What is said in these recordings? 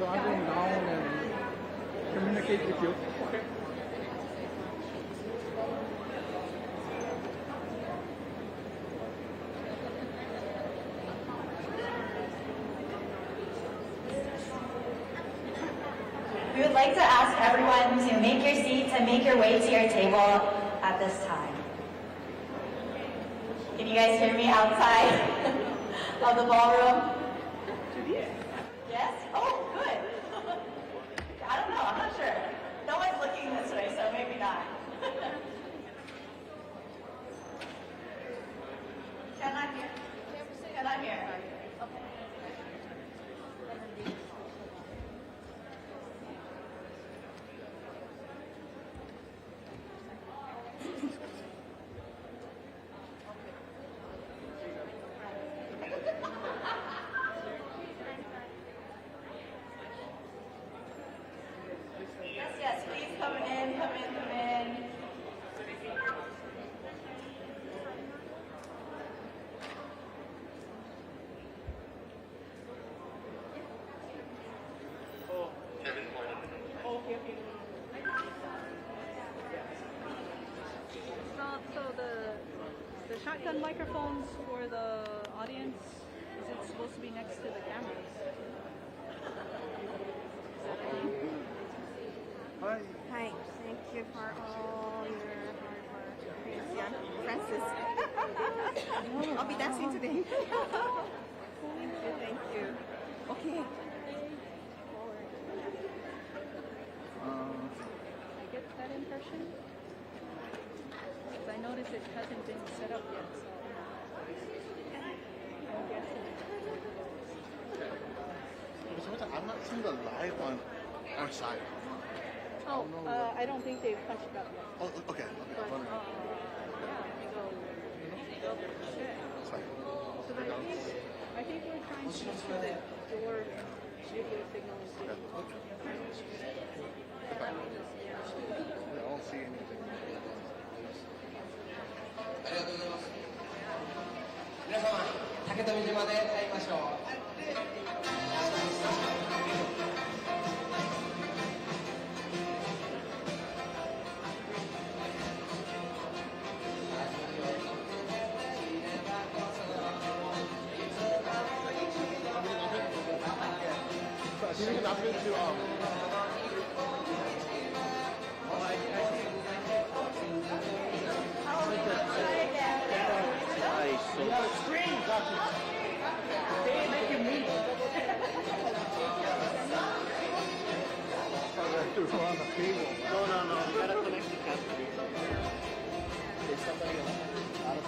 So I'm going down and communicate with you. Okay. We would like to ask everyone to make your seats and make your way to your table at this time. Can you guys hear me outside of the ballroom? Yes? Oh, good. I don't know, I'm not sure. No one's looking this way, so maybe not. Can I hear? Can I hear? Okay. Yes, please come in, come in, come in. So the shotgun microphones for the audience, is it supposed to be next to the cameras? Hi. Hi, thank you for all your hard work. Thanks, yeah. Francis. I'll be dancing today. Thank you. Okay. I get that impression? Because I noticed it hasn't been set up yet, so I'm guessing. I'm not seeing the live on our side. Oh, I don't think they've touched it up yet. Oh, okay. But, yeah, so double check. Sorry. So I think we're trying to use your video signals. Okay. I don't see anything. ありがとうございます。皆様、竹富島で会いましょう。You can ask me to Yeah, the screen, Doctor. They make you move. To run the table. No, you gotta connect the camera. There's somebody else out of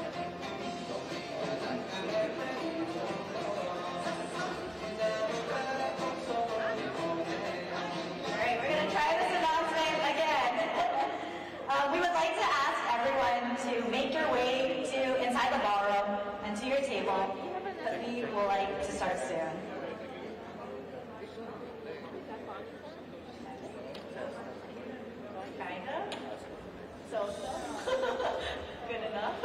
Alright, we're going to try this announcement again. We would like to ask everyone to make your way to inside the ballroom and to your table, because we will like to start soon. Kind of. So. Good enough.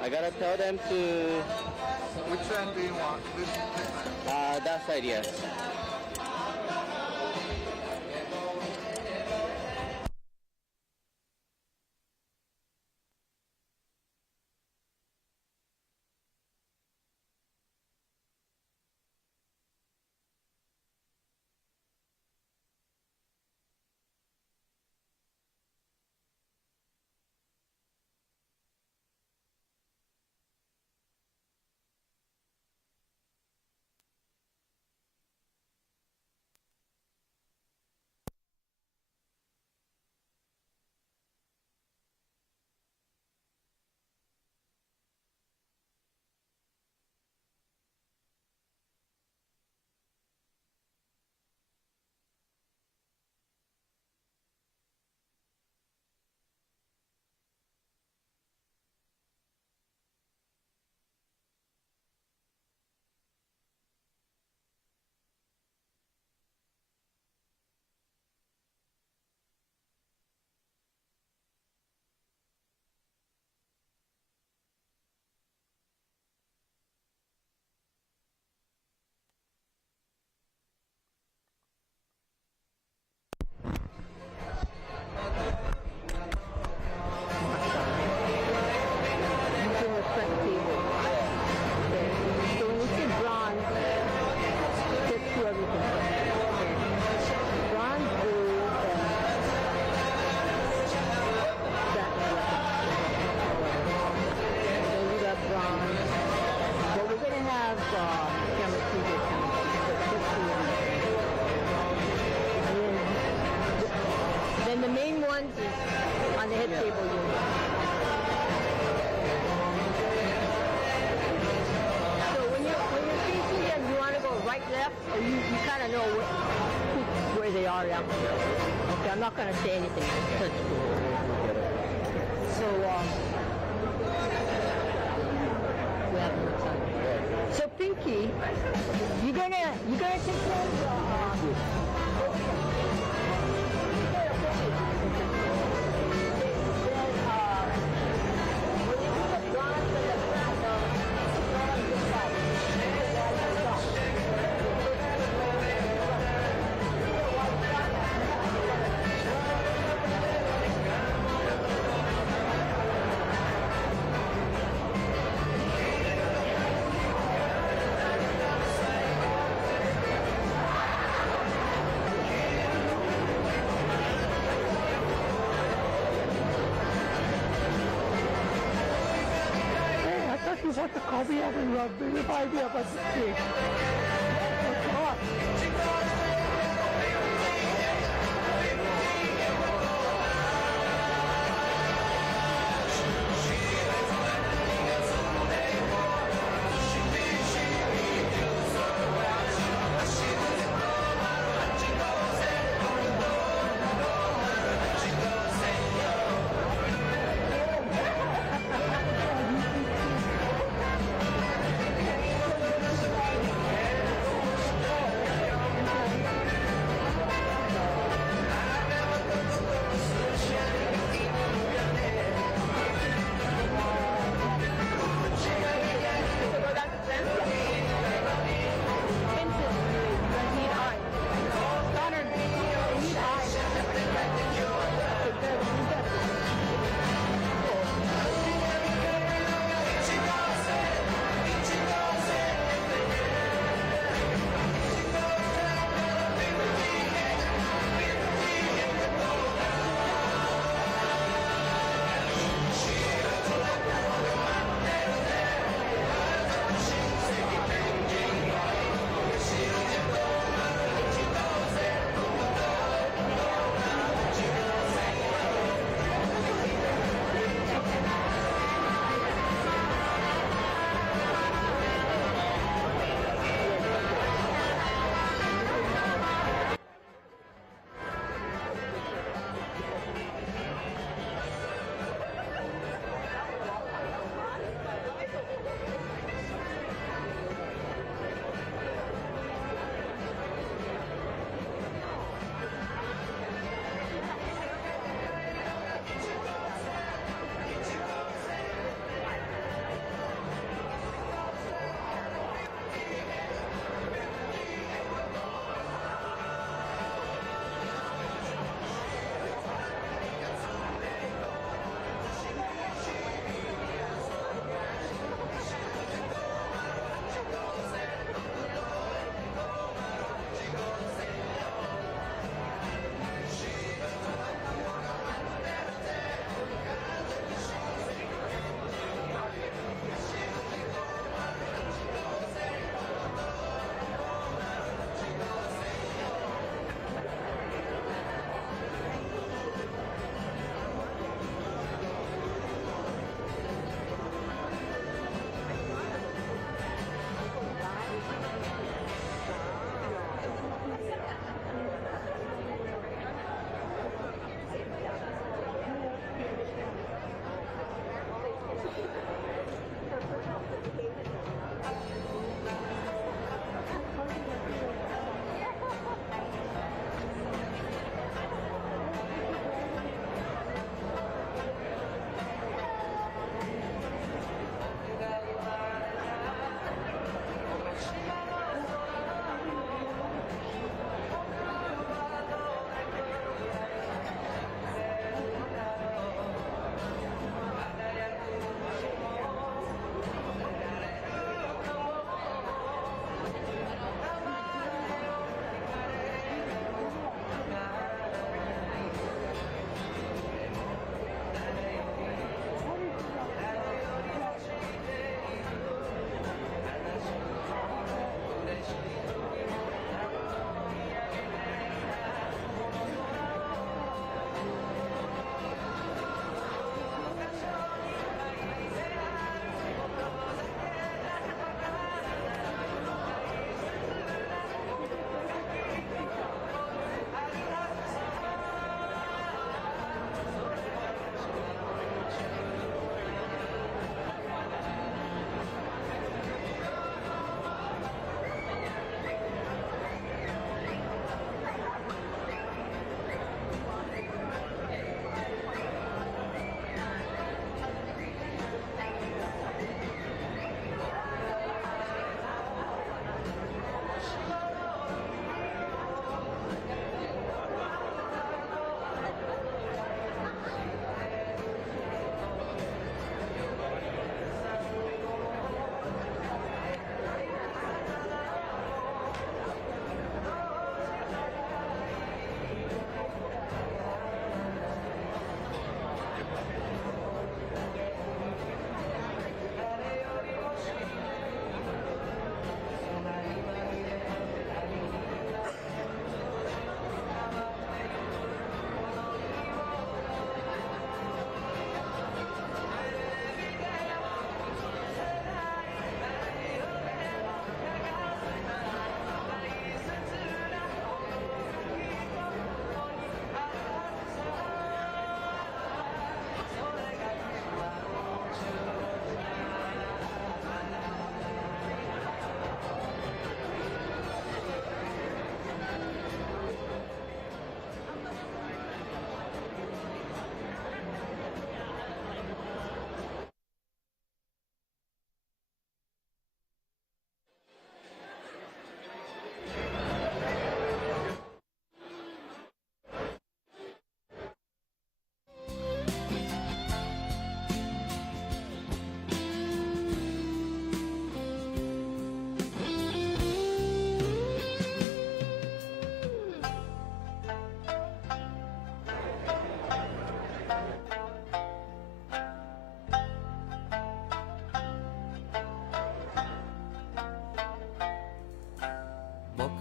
I gotta tell them to Which end do you want? This end? that side, yes. then the main ones is on the head table unit. So when you're facing them, you want to go right, left, or you kind of know where they are. Yeah. Okay, I'm not going to say anything. So we have more time. So Pinky, you're gonna take those. You want to call me out and remind me about the cake.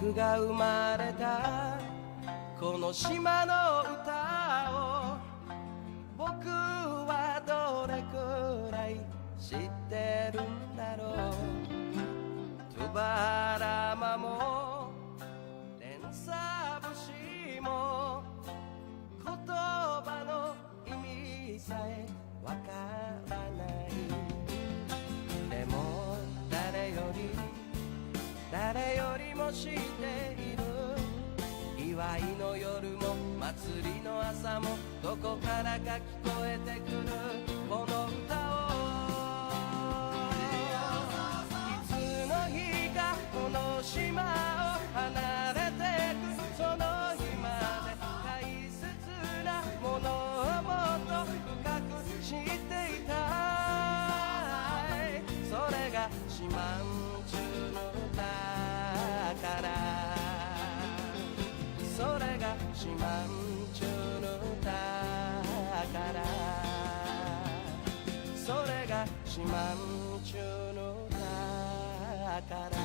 僕が生まれたこの島の歌を僕はどれくらい知ってるんだろうトゥバラマも連鎖節も言葉の意味さえわからないでも誰よりも知っている祝いの夜も祭りの朝もどこからか聞こえてくるこの歌をいつの日かこの島を離れてくその日まで大切なものをもっと深く知っていたいそれが島んちゅうの歌からそれが島んちゅうの歌からそれが島んちゅうの歌から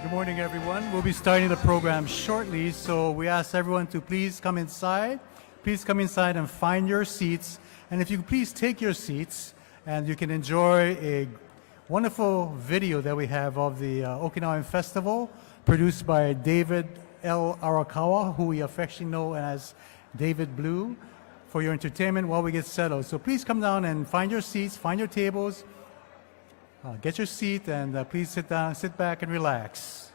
Good morning, everyone. We'll be starting the program shortly, so we ask everyone to please come inside. Please come inside and find your seats. And if you could please take your seats, and you can enjoy a wonderful video that we have of the Okinawan Festival, produced by David L. Arakawa, who we affectionately know as David Blue, for your entertainment while we get settled. So please come down and find your seats, find your tables, get your seat, and please sit down, sit back and relax.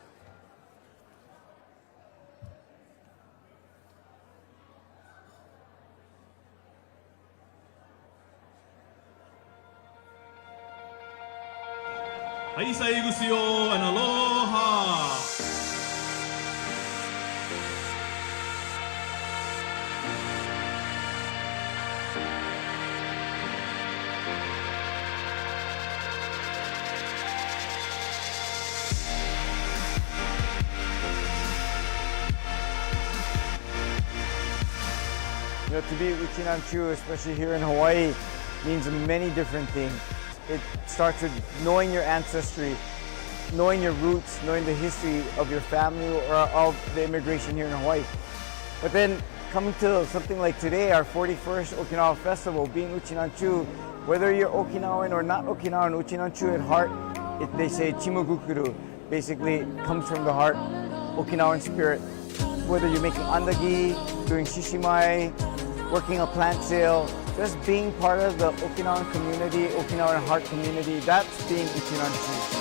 Hai saigusio and aloha. You know, to be Uchinanchu, especially here in Hawaii, means many different things. It starts with knowing your ancestry, knowing your roots, knowing the history of your family or of the immigration here in Hawaii. But then coming to something like today, our 41st Okinawa Festival, being Uchinanchu, whether you're Okinawan or not Okinawan, Uchinanchu at heart, they say Chimugukuru, basically comes from the heart. Okinawan spirit. Whether you're making andagi, doing shishimai, working a plant sale, just being part of the Okinawan community, Okinawan heart community, that's being Ichinanchu.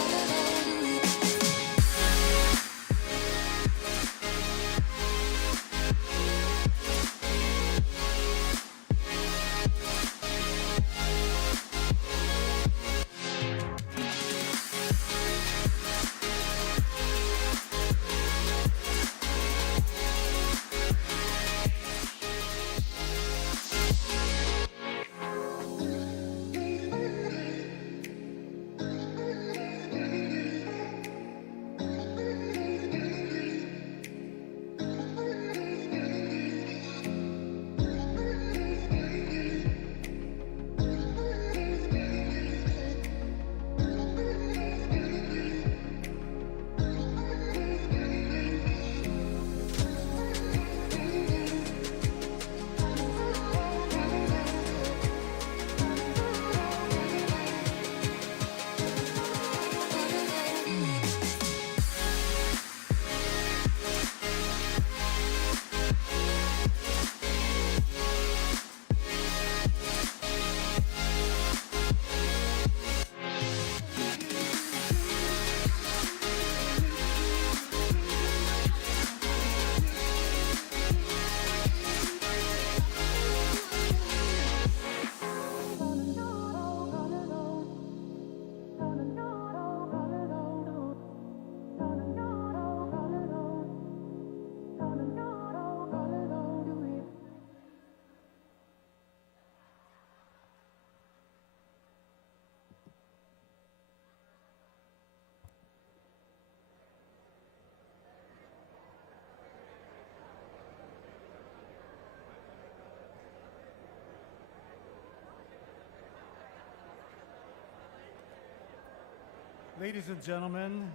Ladies and gentlemen,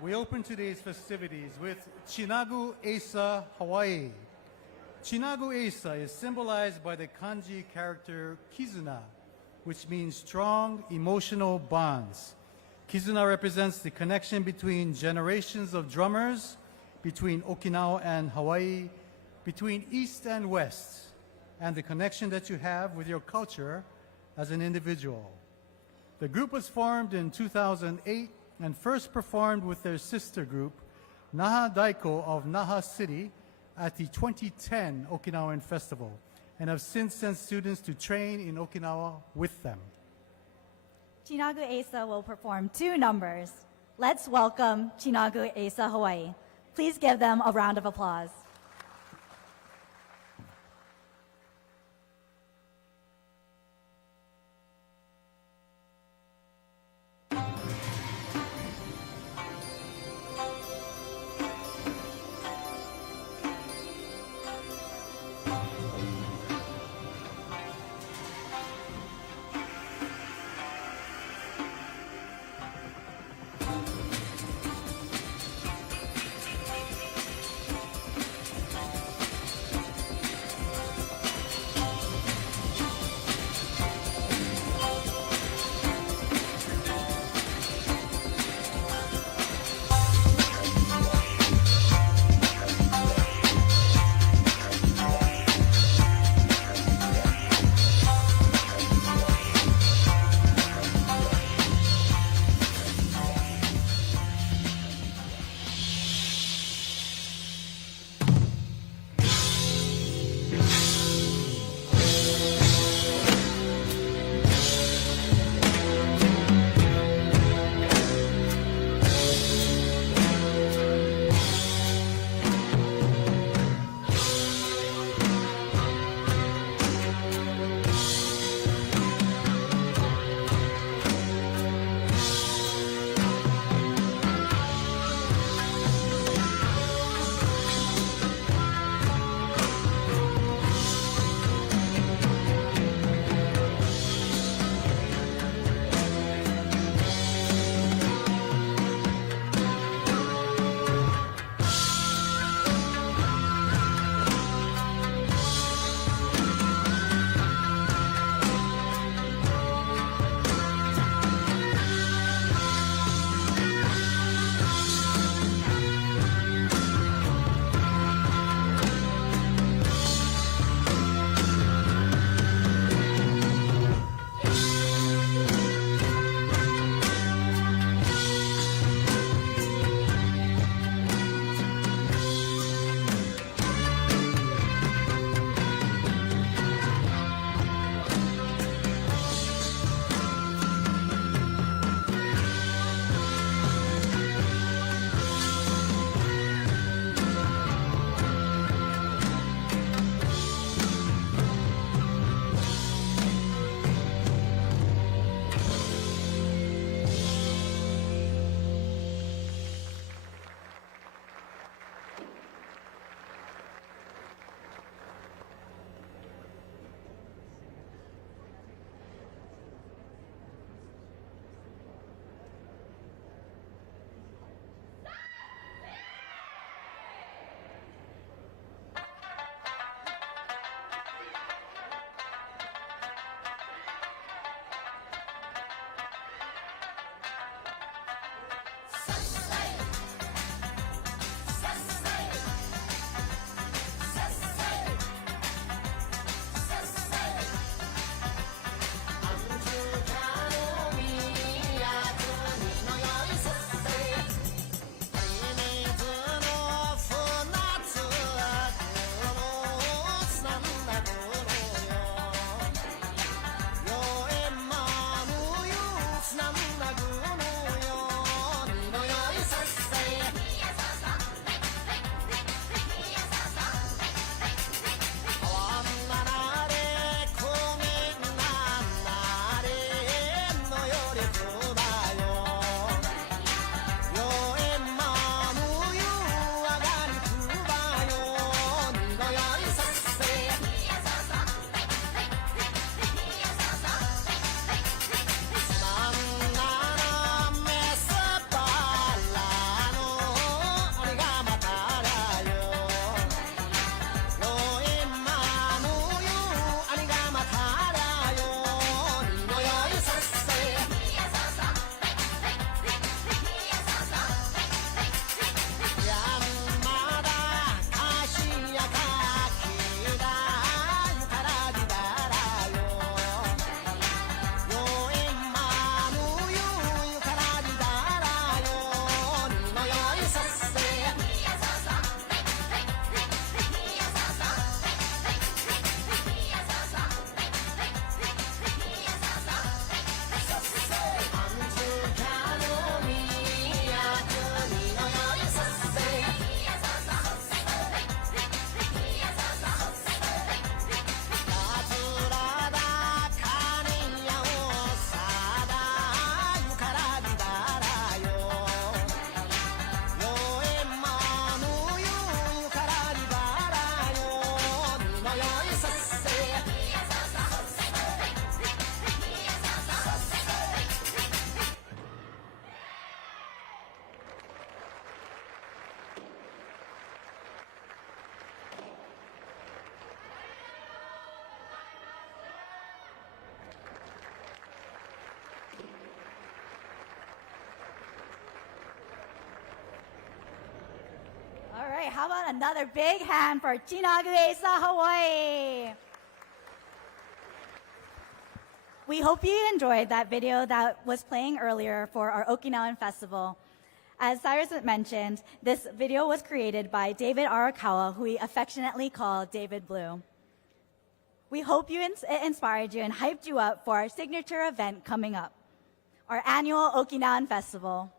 we open today's festivities with Chinagu Asa Hawaii. Chinagu Asa is symbolized by the kanji character Kizuna, which means strong emotional bonds. Kizuna represents the connection between generations of drummers, between Okinawa and Hawaii, between East and West, and the connection that you have with your culture as an individual. The group was formed in 2008 and first performed with their sister group, Naha Daiko of Naha City, at the 2010 Okinawan Festival, and have since sent students to train in Okinawa with them. Chinagu Asa will perform 2 numbers. Let's welcome Chinagu Asa Hawaii. Please give them a round of applause. right, how about another big hand for Chinague sa Hawaii? We hope you enjoyed that video that was playing earlier for our Okinawan Festival. As Cyrus mentioned, this video was created by David Arakawa, who we affectionately call David Blue. We hope it inspired you and hyped you up for our signature event coming up, our annual Okinawan Festival.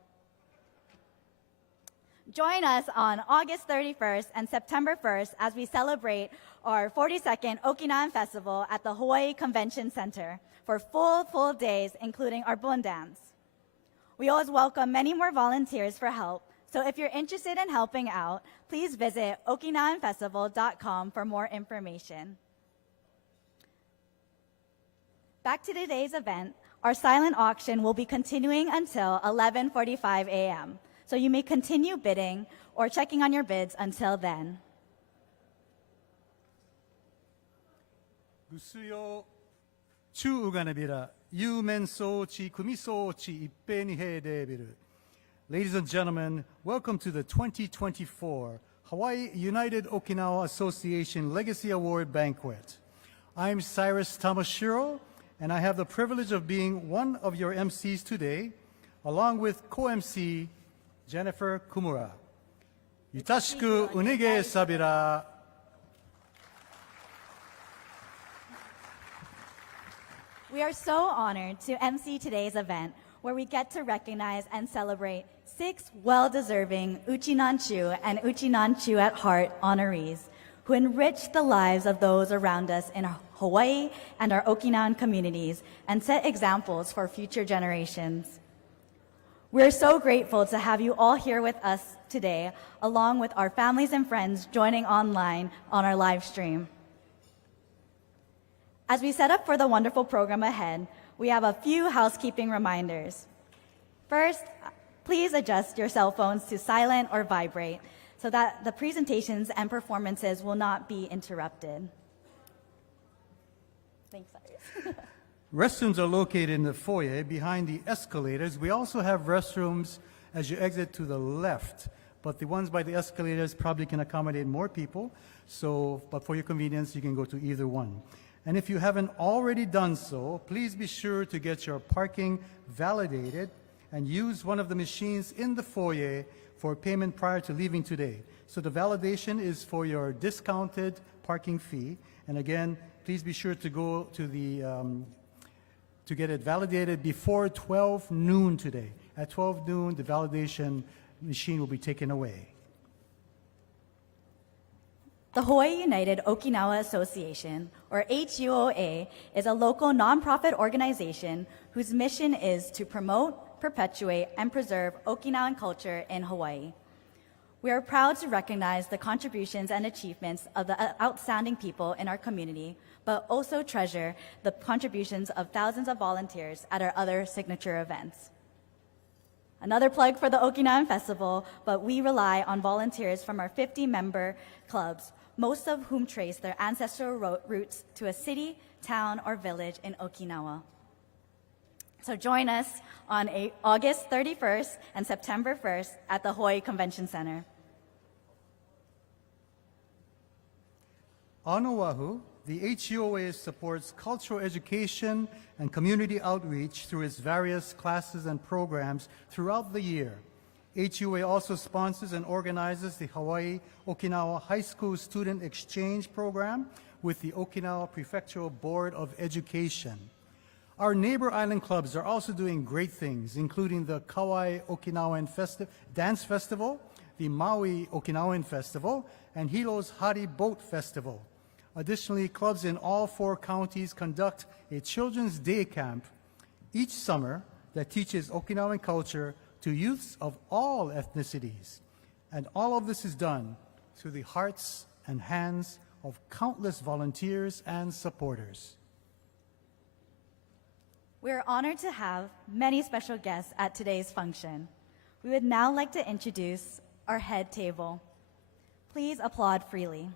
Join us on August 31st and September 1st as we celebrate our 42nd Okinawan Festival at the Hawaii Convention Center for full days, including our Bon Dance. We always welcome many more volunteers for help, so if you're interested in helping out, please visit okinawanfestival.com for more information. Back to today's event, our silent auction will be continuing until 11:45 a.m., so you may continue bidding or checking on your bids until then. Gusuyo chu uganabira, yu mensochi kumisochi ippeni heidebiru. Ladies and gentlemen, welcome to the 2024 Hawaii United Okinawa Association Legacy Award Banquet. I'm Cyrus Tamashiro, and I have the privilege of being one of your MCs today, along with co-MC Jennifer Kimura. Yutashiku unige sabira. We are so honored to MC today's event, where we get to recognize and celebrate 6 well-deserving Uchinanchu and Uchinanchu at Heart honorees who enrich the lives of those around us in Hawaii and our Okinawan communities and set examples for future generations. We're so grateful to have you all here with us today, along with our families and friends joining online on our live stream. As we set up for the wonderful program ahead, we have a few housekeeping reminders. First, please adjust your cell phones to silent or vibrate so that the presentations and performances will not be interrupted. Thanks, Cyrus. Restrooms are located in the foyer behind the escalators. We also have restrooms as you exit to the left, but the ones by the escalators probably can accommodate more people. But for your convenience, you can go to either one. And if you haven't already done so, please be sure to get your parking validated and use one of the machines in the foyer for payment prior to leaving today. So the validation is for your discounted parking fee. And again, please be sure to go to the to get it validated before 12 noon today. At 12 noon, the validation machine will be taken away. The Hawaii United Okinawa Association, or HUOA, is a local nonprofit organization whose mission is to promote, perpetuate, and preserve Okinawan culture in Hawaii. We are proud to recognize the contributions and achievements of the outstanding people in our community, but also treasure the contributions of thousands of volunteers at our other signature events. Another plug for the Okinawan Festival, but we rely on volunteers from our 50-member clubs, most of whom trace their ancestral roots to a city, town, or village in Okinawa. So join us on August 31st and September 1st at the Hawaii Convention Center. On Oahu, the HUOA supports cultural education and community outreach through its various classes and programs throughout the year. HUOA also sponsors and organizes the Hawaii-Okinawa High School Student Exchange Program with the Okinawa Prefectural Board of Education. Our neighbor island clubs are also doing great things, including the Kauai Okinawan Dance Festival, the Maui Okinawan Festival, and Hilo's Hari Boat Festival. Additionally, clubs in all 4 counties conduct a children's day camp each summer that teaches Okinawan culture to youths of all ethnicities. And all of this is done through the hearts and hands of countless volunteers and supporters. We are honored to have many special guests at today's function. We would now like to introduce our head table. Please applaud freely.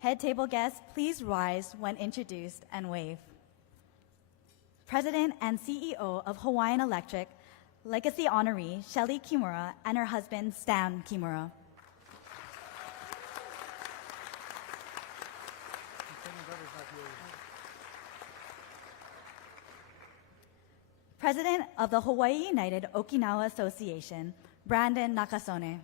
Head table guests, please rise when introduced and wave. President and CEO of Hawaiian Electric, Legacy honoree Shelley Kimura, and her husband Stan Kimura. President of the Hawaii United Okinawa Association, Brandon Nakasone.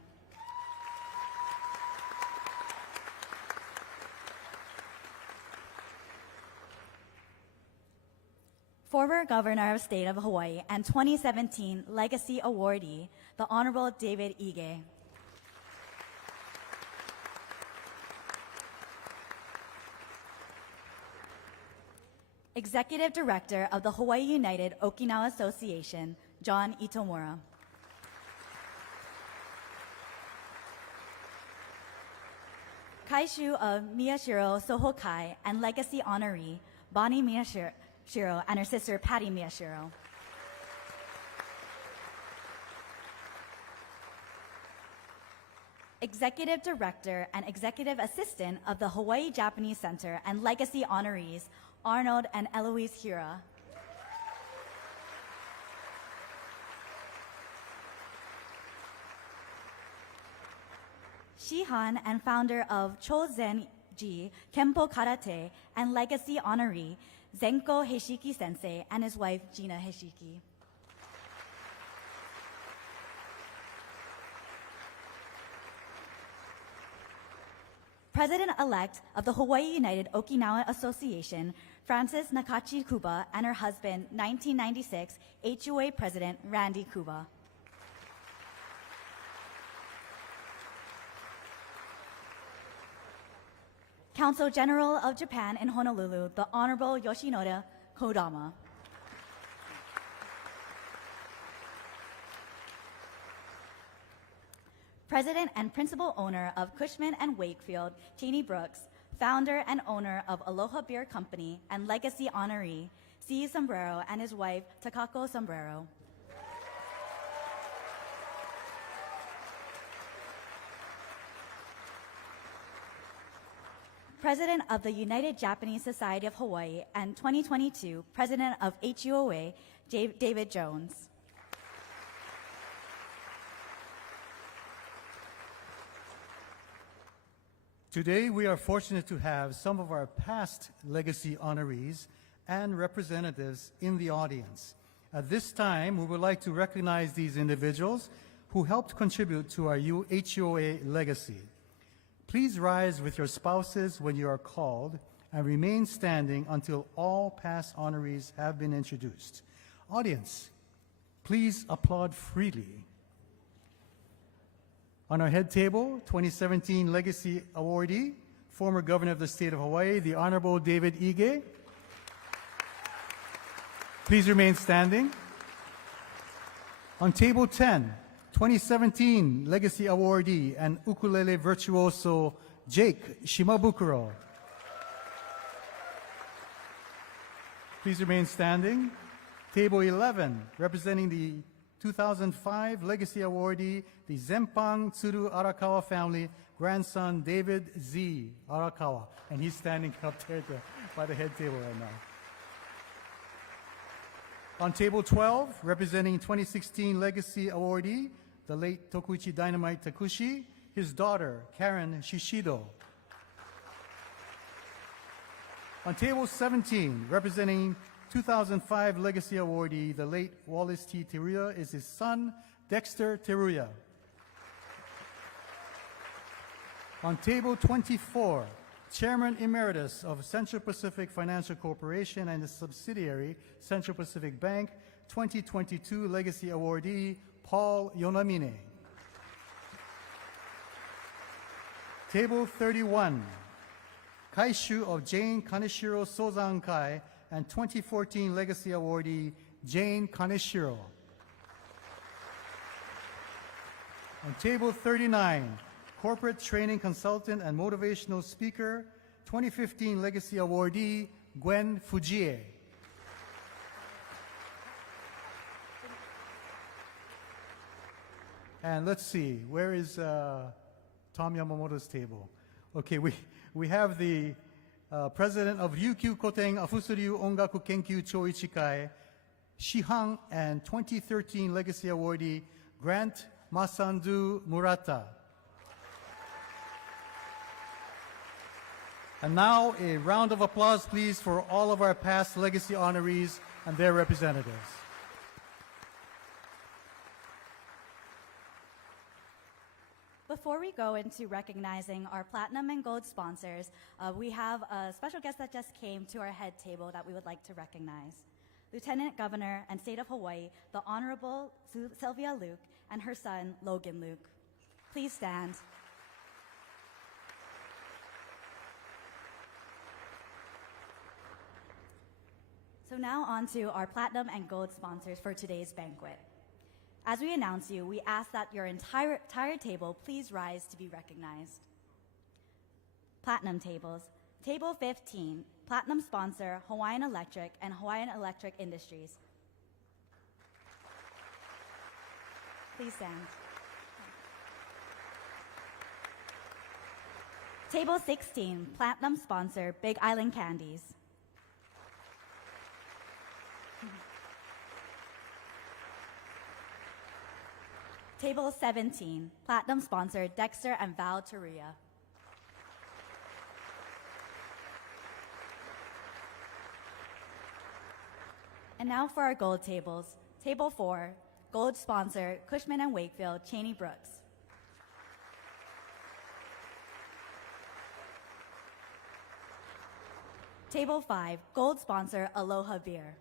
Former Governor of State of Hawaii and 2017 Legacy Awardee, the Honorable David Ige. Executive Director of the Hawaii United Okinawa Association, John Itomura. Kaishu of Miyashiro Sohokai and Legacy Honoree, Bonnie Miyashiro and her sister Patty Miyashiro. Executive Director and Executive Assistant of the Hawaii Japanese Center and Legacy Honorees, Arnold and Eloise Hira. Shihan and founder of Chozen-ji Kempo Karate and Legacy Honoree, Zenko Hiki Sensei and his wife Gina Hishiki. President-elect of the Hawaii United Okinawa Association, Frances Nakachi Kuba, and her husband, 1996 HUA President Randy Kuba. Consul General of Japan in Honolulu, the Honorable Yoshinori Kodama. President and principal owner of Cushman & Wakefield, Taney Brooks, founder and owner of Aloha Beer Company and Legacy Honoree, C. Sombrero and his wife, Takako Sombrero. President of the United Japanese Society of Hawaii and 2022 President of HUOA, David Jones. Today, we are fortunate to have some of our past legacy honorees and representatives in the audience. At this time, we would like to recognize these individuals who helped contribute to our HUOA legacy. Please rise with your spouses when you are called and remain standing until all past honorees have been introduced. Audience, please applaud freely. On our head table, 2017 Legacy Awardee, former Governor of the State of Hawaii, the Honorable David Ige. Please remain standing. On table 10, 2017 Legacy Awardee and ukulele virtuoso Jake Shimabukuro. Please remain standing. Table 11, representing the 2005 Legacy Awardee, the Zenpan Tsuru Arakawa family, grandson David Z. Arakawa. And he's standing up there by the head table right now. On table 12, representing 2016 Legacy Awardee, the late Tokuichi Dynamite Takushi, his daughter, Karen Shishido. On table 17, representing 2005 Legacy Awardee, the late Wallace T. Teruya, is his son, Dexter Teruya. On table 24, Chairman Emeritus of Central Pacific Financial Corporation and its subsidiary, Central Pacific Bank, 2022 Legacy Awardee, Paul Yonamine. Table 31, Kaishu of Jane Kaneshiro Sozankai and 2014 Legacy Awardee, Jane Kaneshiro. On table 39, Corporate Training Consultant and Motivational Speaker, 2015 Legacy Awardee, Gwen Fujie. And let's see, where is Tom Yamamoto's table? Okay, we have the President of Ryukyu Koten Afusuryu Ongaku Kenkyu Choichikai, Shihan, and 2013 Legacy Awardee, Grant Masandu Murata. And now a round of applause, please, for all of our past legacy honorees and their representatives. before we go into recognizing our platinum and gold sponsors, we have a special guest that just came to our head table that we would like to recognize. Lieutenant Governor and State of Hawaii, the Honorable Sylvia Luke, and her son, Logan Luke. Please stand. So now on to our platinum and gold sponsors for today's banquet. As we announce you, we ask that your entire table please rise to be recognized. Platinum tables. Table 15, platinum sponsor, Hawaiian Electric and Hawaiian Electric Industries. Please stand. Table 16, platinum sponsor, Big Island Candies. Table 17, platinum sponsor, Dexter and Val Torria. And now for our gold tables. Table 4, gold sponsor, Cushman and Wakefield, Cheney Brooks. Table 5, gold sponsor, Aloha Beer.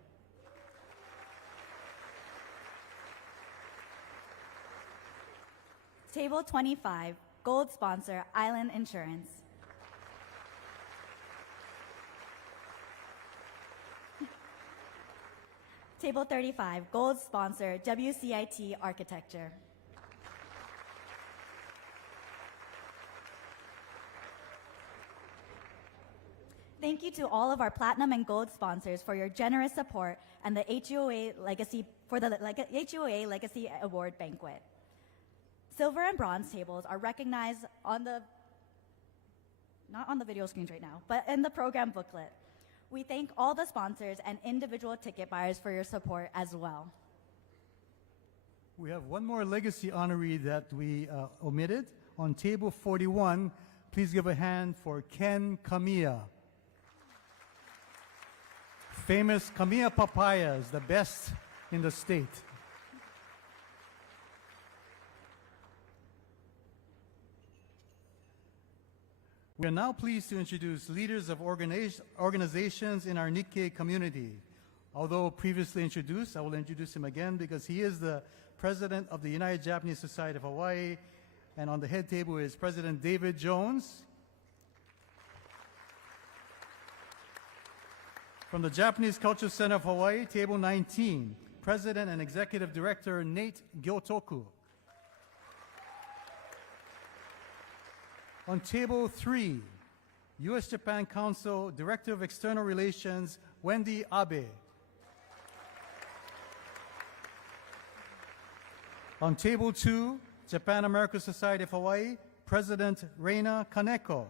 Table 25, gold sponsor, Island Insurance. Table 35, gold sponsor, WCIT Architecture. Thank you to all of our platinum and gold sponsors for your generous support and the HUA Legacy HUA Legacy Award Banquet. Silver and bronze tables are recognized on not on the video screens right now, but in the program booklet. We thank all the sponsors and individual ticket buyers for your support as well. We have one more legacy honoree that we omitted. On table 41, please give a hand for Ken Kamiya. Famous Kamiya papayas, the best in the state. We are now pleased to introduce leaders of organizations in our Nikkei community. Although previously introduced, I will introduce him again because he is the president of the United Japanese Society of Hawaii, and on the head table is President David Jones. From the Japanese Culture Center of Hawaii, table 19, President and Executive Director Nate Gyotoku. On table 3, U.S.-Japan Council Director of External Relations, Wendy Abe. On table 2, Japan-American Society of Hawaii, President Reina Kaneko.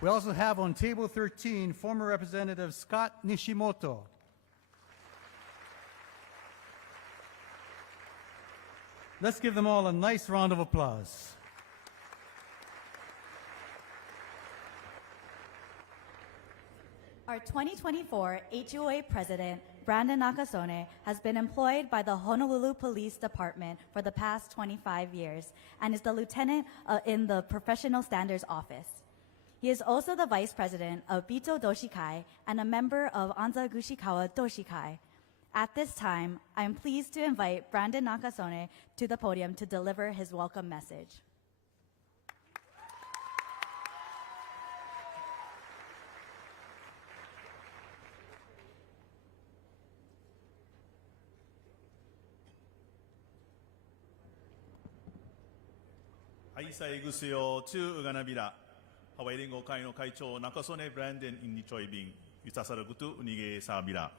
We also have on table 13, former Representative Scott Nishimoto. Let's give them all a nice round of applause. Our 2024 HUA President, Brandon Nakasone, has been employed by the Honolulu Police Department for the past 25 years and is the lieutenant in the Professional Standards Office. He is also the Vice President of Bito Doshikai and a member of Anza Gushikawa Doshikai. At this time, I am pleased to invite Brandon Nakasone to the podium to deliver his welcome message. Hai saigusuyo tu uganabira. Hawaii Rengo Kai no Kaicho Nakasone Brandon in Nichoibing. Yutasaragutu unige sabira.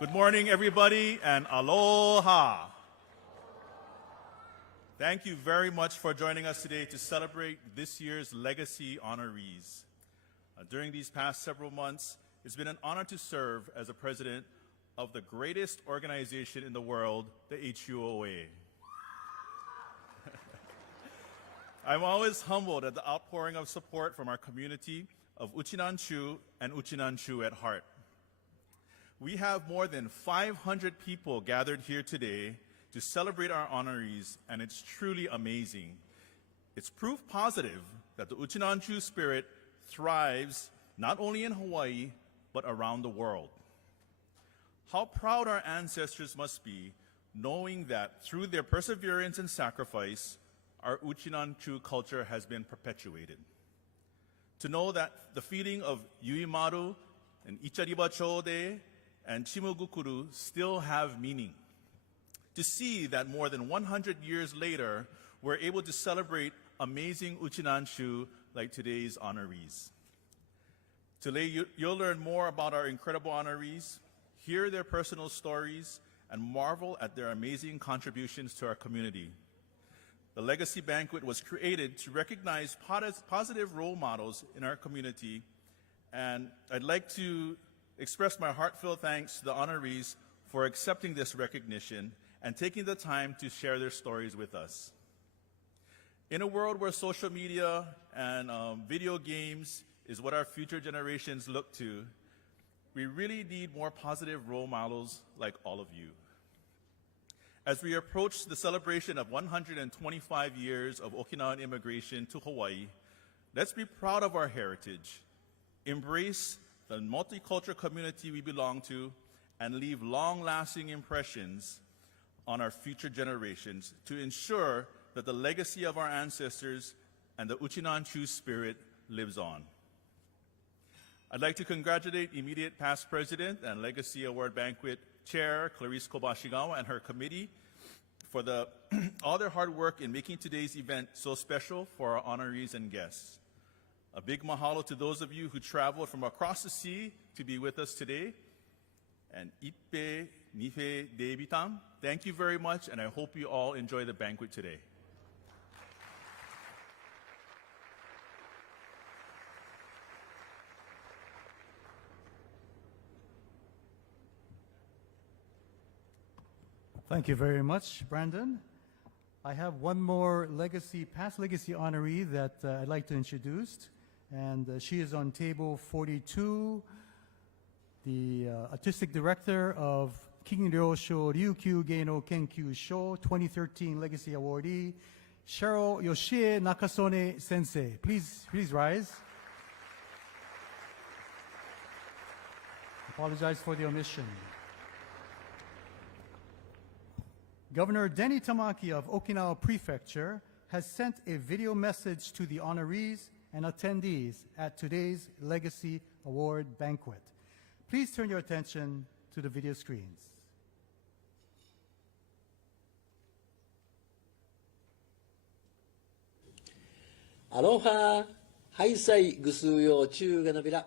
Good morning, everybody, and aloha. Thank you very much for joining us today to celebrate this year's legacy honorees. During these past several months, it's been an honor to serve as the president of the greatest organization in the world, the HUOA. I'm always humbled at the outpouring of support from our community of Uchinanchu and Uchinanchu at heart. We have more than 500 people gathered here today to celebrate our honorees, and it's truly amazing. It's proof positive that the Uchinanchu spirit thrives not only in Hawaii, but around the world. How proud our ancestors must be, knowing that through their perseverance and sacrifice, our Uchinanchu culture has been perpetuated. To know that the feeling of Yuimaru and Ichariba Chode and Chimugukuru still have meaning. To see that more than 100 years later, we're able to celebrate amazing Uchinanchu like today's honorees. Today, you'll learn more about our incredible honorees, hear their personal stories, and marvel at their amazing contributions to our community. The Legacy Banquet was created to recognize positive role models in our community, and I'd like to express my heartfelt thanks to the honorees for accepting this recognition and taking the time to share their stories with us. In a world where social media and video games is what our future generations look to, we really need more positive role models like all of you. As we approach the celebration of 125 years of Okinawan immigration to Hawaii, let's be proud of our heritage, embrace the multicultural community we belong to, and leave long-lasting impressions on our future generations to ensure that the legacy of our ancestors and the Uchinanchu spirit lives on. I'd like to congratulate immediate past president and Legacy Award Banquet Chair Clarice Kobashigawa and her committee for all their hard work in making today's event so special for our honorees and guests. A big mahalo to those of you who traveled from across the sea to be with us today. And Ippe Nife Debitam, thank you very much, and I hope you all enjoy the banquet today. Thank you very much, Brandon. I have one more past legacy honoree that I'd like to introduce, and she is on table 42, the Artistic Director of Kinryosho Ryukyu Geino Kenkyu Sho 2013 Legacy Awardee, Cheryl Yoshie Nakasone Sensei. Please rise. Apologize for the omission. Governor Denny Tamaki of Okinawa Prefecture has sent a video message to the honorees and attendees at today's Legacy Award Banquet. Please turn your attention to the video screens. Aloha! ハイサイグスーヨーチューガナビラ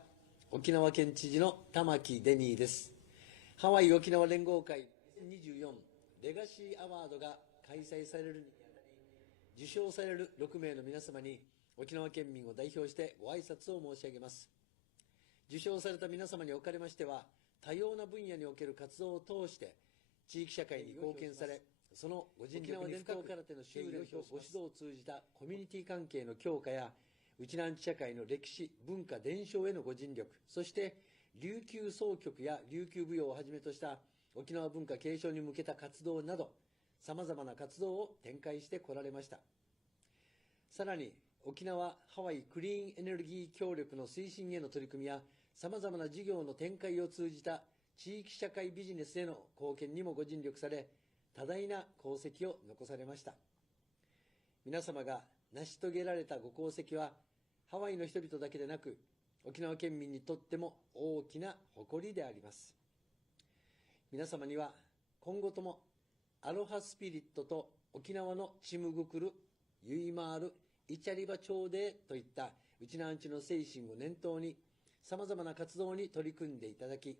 沖縄県知事の玉城デニーです。ハワイ沖縄連合会2024レガシーアワードが開催されるにあたり、受賞される6名の皆様に沖縄県民を代表してご挨拶を申し上げます。受賞された皆様におかれましては、多様な分野における活動を通して地域社会に貢献され、そのご尽力に深く空手の修練とご指導を通じたコミュニティ関係の強化や、ウチナンチ社会の歴史、文化伝承へのご尽力、そして琉球総局や琉球舞踊をはじめとした沖縄文化継承に向けた活動など、様々な活動を展開してこられました。さらに、沖縄・ハワイクリーンエネルギー協力の推進への取り組みや、様々な事業の展開を通じた地域社会ビジネスへの貢献にもご尽力され、多大な功績を残されました。皆様が成し遂げられたご功績は、ハワイの人々だけでなく、沖縄県民にとっても大きな誇りであります。皆様には今後ともアロハスピリットと沖縄のチムグクル、ユイマール、イチャリバチョーデーといったウチナーンチの精神を念頭に様々な活動に取り組んでいただき、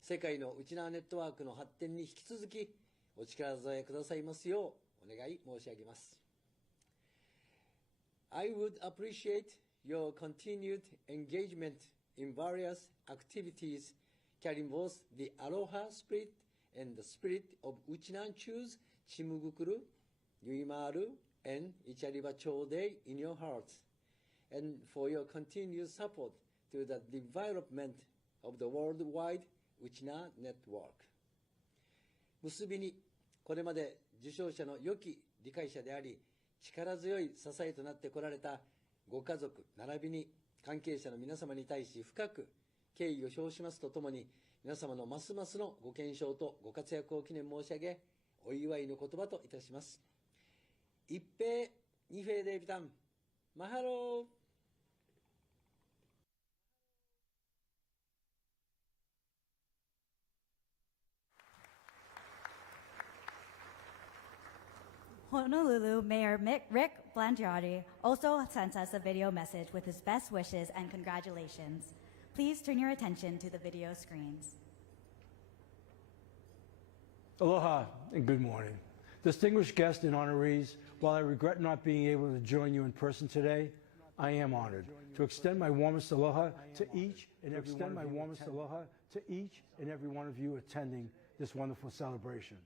世界のウチナーネットワークの発展に引き続きお力添えくださいますようお願い申し上げます。I would appreciate your continued engagement in various activities carrying both the Aloha spirit and the spirit of Uchinanchu's Chimugukuru, Yuimaru, and Ichariba Chode in your hearts, and for your continued support to the development of the worldwide ウチナネットワーク。結びに、これまで受賞者の良き理解者であり、力強い支えとなってこられたご家族並びに関係者の皆様に対し深く敬意を表しますとともに、皆様のますますのご健勝とご活躍を記念申し上げ、お祝いの言葉といたします。一平二平でビタン、マハロー。Honolulu Mayor Rick Blangiardi also sent us a video message with his best wishes and congratulations. Please turn your attention to the video screens. Aloha and good morning. Distinguished guests and honorees, while I regret not being able to join you in person today, I am honored to extend my warmest aloha to each and every one of you attending this wonderful celebration.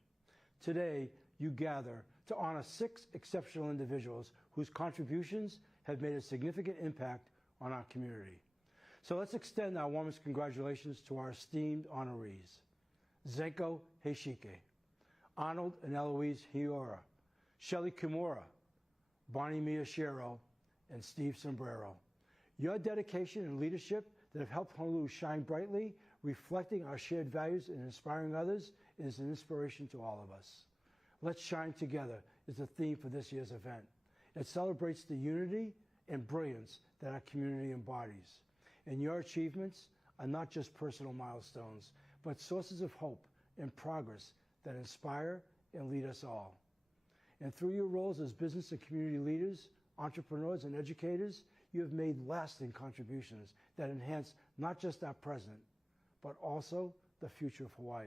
Today, you gather to honor 6 exceptional individuals whose contributions have made a significant impact on our community. So let's extend our warmest congratulations to our esteemed honorees. Zenko Hiki, Arnold and Eloise Hira, Shelley Kimura, Bonnie Miyashiro, and Steve Somero. Your dedication and leadership that have helped Honolulu shine brightly, reflecting our shared values and inspiring others, is an inspiration to all of us. Let's Shine Together is the theme for this year's event. It celebrates the unity and brilliance that our community embodies. And your achievements are not just personal milestones, but sources of hope and progress that inspire and lead us all. And through your roles as business and community leaders, entrepreneurs, and educators, you have made lasting contributions that enhance not just our present, but also the future of Hawaii.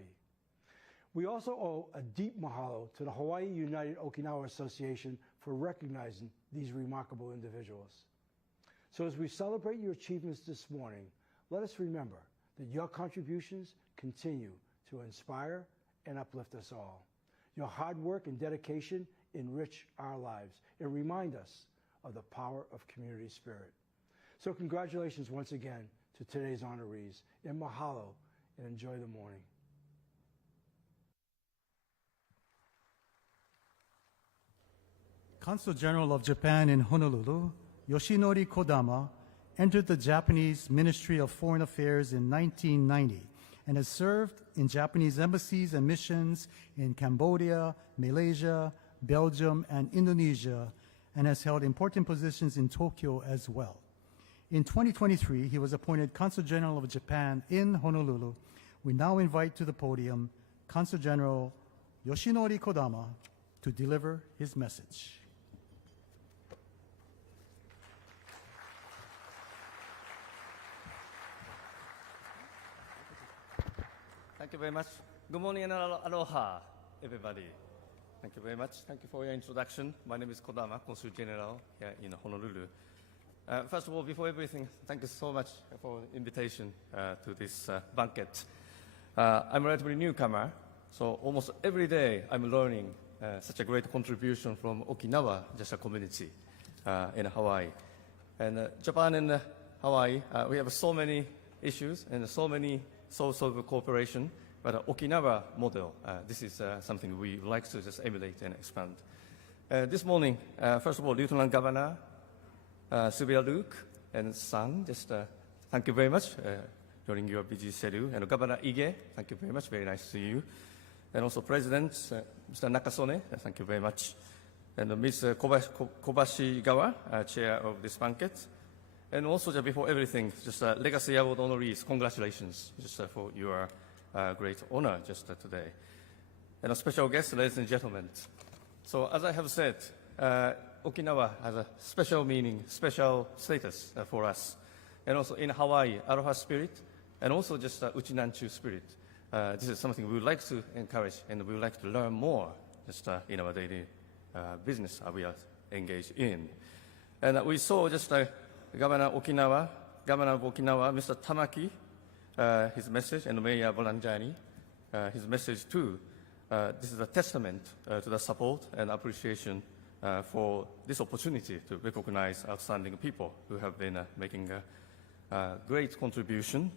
We also owe a deep mahalo to the Hawaii United Okinawa Association for recognizing these remarkable individuals. So as we celebrate your achievements this morning, let us remember that your contributions continue to inspire and uplift us all. Your hard work and dedication enrich our lives and remind us of the power of community spirit. So congratulations once again to today's honorees, and mahalo, and enjoy the morning. Consul General of Japan in Honolulu, Yoshinori Kodama, entered the Japanese Ministry of Foreign Affairs in 1990 and has served in Japanese embassies and missions in Cambodia, Malaysia, Belgium, and Indonesia, and has held important positions in Tokyo as well. In 2023, he was appointed Consul General of Japan in Honolulu. We now invite to the podium Consul General Yoshinori Kodama to deliver his message. Thank you very much. Good morning and aloha, everybody. Thank you very much. Thank you for your introduction. My name is Kodama, Consul General here in Honolulu. First of all, before everything, thank you so much for the invitation to this banquet. I'm a relatively newcomer, so almost every day I'm learning such a great contribution from Okinawa, just a community in Hawaii. And Japan and Hawaii, we have so many issues and so many sources of cooperation, but Okinawa model, this is something we would like to just emulate and expand. This morning, first of all, Lieutenant Governor Subira Luke and son, just thank you very much during your busy schedule. And Governor Ige, thank you very much, very nice to see you. And also President Mr. Nakasone, thank you very much. And Ms. Kobashigawa, Chair of this banquet. And also, just before everything, just Legacy Award honorees, congratulations just for your great honor just today. And a special guest, ladies and gentlemen. So as I have said, Okinawa has a special meaning, special status for us. And also in Hawaii, Aloha spirit, and also just Uchinanchu spirit. This is something we would like to encourage, and we would like to learn more just in our daily business we are engaged in. And we saw just Governor of Okinawa, Mr. Tamaki, his message, and Mayor Blangiardi, his message too. This is a testament to the support and appreciation for this opportunity to recognize outstanding people who have been making a great contribution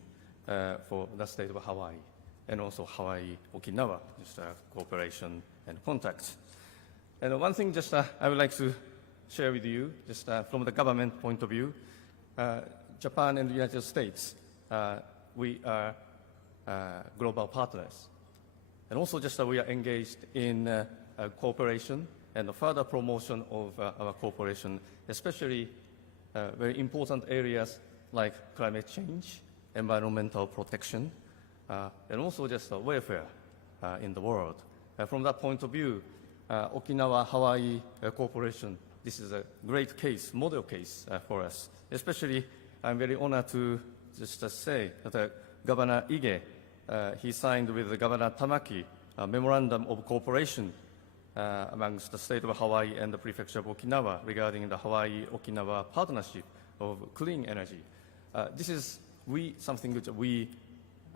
for the state of Hawaii. and also Hawaii, Okinawa, just cooperation and contacts. And one thing just I would like to share with you, just from the government point of view, Japan and the United States, we are global partners. And also just we are engaged in cooperation and the further promotion of our cooperation, especially very important areas like climate change, environmental protection, and also just welfare in the world. From that point of view, Okinawa-Hawaii cooperation, this is a great case, model case for us. Especially, I'm very honored to just say that Governor Ige, he signed with Governor Tamaki a memorandum of cooperation amongst the state of Hawaii and the prefecture of Okinawa regarding the Hawaii-Okinawa partnership of clean energy. This is something which we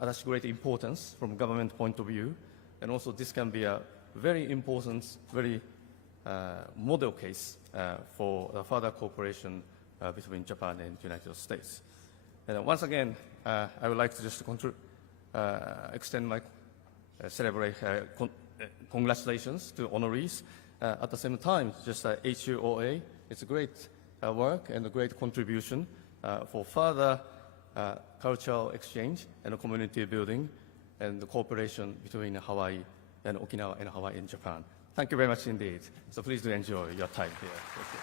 attach great importance from government point of view, and also this can be a very important, very model case for further cooperation between Japan and the United States. And once again, I would like to just extend my congratulations to honorees. At the same time, just HUOA, it's a great work and a great contribution for further cultural exchange and community building and the cooperation between Hawaii and Okinawa and Hawaii and Japan. Thank you very much indeed. So please do enjoy your time here. Thank you.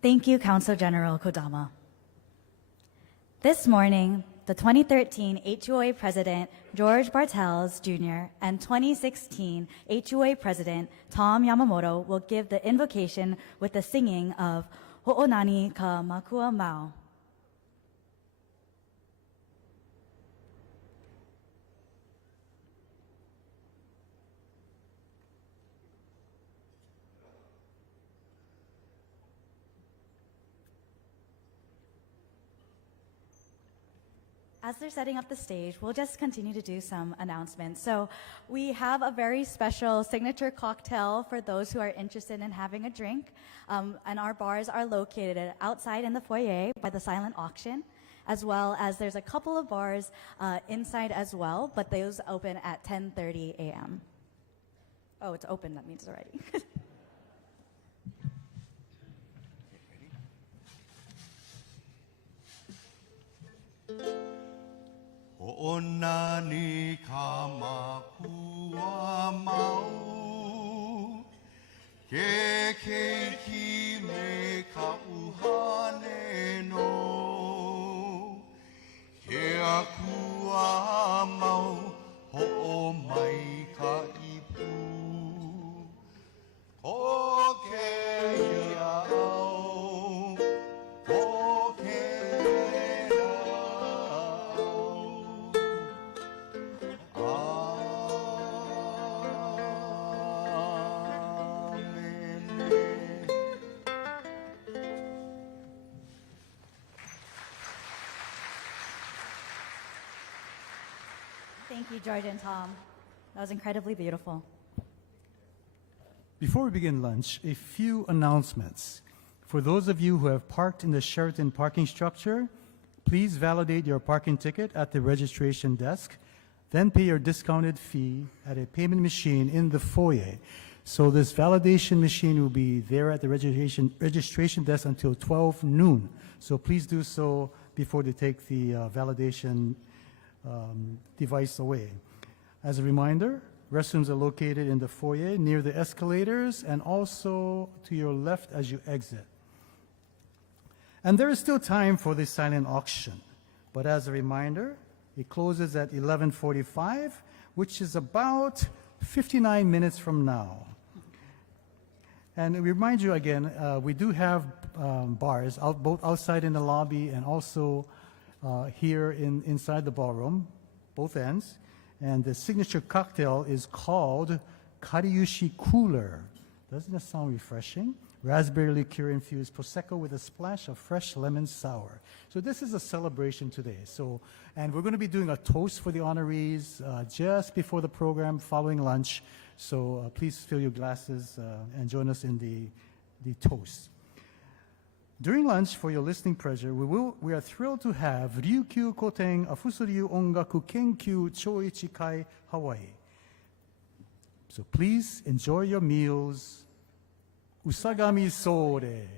Thank you, Council General Kodama. This morning, the 2013 HUA President George Bartels Jr. and 2016 HUA President Tom Yamamoto will give the invocation with the singing of Ho'onani ka makua mau. As they're setting up the stage, we'll just continue to do some announcements. So we have a very special signature cocktail for those who are interested in having a drink. And our bars are located outside in the foyer by the silent auction, as well as there's a couple of bars inside as well, but those open at 10:30 a.m. Oh, it's open, that means already. Ho'onani ka makua mau, ke keiki me ka uhane no, ke akua mau ho'o mai ka ipu, ko ke iau, ko ke Thank you, George and Tom. That was incredibly beautiful. Before we begin lunch, a few announcements. For those of you who have parked in the Sheraton parking structure, please validate your parking ticket at the registration desk, then pay your discounted fee at a payment machine in the foyer. So this validation machine will be there at the registration desk until 12 noon. So please do so before they take the validation device away. As a reminder, restrooms are located in the foyer near the escalators and also to your left as you exit. And there is still time for the silent auction, but as a reminder, it closes at 11:45, which is about 59 minutes from now. And we remind you again, we do have bars both outside in the lobby and also here inside the ballroom, both ends. And the signature cocktail is called Kariushi Cooler. Doesn't that sound refreshing? raspberry liqueur infused Prosecco with a splash of fresh lemon sour. So this is a celebration today. And we're going to be doing a toast for the honorees just before the program, following lunch. So please fill your glasses and join us in the toast. During lunch, for your listening pleasure, we are thrilled to have Ryukyu Koten Afusuryu Ongaku Kenkyu Choichi Kai Hawaii. So please enjoy your meals. Usagami Sore.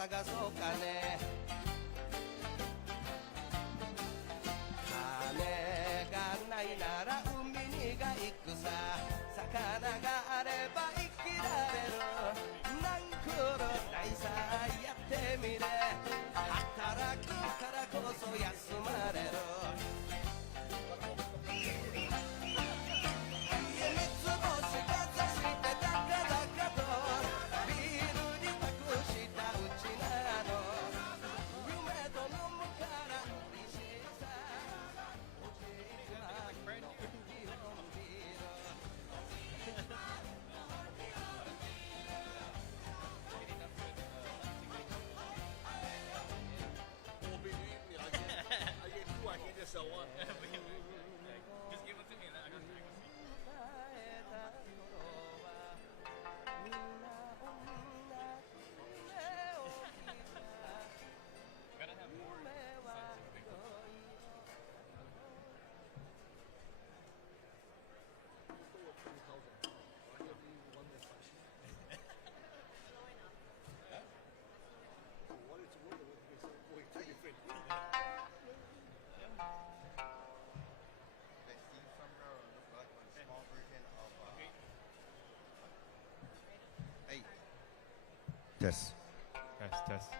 探そうかね金がないなら海にが行くさ魚があれば生きられるなんくるないさやってみれ働くからこそ休まれるTest. Test, test.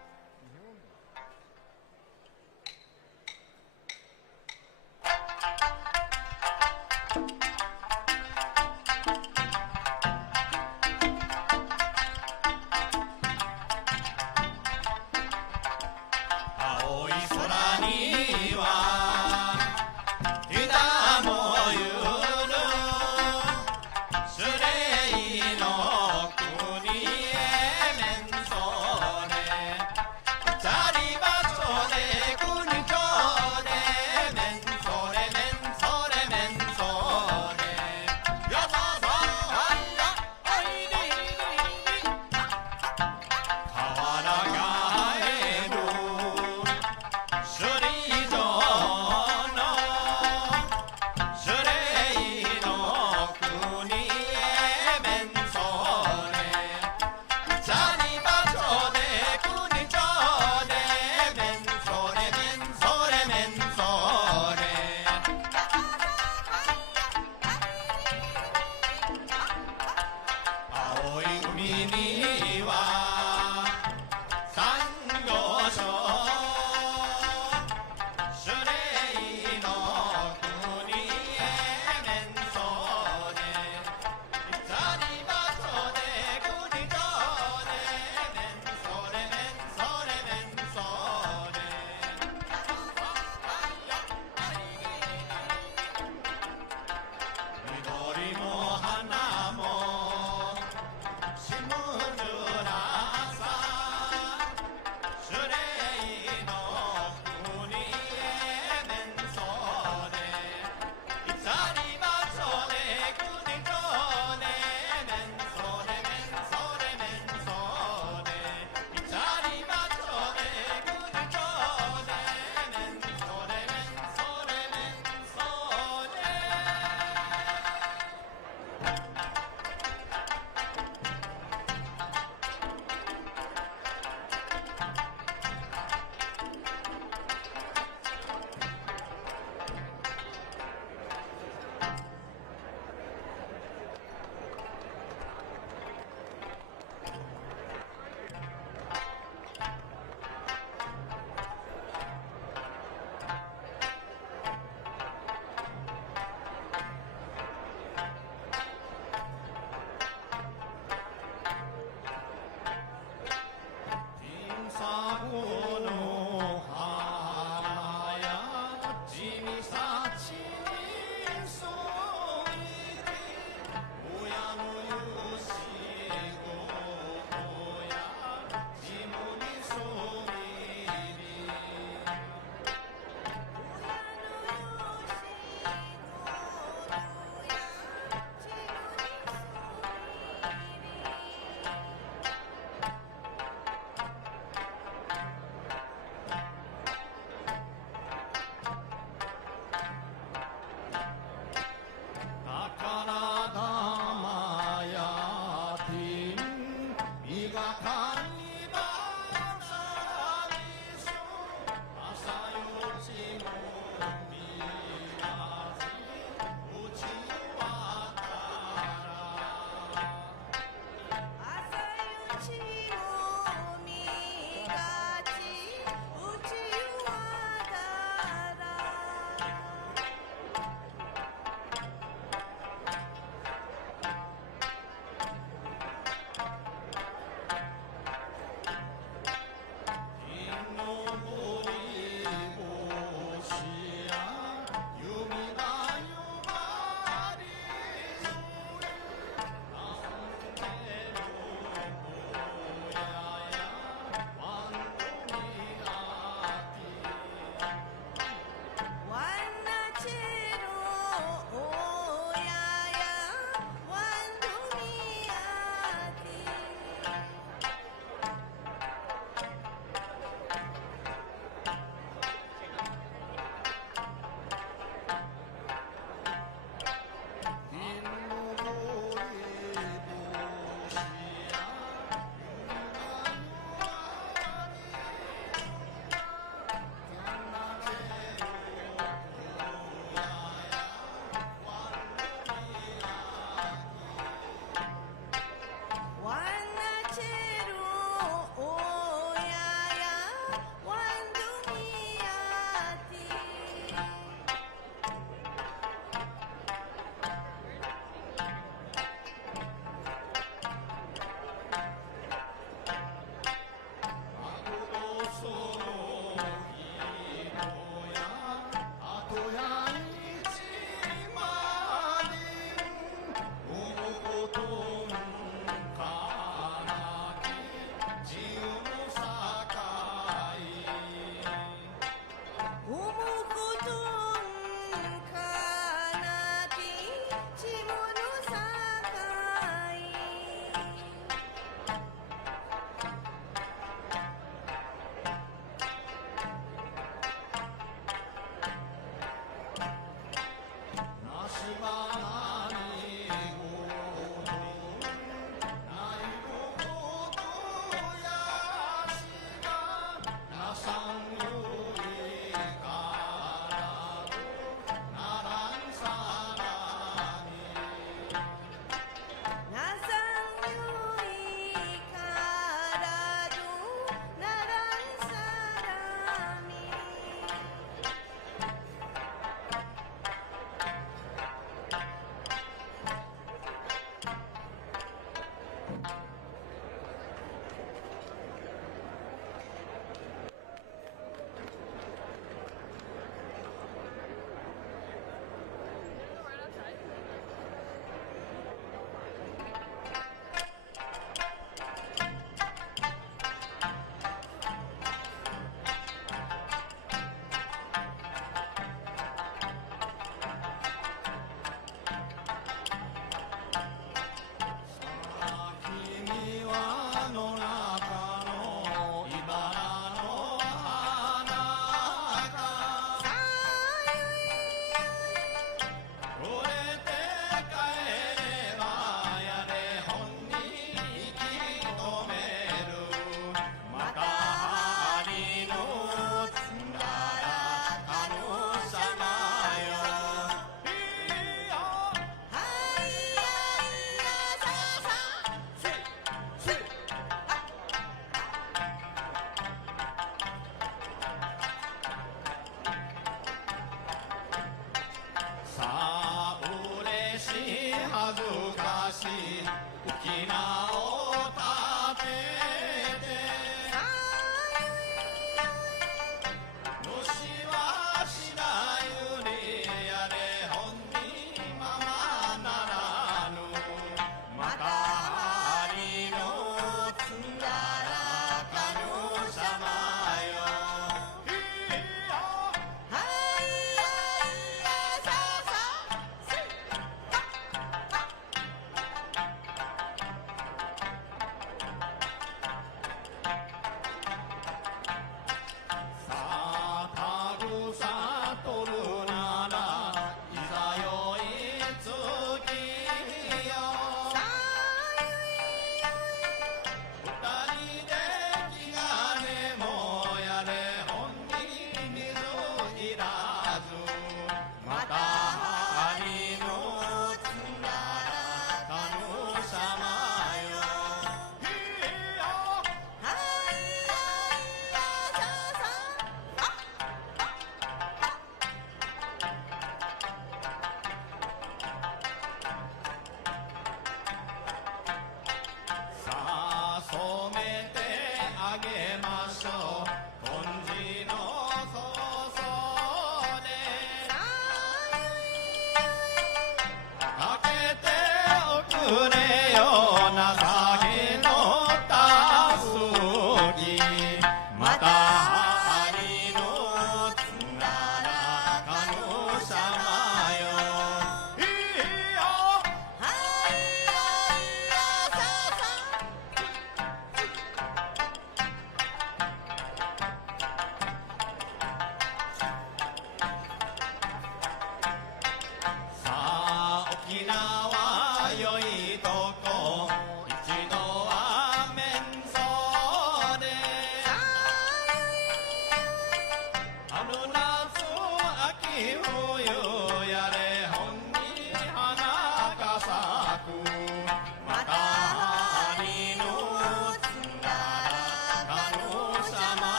さあ嬉しい恥ずかしい浮き名を立ててのしはしないよりやれ本人ままならぬまた針のつんだらかぬさまよ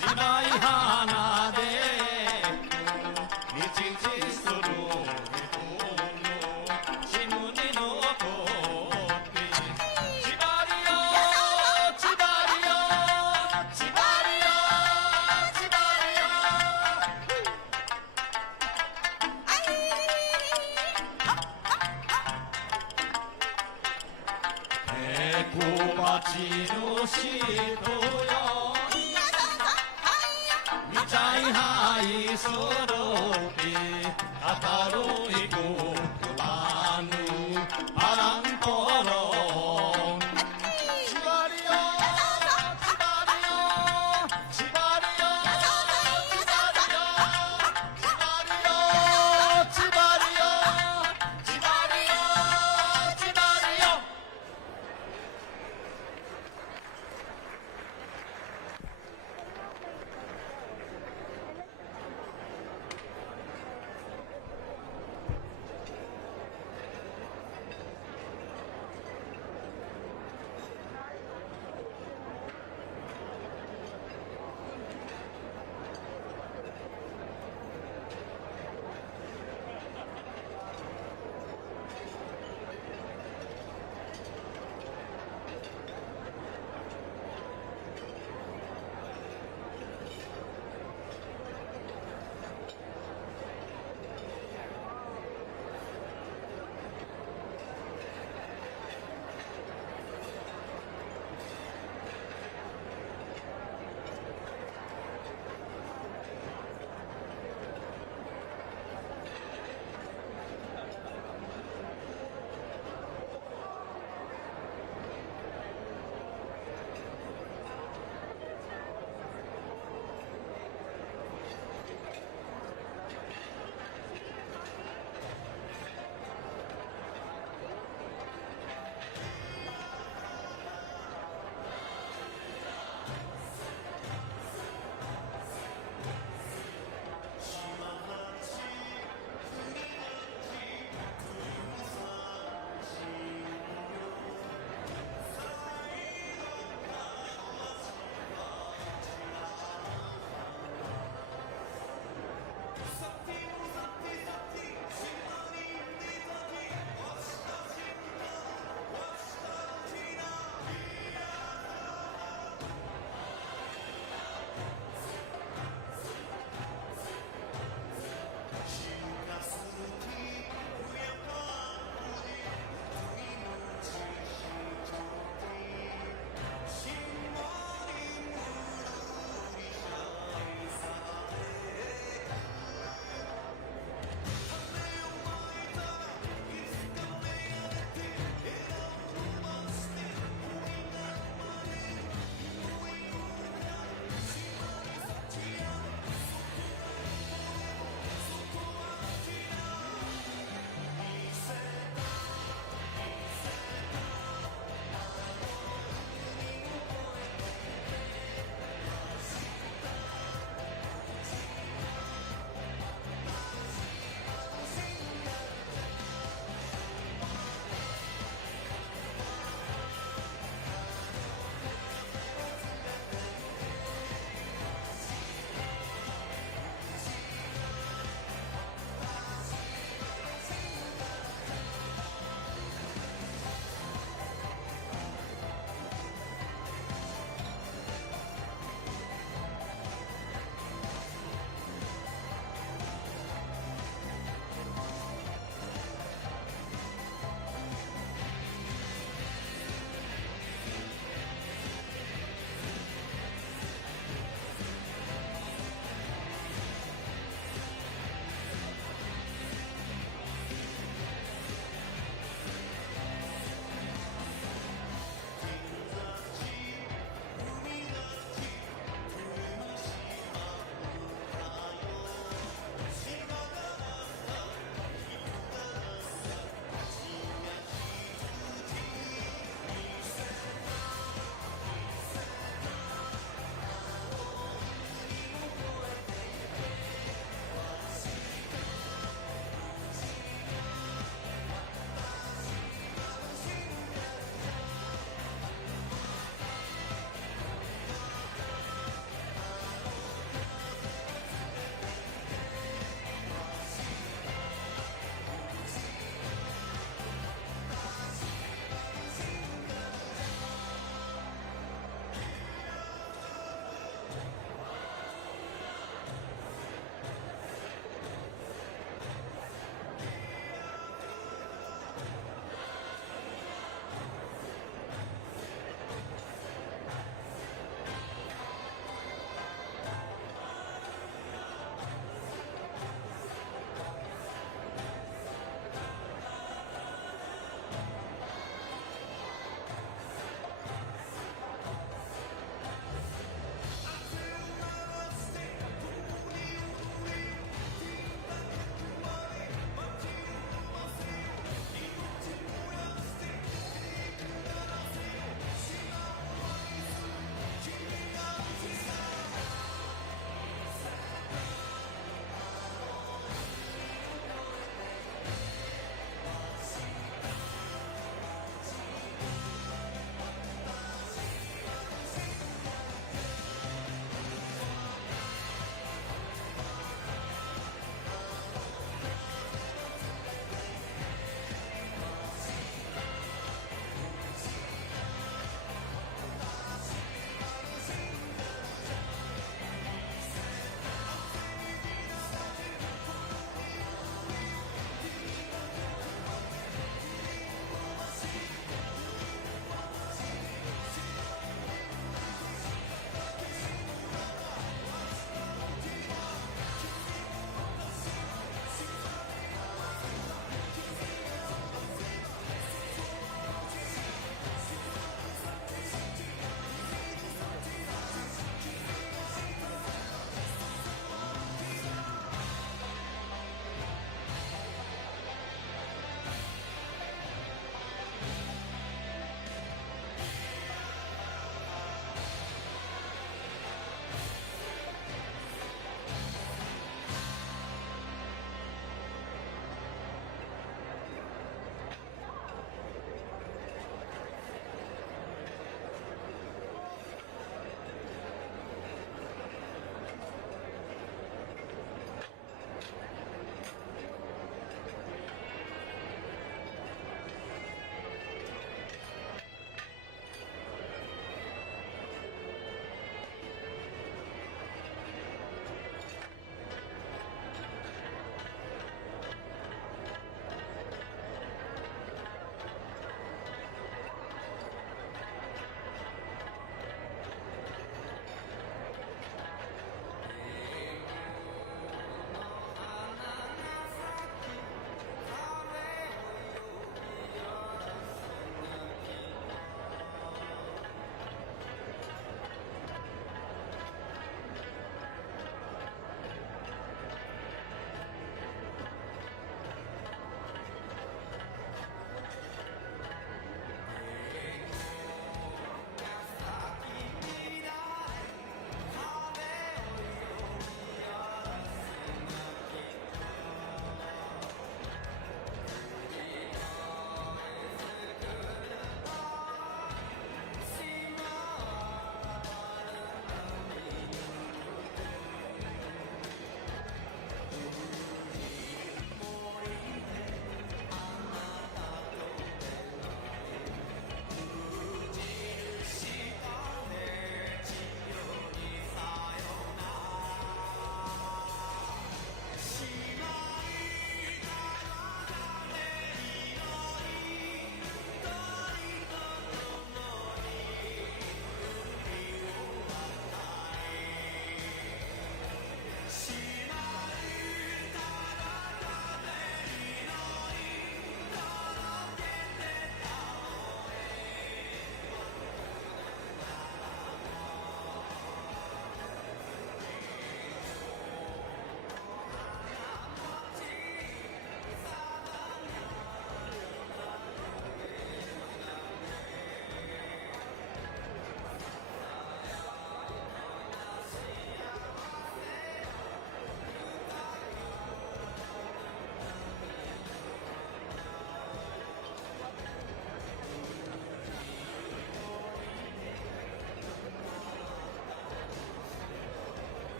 白い花で一日するの人よ見たいはいそろって明るいこくらぬあらんころちばりよちばりよちばりよちばりよちばりよちばりよちばりよちばりよ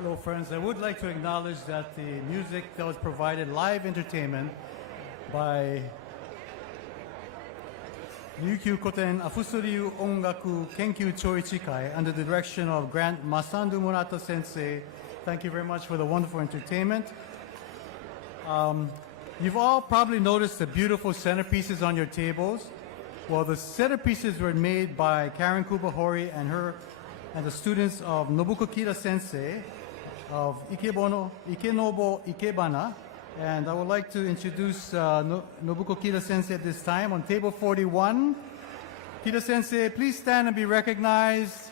Hello, friends. I would like to acknowledge that the music that was provided, live entertainment by Ryukyu Koten Afusuriu Ongaku Kenkyu Choichi Kai under the direction of Grant Masandu Murata Sensei. Thank you very much for the wonderful entertainment. You've all probably noticed the beautiful centerpieces on your tables. Well, the centerpieces were made by Karen Kubahori and the students of Nobuko Kira Sensei of Ikenobo Ikebana. And I would like to introduce Nobuko Kira Sensei at this time on table 41. Kira Sensei, please stand and be recognized.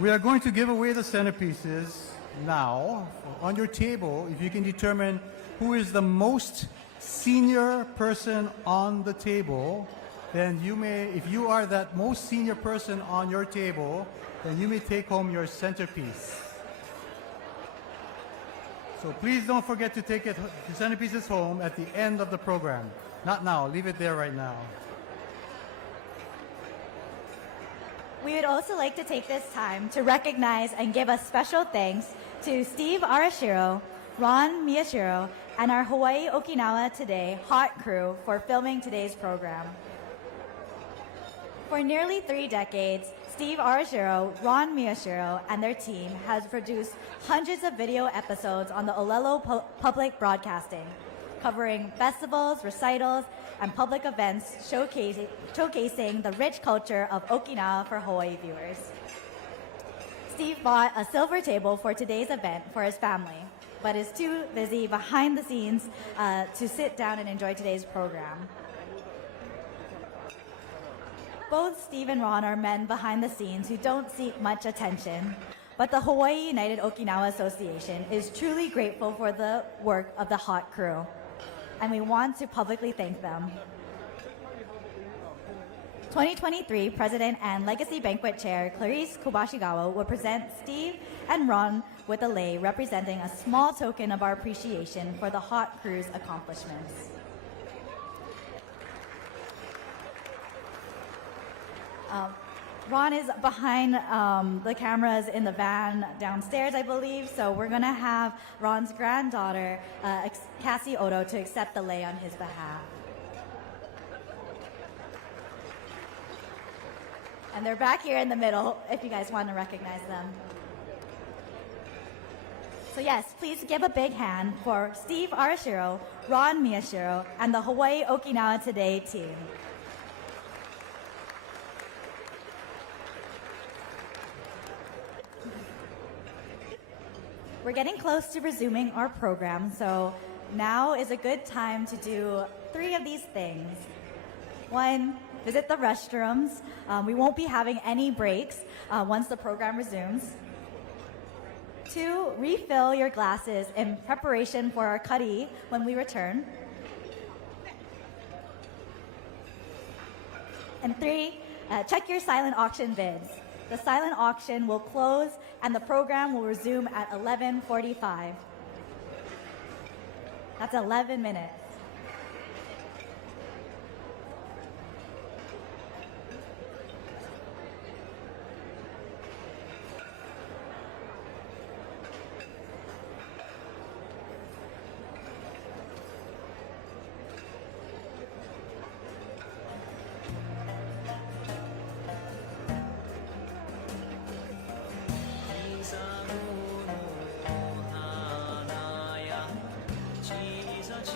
We are going to give away the centerpieces now. On your table, if you can determine who is the most senior person on the table, then you may, if you are that most senior person on your table, then you may take home your centerpiece. So please don't forget to take the centerpieces home at the end of the program. Not now, leave it there right now. We would also like to take this time to recognize and give a special thanks to Steve Arashiro, Ron Miyashiro, and our Hawaii Okinawa Today Hot Crew for filming today's program. For nearly 3 decades, Steve Arashiro, Ron Miyashiro, and their team has produced hundreds of video episodes on the Olelo Public Broadcasting, covering festivals, recitals, and public events showcasing the rich culture of Okinawa for Hawaii viewers. Steve bought a silver table for today's event for his family, but is too busy behind the scenes to sit down and enjoy today's program. Both Steve and Ron are men behind the scenes who don't seek much attention, but the Hawaii United Okinawa Association is truly grateful for the work of the Hot Crew, and we want to publicly thank them. 2023 President and Legacy Banquet Chair Clarice Kubashigawa will present Steve and Ron with a lei representing a small token of our appreciation for the Hot Crew's accomplishments. Ron is behind the cameras in the van downstairs, I believe, so we're going to have Ron's granddaughter, Cassie Odo, to accept the lei on his behalf. And they're back here in the middle, if you guys want to recognize them. So yes, please give a big hand for Steve Arashiro, Ron Miyashiro, and the Hawaii Okinawa Today team. We're getting close to resuming our program, so now is a good time to do 3 of these things. 1, visit the restrooms. We won't be having any breaks once the program resumes. 2, refill your glasses in preparation for our kari when we return. And 3, check your silent auction bids. The silent auction will close and the program will resume at 11:45. That's 11 minutes. Jesus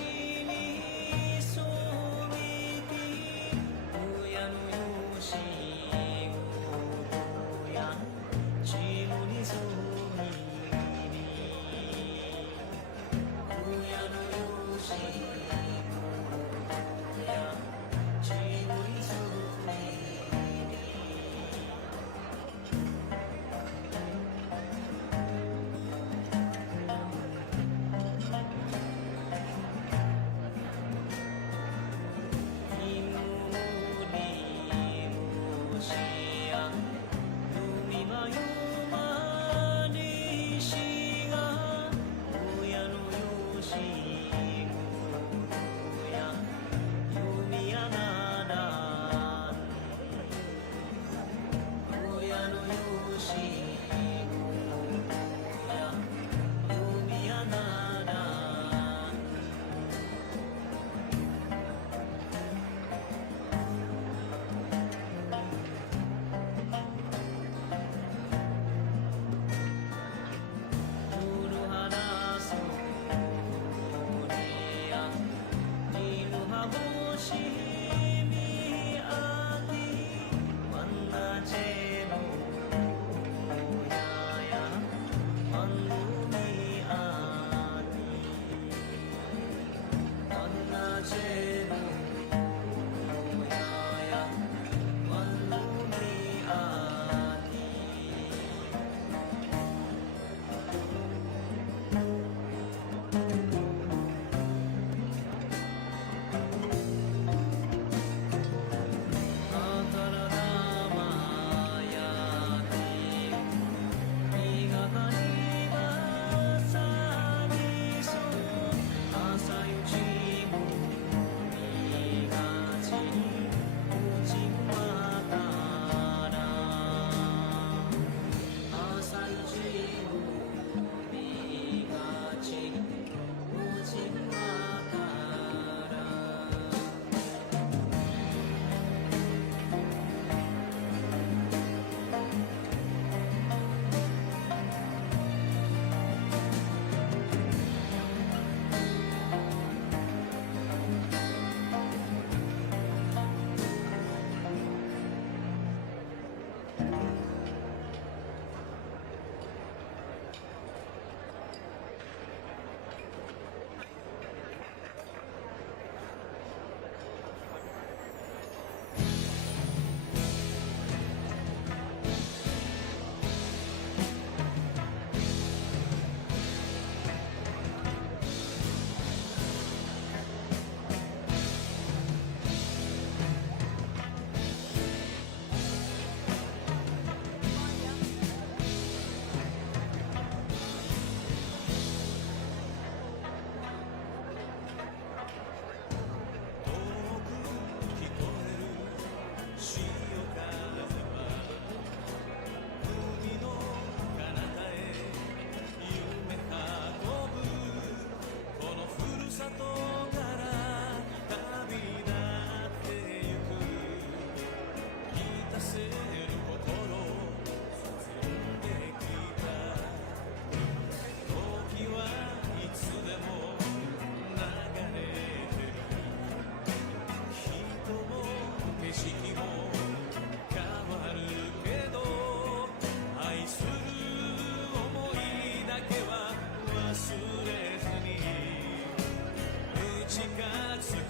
つ心持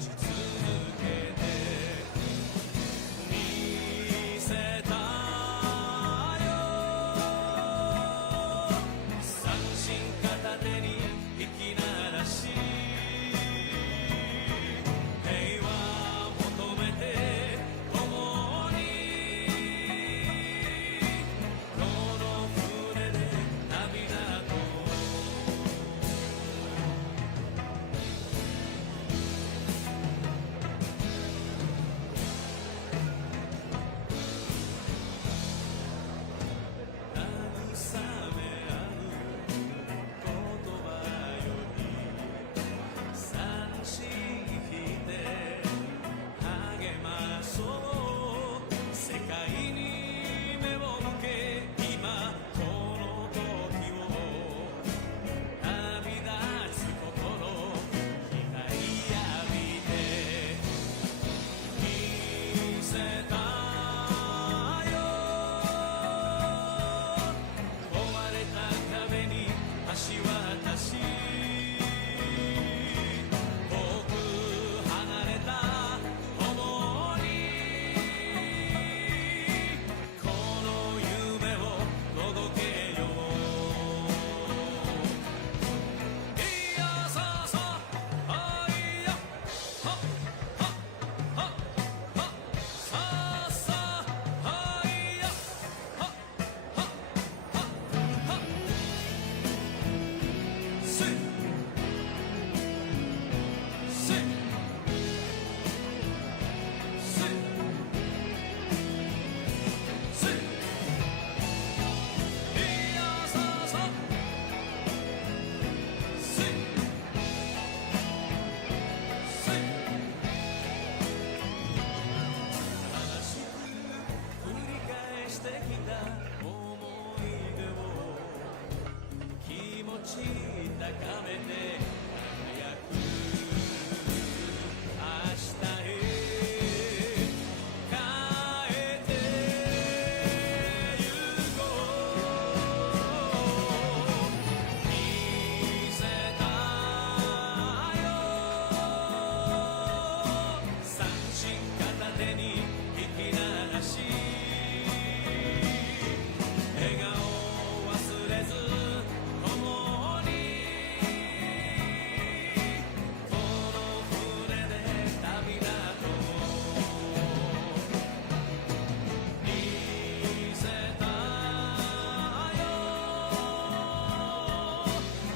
ち続けて見せたよ三振片手に引き鳴らし平和求めて共にこの船で旅立とう慰め合う言葉より寂しい日で励まそう世界に目を向け今この時を旅立つ心光浴びて見せたよ壊れた壁に橋渡し遠く離れた友にこの夢を届けよういやささはいやはっはっはっはっさあさはいやはっはっはっはっせせせせいやささせせ悲しく繰り返してきた思い出を気持ち高めて輝く明日へ変えてゆこう見せたよ三振片手に引き鳴らし笑顔忘れず共にこの船で旅立とう見せたよ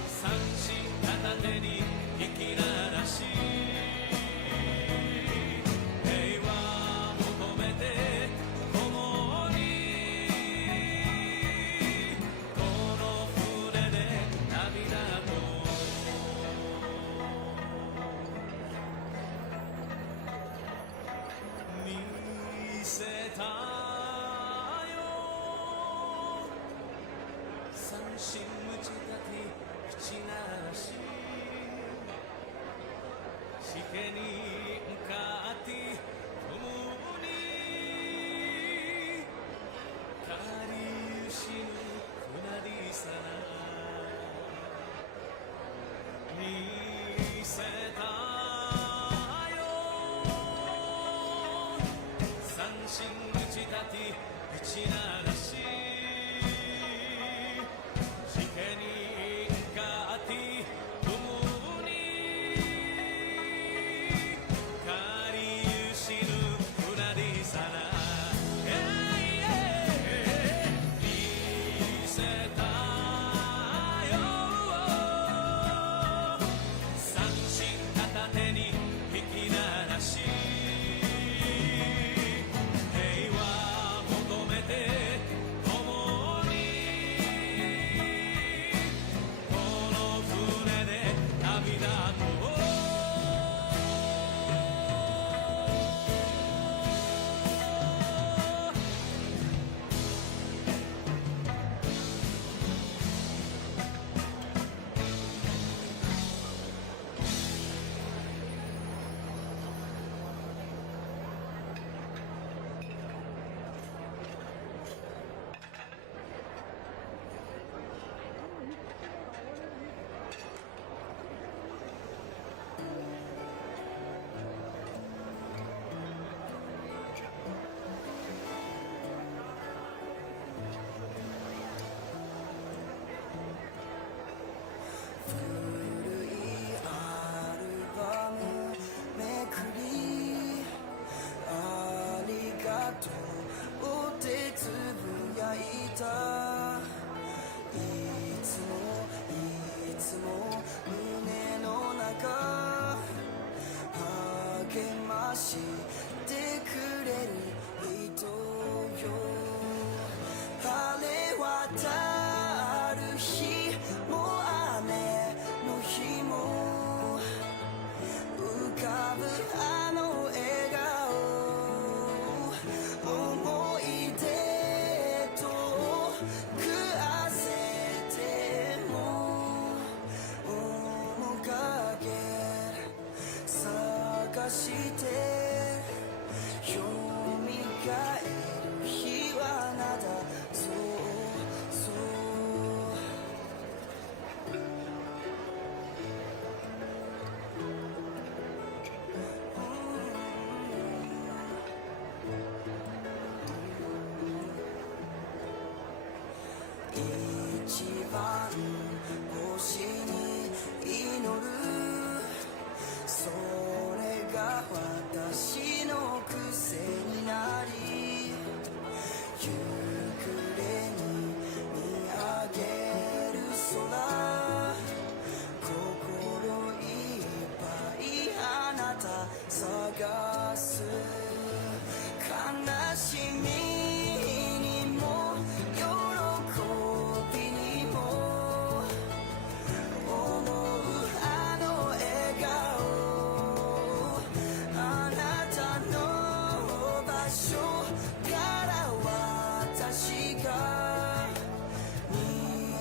三振片手に引き鳴らし平和求めて共にこの船で旅立とう見せたよ三振打ち立て口なししけに向かって共にかりゆしぬ船でさな見せたよ三振打ち立て打ち鳴らししけに向かって共にこ励ましてくれる人よ晴れ渡る日も雨の日も浮かぶあの笑顔思い出と食わせても面影探して蘇る日はなだそう一番星に祈るそれが私の癖になり夕暮れに見上げる空心いっぱいあなた探す悲しみにも喜びにも思うあの笑顔あなたの場所から私が見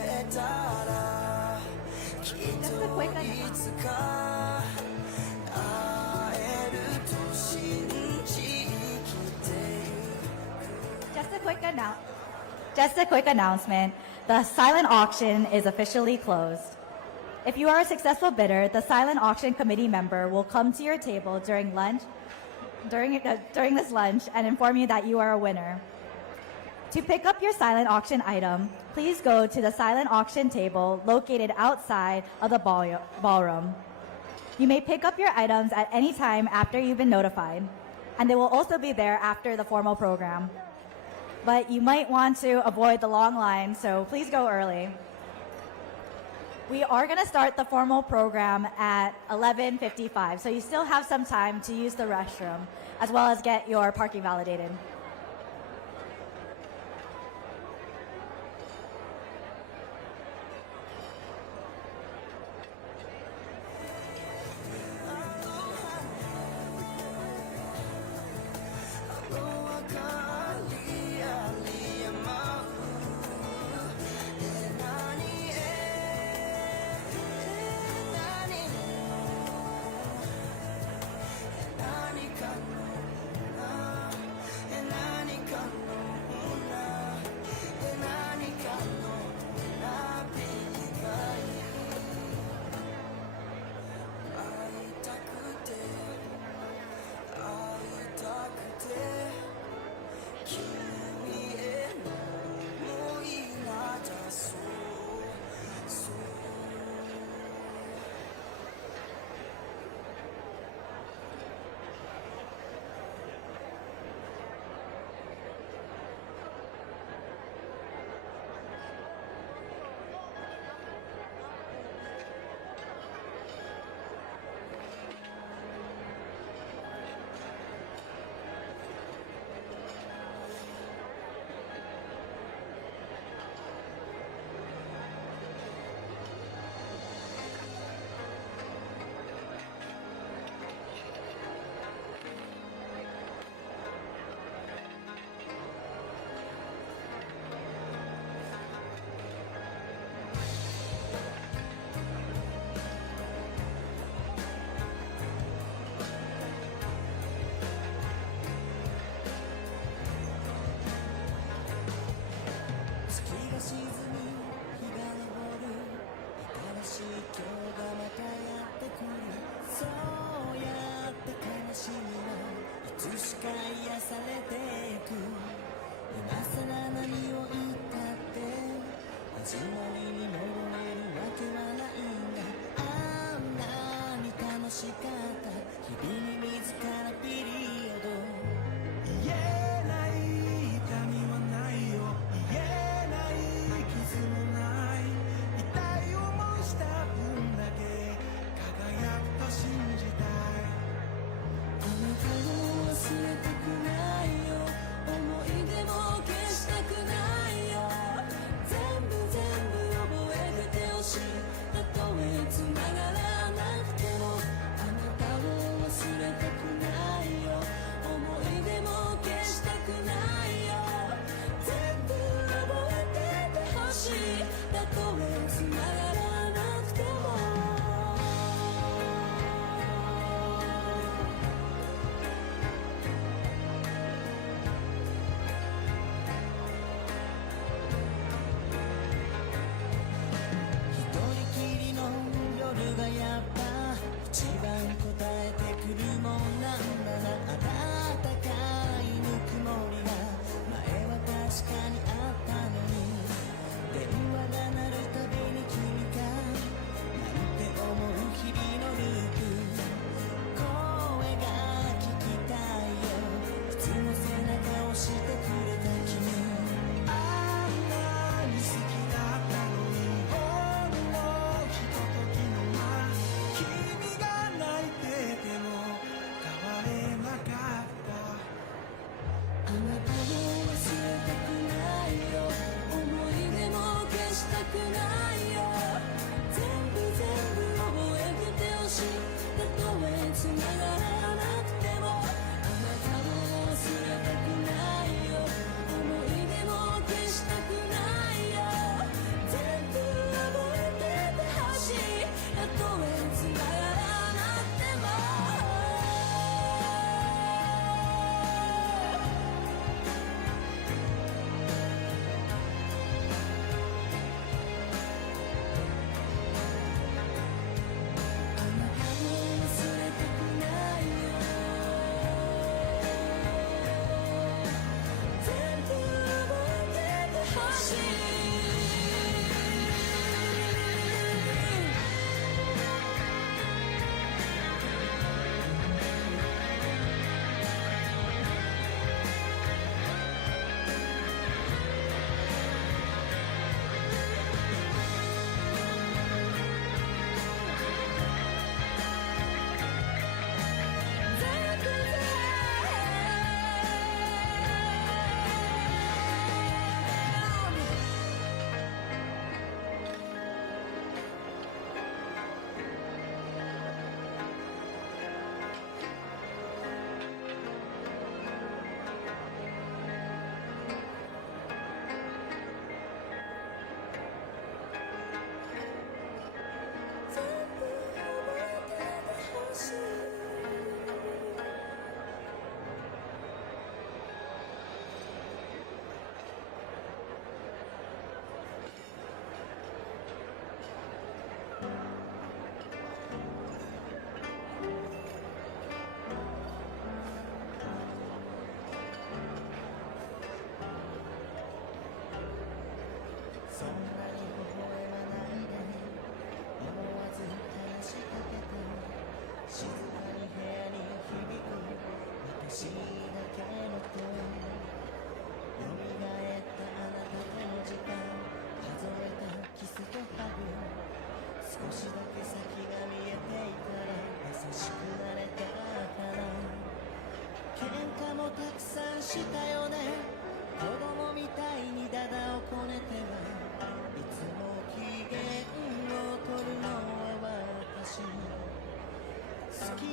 えたらきっといつか会えると信じ生きてゆく Just a quick announcement. The silent auction is officially closed. If you are a successful bidder, the silent auction committee member will come to your table during this lunch and inform you that you are a winner. To pick up your silent auction item, please go to the silent auction table located outside of the ballroom. You may pick up your items at any time after you've been notified, and they will also be there after the formal program. But you might want to avoid the long line, so please go early. We are going to start the formal program at 11:55, so you still have some time to use the restroom, as well as get your parking validated.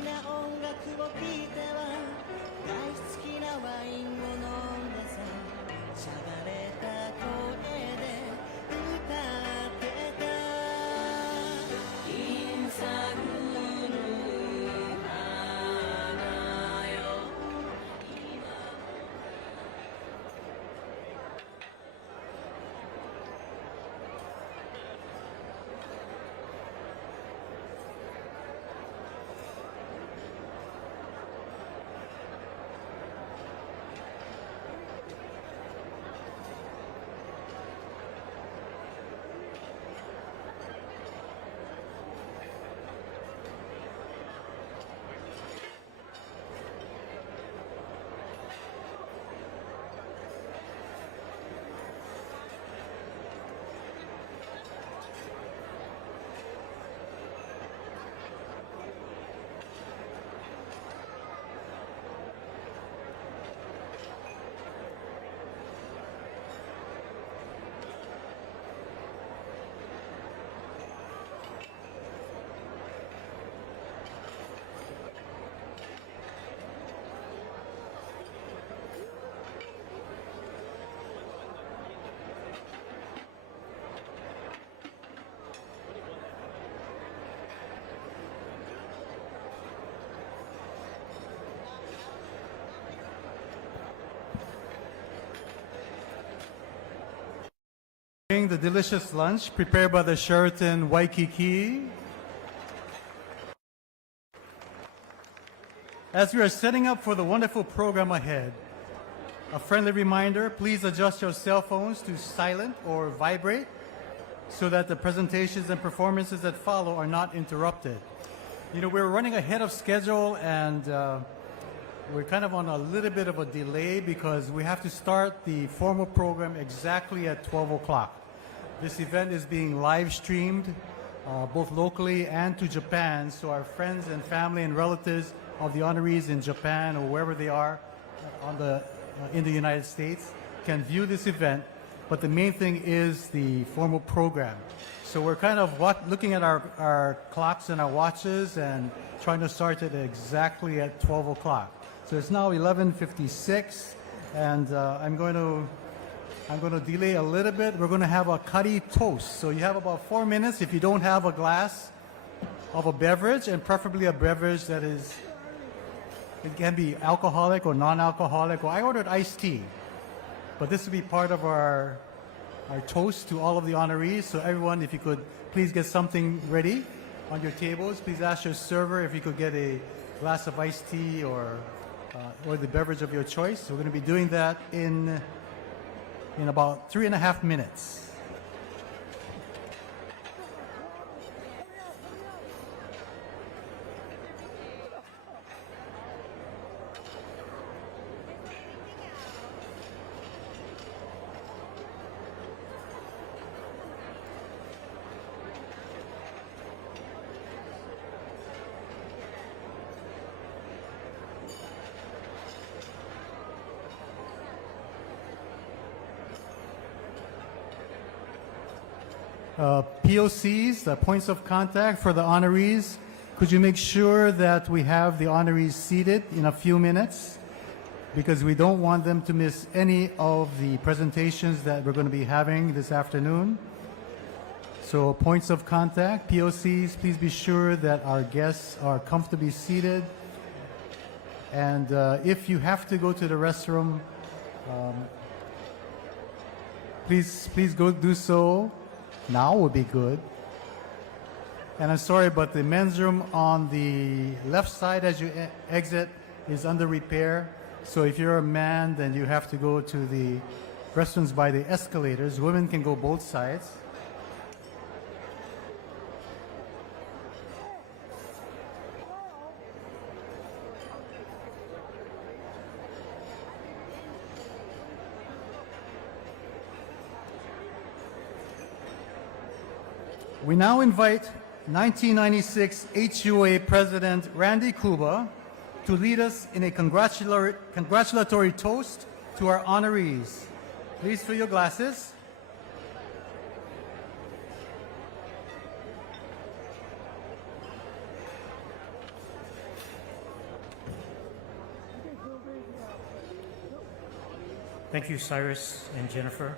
な音楽を聴いては大好きなワインを飲んでさしゃがれた声で歌ってたインサグル花よ The delicious lunch prepared by the Sheraton Waikiki. As we are setting up for the wonderful program ahead, a friendly reminder, please adjust your cell phones to silent or vibrate so that the presentations and performances that follow are not interrupted. You know, we're running ahead of schedule and we're kind of on a little bit of a delay because we have to start the formal program exactly at 12 o'clock. This event is being live streamed both locally and to Japan, so our friends and family and relatives of the honorees in Japan or wherever they are in the United States can view this event, but the main thing is the formal program. So we're kind of looking at our clocks and our watches and trying to start it exactly at 12 o'clock. So it's now 11:56, and I'm going to delay a little bit. We're going to have a kari toast. So you have about 4 minutes if you don't have a glass of a beverage, and preferably a beverage that is, it can be alcoholic or non-alcoholic. Well, I ordered iced tea, but this will be part of our toast to all of the honorees. So everyone, if you could please get something ready on your tables. Please ask your server if you could get a glass of iced tea or the beverage of your choice. We're going to be doing that in about 3.5 minutes. POCs, the points of contact for the honorees. Could you make sure that we have the honorees seated in a few minutes? Because we don't want them to miss any of the presentations that we're going to be having this afternoon. So points of contact, POCs, please be sure that our guests are comfortably seated. And if you have to go to the restroom, please go do so. Now would be good. And I'm sorry, but the men's room on the left side as you exit is under repair. So if you're a man, then you have to go to the restrooms by the escalators. Women can go both sides. We now invite 1996 HUA President Randy Kuba to lead us in a congratulatory toast to our honorees. Please fill your glasses. Thank you, Cyrus and Jennifer.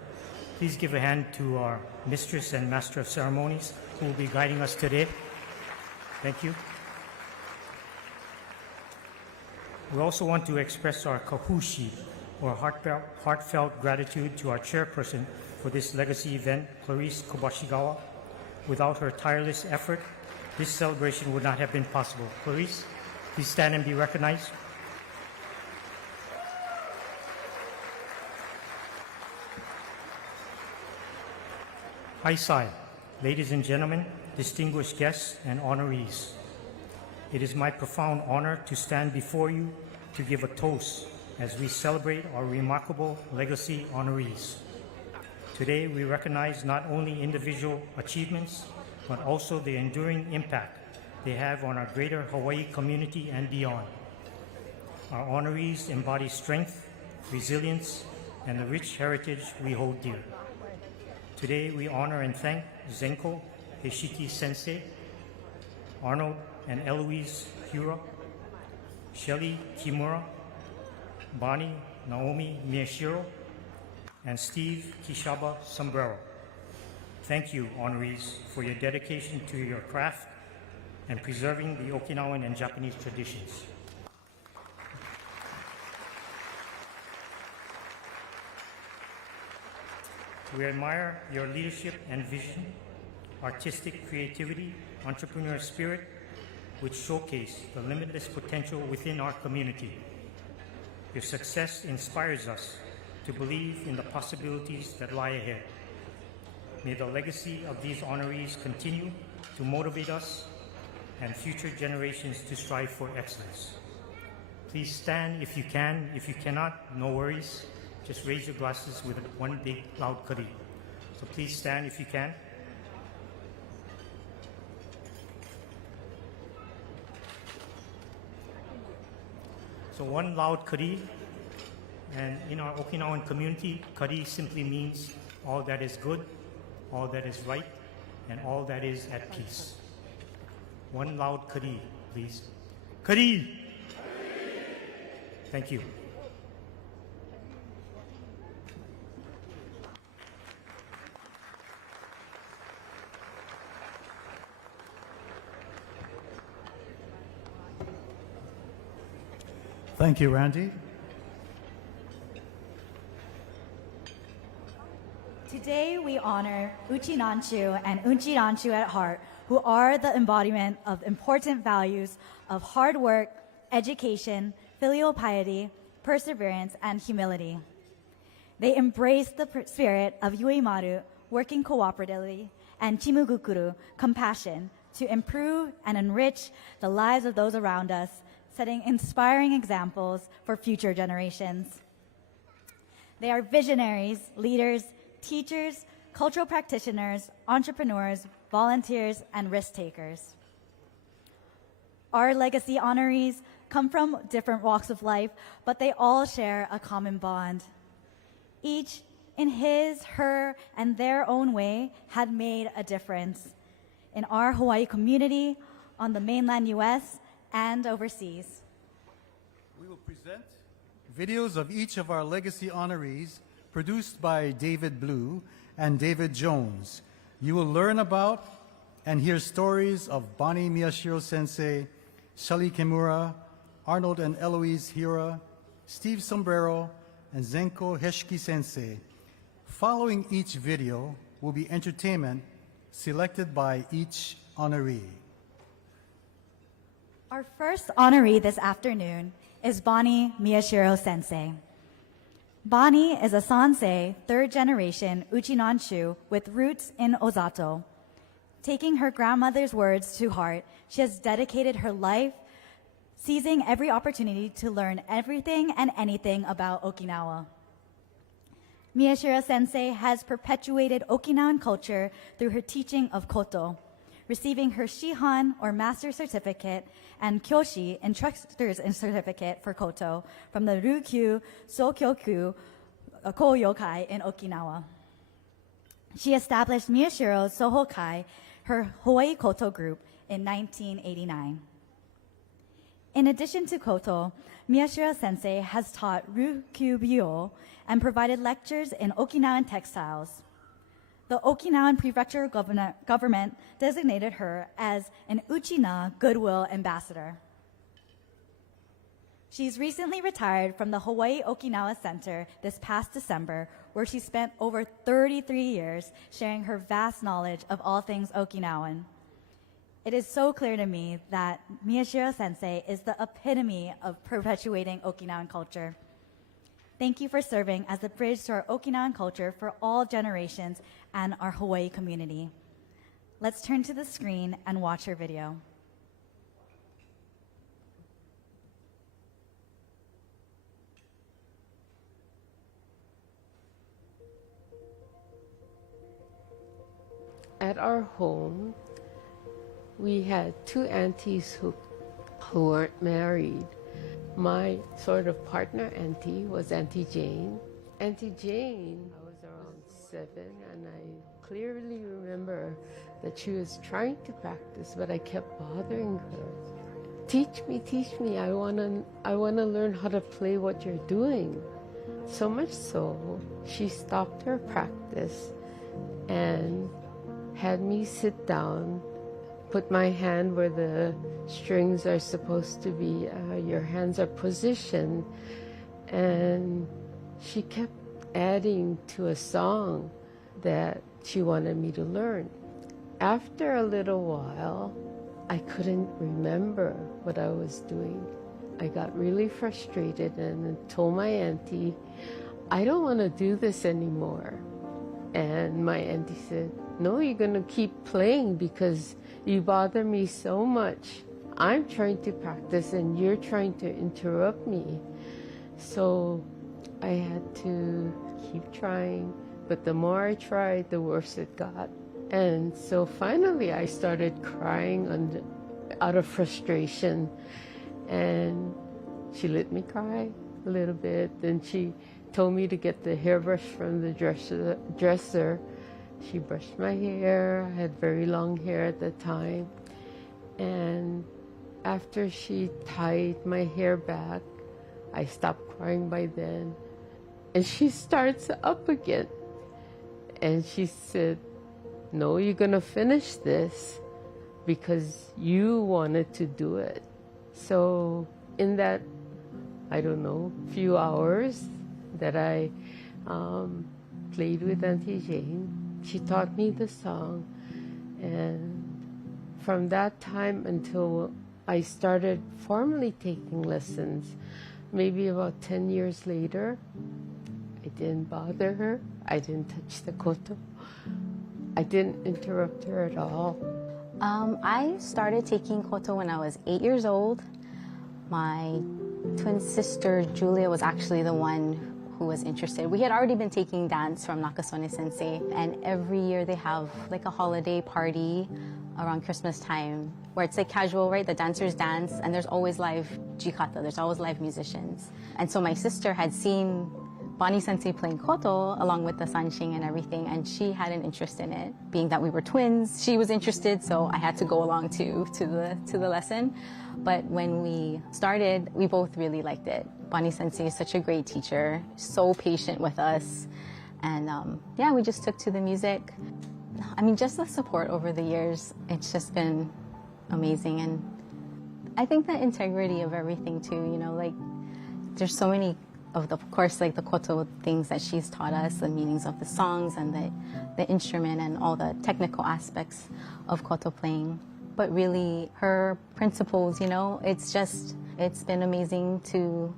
Please give a hand to our Mistress and Master of Ceremonies who will be guiding us today. Thank you. We also want to express our kahushi, or heartfelt gratitude to our chairperson for this legacy event, Clarice Kobashigawa. Without her tireless effort, this celebration would not have been possible. Clarice, please stand and be recognized. Haisai, ladies and gentlemen, distinguished guests and honorees. It is my profound honor to stand before you to give a toast as we celebrate our remarkable legacy honorees. Today, we recognize not only individual achievements, but also the enduring impact they have on our greater Hawaii community and beyond. Our honorees embody strength, resilience, and the rich heritage we hold dear. Today, we honor and thank Zenko Hiki Sensei, Arnold and Eloise Hira, Shelley Kimura, Bonnie Naomi Miyashiro, and Steve Kishaba Somero. Thank you, honorees, for your dedication to your craft and preserving the Okinawan and Japanese traditions. We admire your leadership and vision, artistic creativity, entrepreneurial spirit, which showcase the limitless potential within our community. Your success inspires us to believe in the possibilities that lie ahead. May the legacy of these honorees continue to motivate us and future generations to strive for excellence. Please stand if you can. If you cannot, no worries. Just raise your glasses with one big loud kari. So please stand if you can. So one loud kari, and in our Okinawan community, kari simply means all that is good, all that is right, and all that is at peace. One loud kari, please. Kari! Thank you. Thank you, Randy. Today we honor Uchinanchu and Uchinanchu at heart, who are the embodiment of important values of hard work, education, filial piety, perseverance, and humility. They embrace the spirit of Yuimaru, working cooperatively, and Chimugukuru, compassion, to improve and enrich the lives of those around us, setting inspiring examples for future generations. They are visionaries, leaders, teachers, cultural practitioners, entrepreneurs, volunteers, and risk takers. Our legacy honorees come from different walks of life, but they all share a common bond. Each, in his, her, and their own way, had made a difference in our Hawaii community, on the mainland US, and overseas. We will present videos of each of our legacy honorees produced by David Blue and David Jones. You will learn about and hear stories of Bonnie Miyashiro Sensei, Shelley Kimura, Arnold and Eloise Hira, Steve Somero, and Zenko Hiki Sensei. Following each video will be entertainment selected by each honoree. Our first honoree this afternoon is Bonnie Miyashiro Sensei. Bonnie is a Sansei, third-generation Uchinanchu with roots in Osato. Taking her grandmother's words to heart, she has dedicated her life seizing every opportunity to learn everything and anything about Okinawa. Miyashiro Sensei has perpetuated Okinawan culture through her teaching of Koto, receiving her Shihan, or Master Certificate, and Kyoshi, Instructor's Certificate for Koto, from the Ryukyu Sokyoku Koyokai in Okinawa. She established Miyashiro Sohokai, her Hawaii Koto group, in 1989. In addition to Koto, Miyashiro Sensei has taught Ryukyu-ryo and provided lectures in Okinawan textiles. The Okinawan Prefecture government designated her as an Uchina Goodwill Ambassador. She's recently retired from the Hawaii Okinawa Center this past December, where she spent over 33 years sharing her vast knowledge of all things Okinawan. It is so clear to me that Miyashiro Sensei is the epitome of perpetuating Okinawan culture. Thank you for serving as the bridge to our Okinawan culture for all generations and our Hawaii community. Let's turn to the screen and watch her video. At our home, we had two aunties who weren't married. My sort of partner auntie was Auntie Jane. Auntie Jane, I was around 7, and I clearly remember that she was trying to practice, but I kept bothering her. Teach me, I wanna learn how to play what you're doing. So much so, she stopped her practice and had me sit down, put my hand where the strings are supposed to be, your hands are positioned, and she kept adding to a song that she wanted me to learn. After a little while, I couldn't remember what I was doing. I got really frustrated and told my auntie, I don't want to do this anymore. And my auntie said, no, you're going to keep playing because you bother me so much. I'm trying to practice and you're trying to interrupt me. So I had to keep trying, but the more I tried, the worse it got. And so finally I started crying out of frustration, and she let me cry a little bit. Then she told me to get the hairbrush from the dresser. She brushed my hair. I had very long hair at the time. And after she tied my hair back, I stopped crying by then. And she starts up again. And she said, no, you're going to finish this because you wanted to do it. So in that, I don't know, few hours that I played with Auntie Jane, she taught me the song. And from that time until I started formally taking lessons, maybe about 10 years later, I didn't bother her. I didn't touch the koto. I didn't interrupt her at all. I started taking koto when I was 8 years old. My twin sister, Julia, was actually the one who was interested. We had already been taking dance from Nakasone Sensei, and every year they have like a holiday party around Christmas time where it's like casual, right? The dancers dance, and there's always live jikata, there's always live musicians. And so my sister had seen Bonnie Sensei playing koto along with the sanshin and everything, and she had an interest in it. Being that we were twins, she was interested, so I had to go along to the lesson. But when we started, we both really liked it. Bonnie Sensei is such a great teacher, so patient with us, and yeah, we just took to the music. I mean, just the support over the years, it's just been amazing. And I think the integrity of everything too, you know, like there's so many of course, like the koto things that she's taught us, the meanings of the songs and the instrument and all the technical aspects of koto playing. But really, her principles, you know, it's been amazing to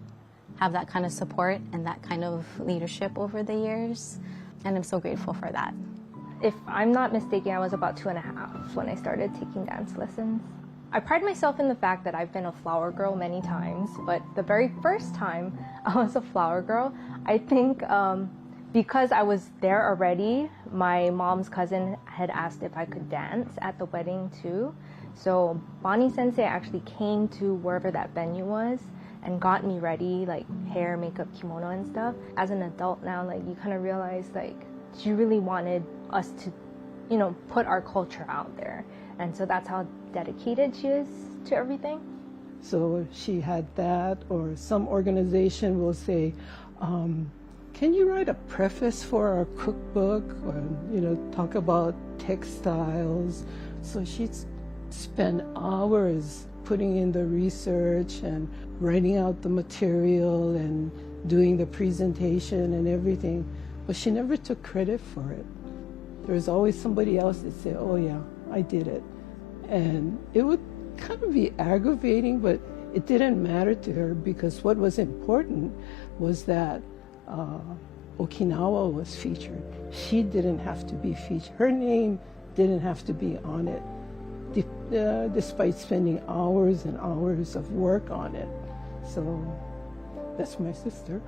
have that kind of support and that kind of leadership over the years. And I'm so grateful for that. If I'm not mistaken, I was about 2.5 when I started taking dance lessons. I pride myself in the fact that I've been a flower girl many times, but the very first time I was a flower girl, I think because I was there already, my mom's cousin had asked if I could dance at the wedding too. So Bonnie Sensei actually came to wherever that venue was and got me ready, like hair, makeup, kimono and stuff. As an adult now, like you kind of realize like she really wanted us to, you know, put our culture out there. And so that's how dedicated she is to everything. So she had that, or some organization will say, can you write a preface for our cookbook, or talk about textiles? So she'd spend hours putting in the research and writing out the material and doing the presentation and everything, but she never took credit for it. There was always somebody else that said, oh yeah, I did it. And it would kind of be aggravating, but it didn't matter to her, because what was important was that Okinawa was featured. She didn't have to be featured. Her name didn't have to be on it, despite spending hours and hours of work on it. So that's my sister.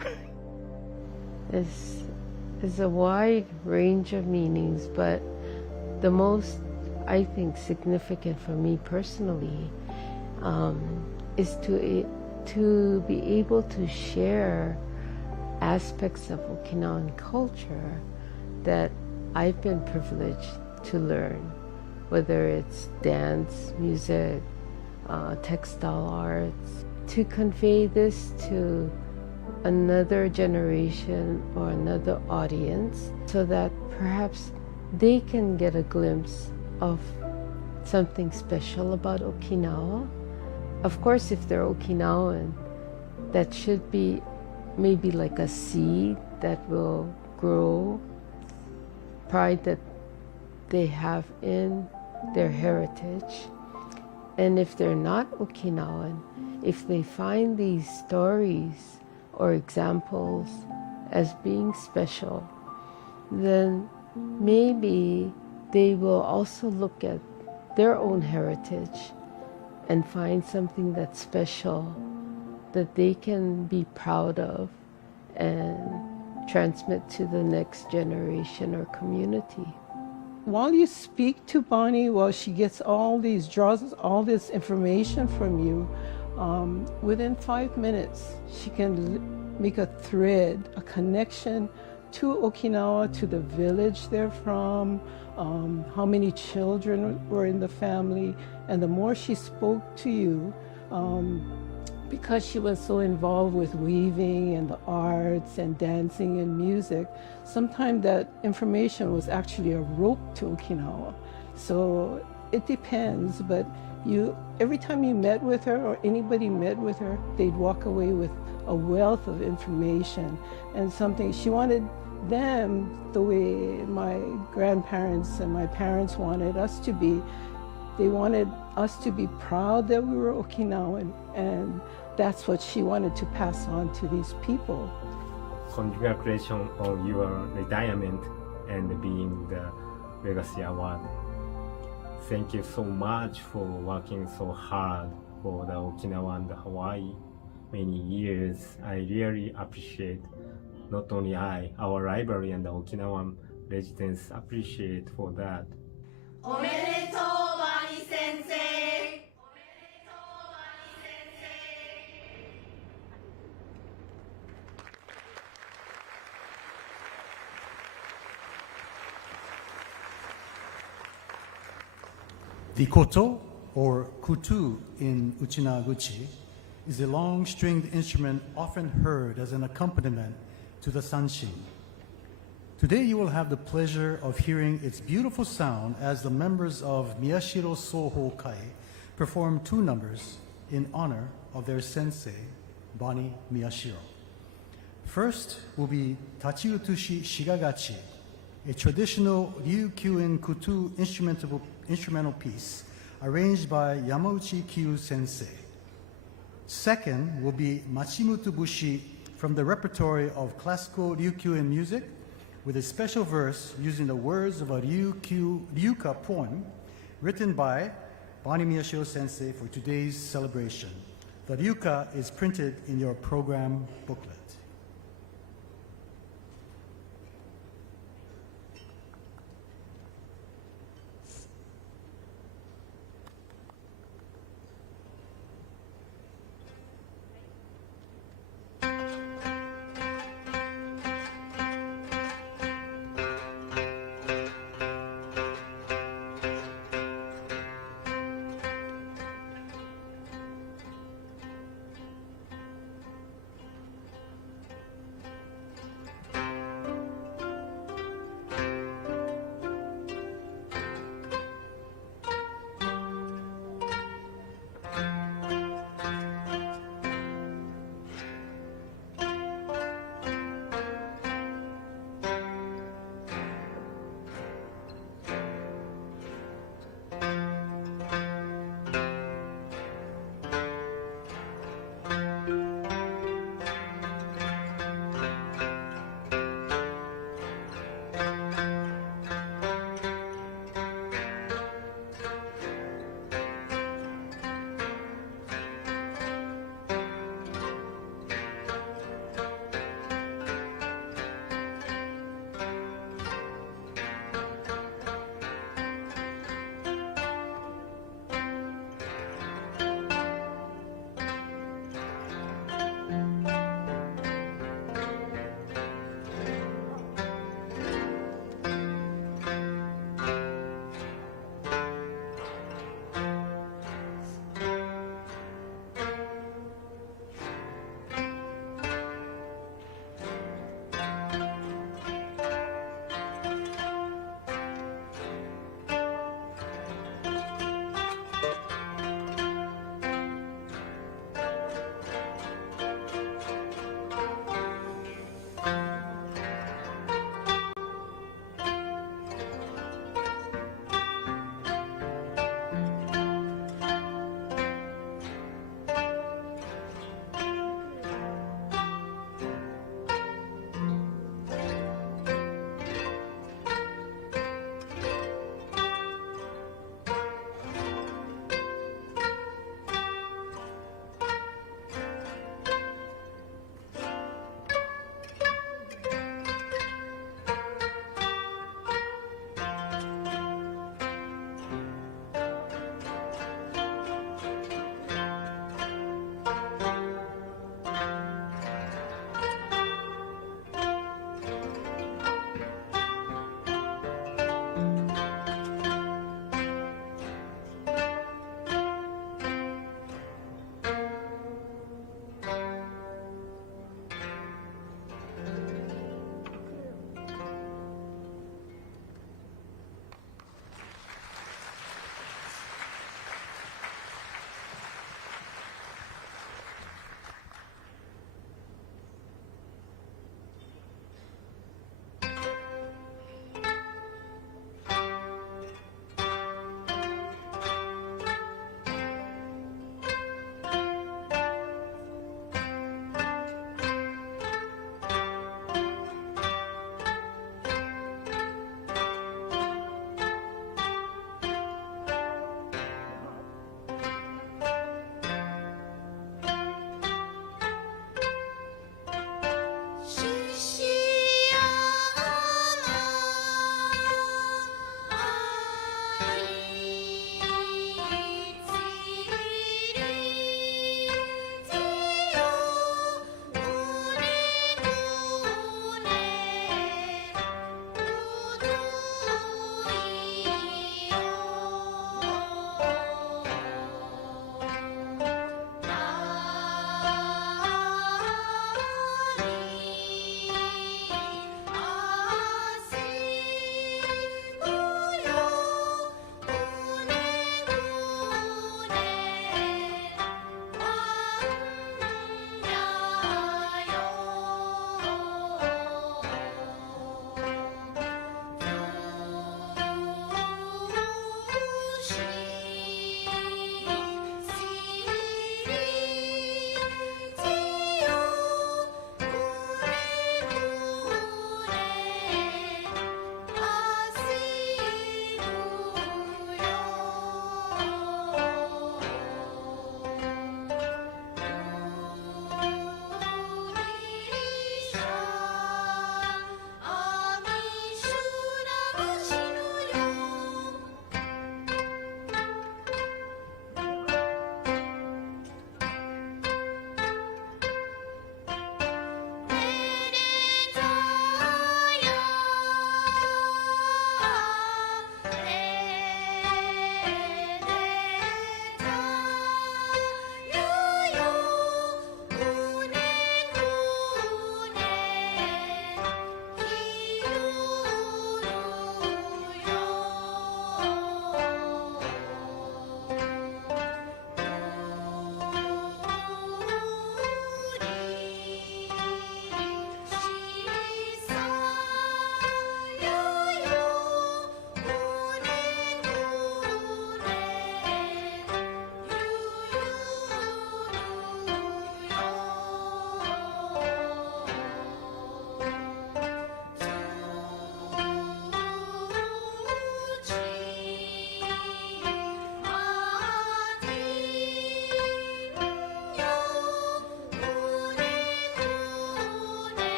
There's a wide range of meanings, but the most, I think, significant for me personally is to be able to share aspects of Okinawan culture that I've been privileged to learn, whether it's dance, music, textile arts, to convey this to another generation or another audience, so that perhaps they can get a glimpse of something special about Okinawa. Of course, if they're Okinawan, that should be maybe like a seed that will grow pride that they have in their heritage. And if they're not Okinawan, if they find these stories or examples as being special, then maybe they will also look at their own heritage and find something that's special that they can be proud of and transmit to the next generation or community. While you speak to Bonnie, while she gets draws all this information from you, within 5 minutes, she can make a thread, a connection to Okinawa, to the village they're from, how many children were in the family. And the more she spoke to you, because she was so involved with weaving and the arts and dancing and music, sometimes that information was actually a rope to Okinawa. So it depends, but every time you met with her or anybody met with her, they'd walk away with a wealth of information and something. She wanted them the way my grandparents and my parents wanted us to be. They wanted us to be proud that we were Okinawan, and that's what she wanted to pass on to these people. Congratulations on your retirement and being the Legacy Award. Thank you so much for working so hard for the Okinawa and Hawaii many years. I really appreciate, not only our library and the Okinawan residents appreciate for that. Omedetou, Bonnie Sensei! The koto, or kutu in Uchinaguchi, is a long stringed instrument often heard as an accompaniment to the sanshin. Today you will have the pleasure of hearing its beautiful sound as the members of Miyashiro Soho Kai perform 2 numbers in honor of their sensei, Bonnie Miyashiro. First will be Tachiutushi Shigagachi, a traditional Ryukyuin Kutu instrumental piece arranged by Yamauchi Kyu Sensei. Second will be Machimutu Bushi from the repertory of classical Ryukyuin music, with a special verse using the words of a Ryuka poem written by Bonnie Miyashiro Sensei for today's celebration. The Ryuka is printed in your program booklet.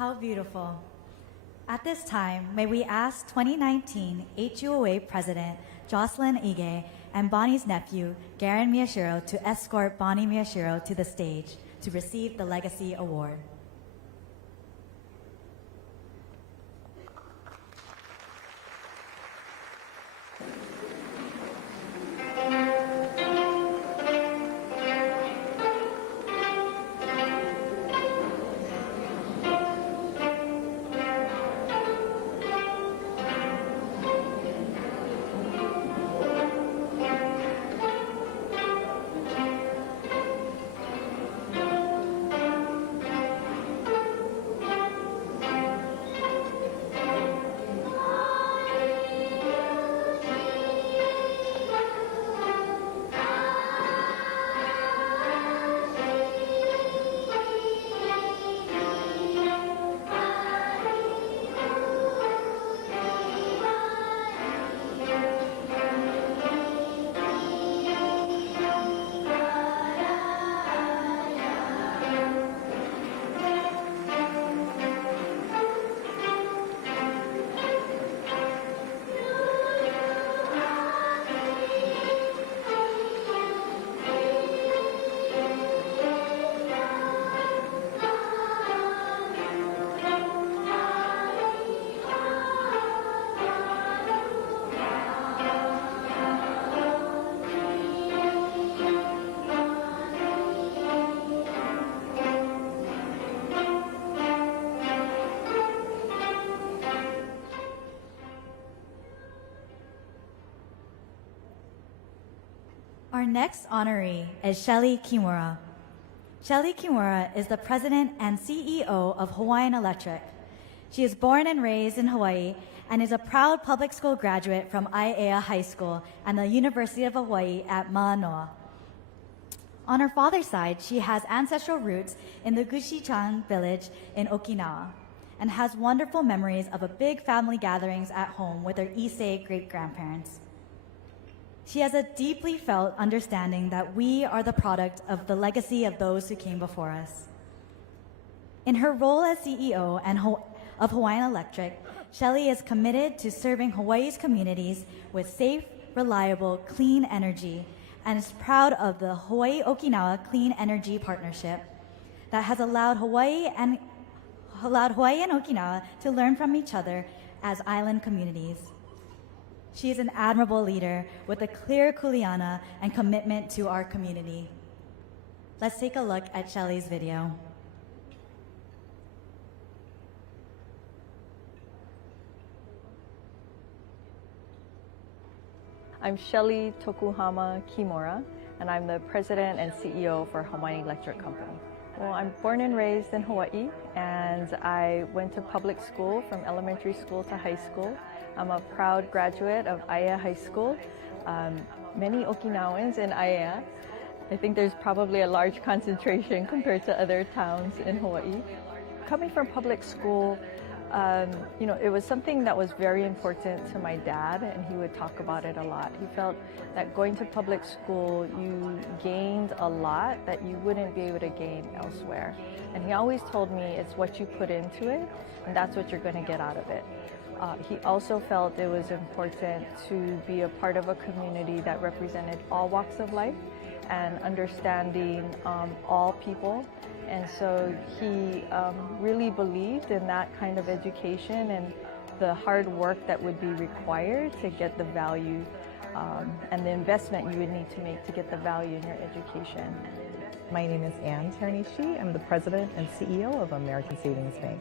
How beautiful. At this time, may we ask 2019 HUOA President Jocelyn Ige and Bonnie's nephew, Garen Miyashiro, to escort Bonnie Miyashiro to the stage to receive the Legacy Award. Our next honoree is Shelley Kimura. Shelley Kimura is the president and CEO of Hawaiian Electric. She is born and raised in Hawaii and is a proud public school graduate from Aiea High School and the University of Hawaii at Manoa. On her father's side, she has ancestral roots in the Gushi-chan village in Okinawa and has wonderful memories of a big family gatherings at home with her Issei great-grandparents. She has a deeply felt understanding that we are the product of the legacy of those who came before us. In her role as CEO of Hawaiian Electric, Shelley is committed to serving Hawaii's communities with safe, reliable, clean energy and is proud of the Hawaii-Okinawa Clean Energy Partnership that has allowed Hawaii and Okinawa to learn from each other as island communities. She is an admirable leader with a clear kuleana and commitment to our community. Let's take a look at Shelley's video. I'm Shelley Tokuhama Kimura, and I'm the president and CEO for Hawaiian Electric Company. Well, I'm born and raised in Hawaii, and I went to public school from elementary school to high school. I'm a proud graduate of Aiea High School. Many Okinawans in Aiea. I think there's probably a large concentration compared to other towns in Hawaii. Coming from public school, it was something that was very important to my dad, and he would talk about it a lot. He felt that going to public school, you gained a lot that you wouldn't be able to gain elsewhere. And he always told me it's what you put into it, and that's what you're going to get out of it. He also felt it was important to be a part of a community that represented all walks of life and understanding all people. And so he really believed in that kind of education and the hard work that would be required to get the value and the investment you would need to make to get the value in your education. My name is Ann Ternishi. I'm the president and CEO of American Savings Bank.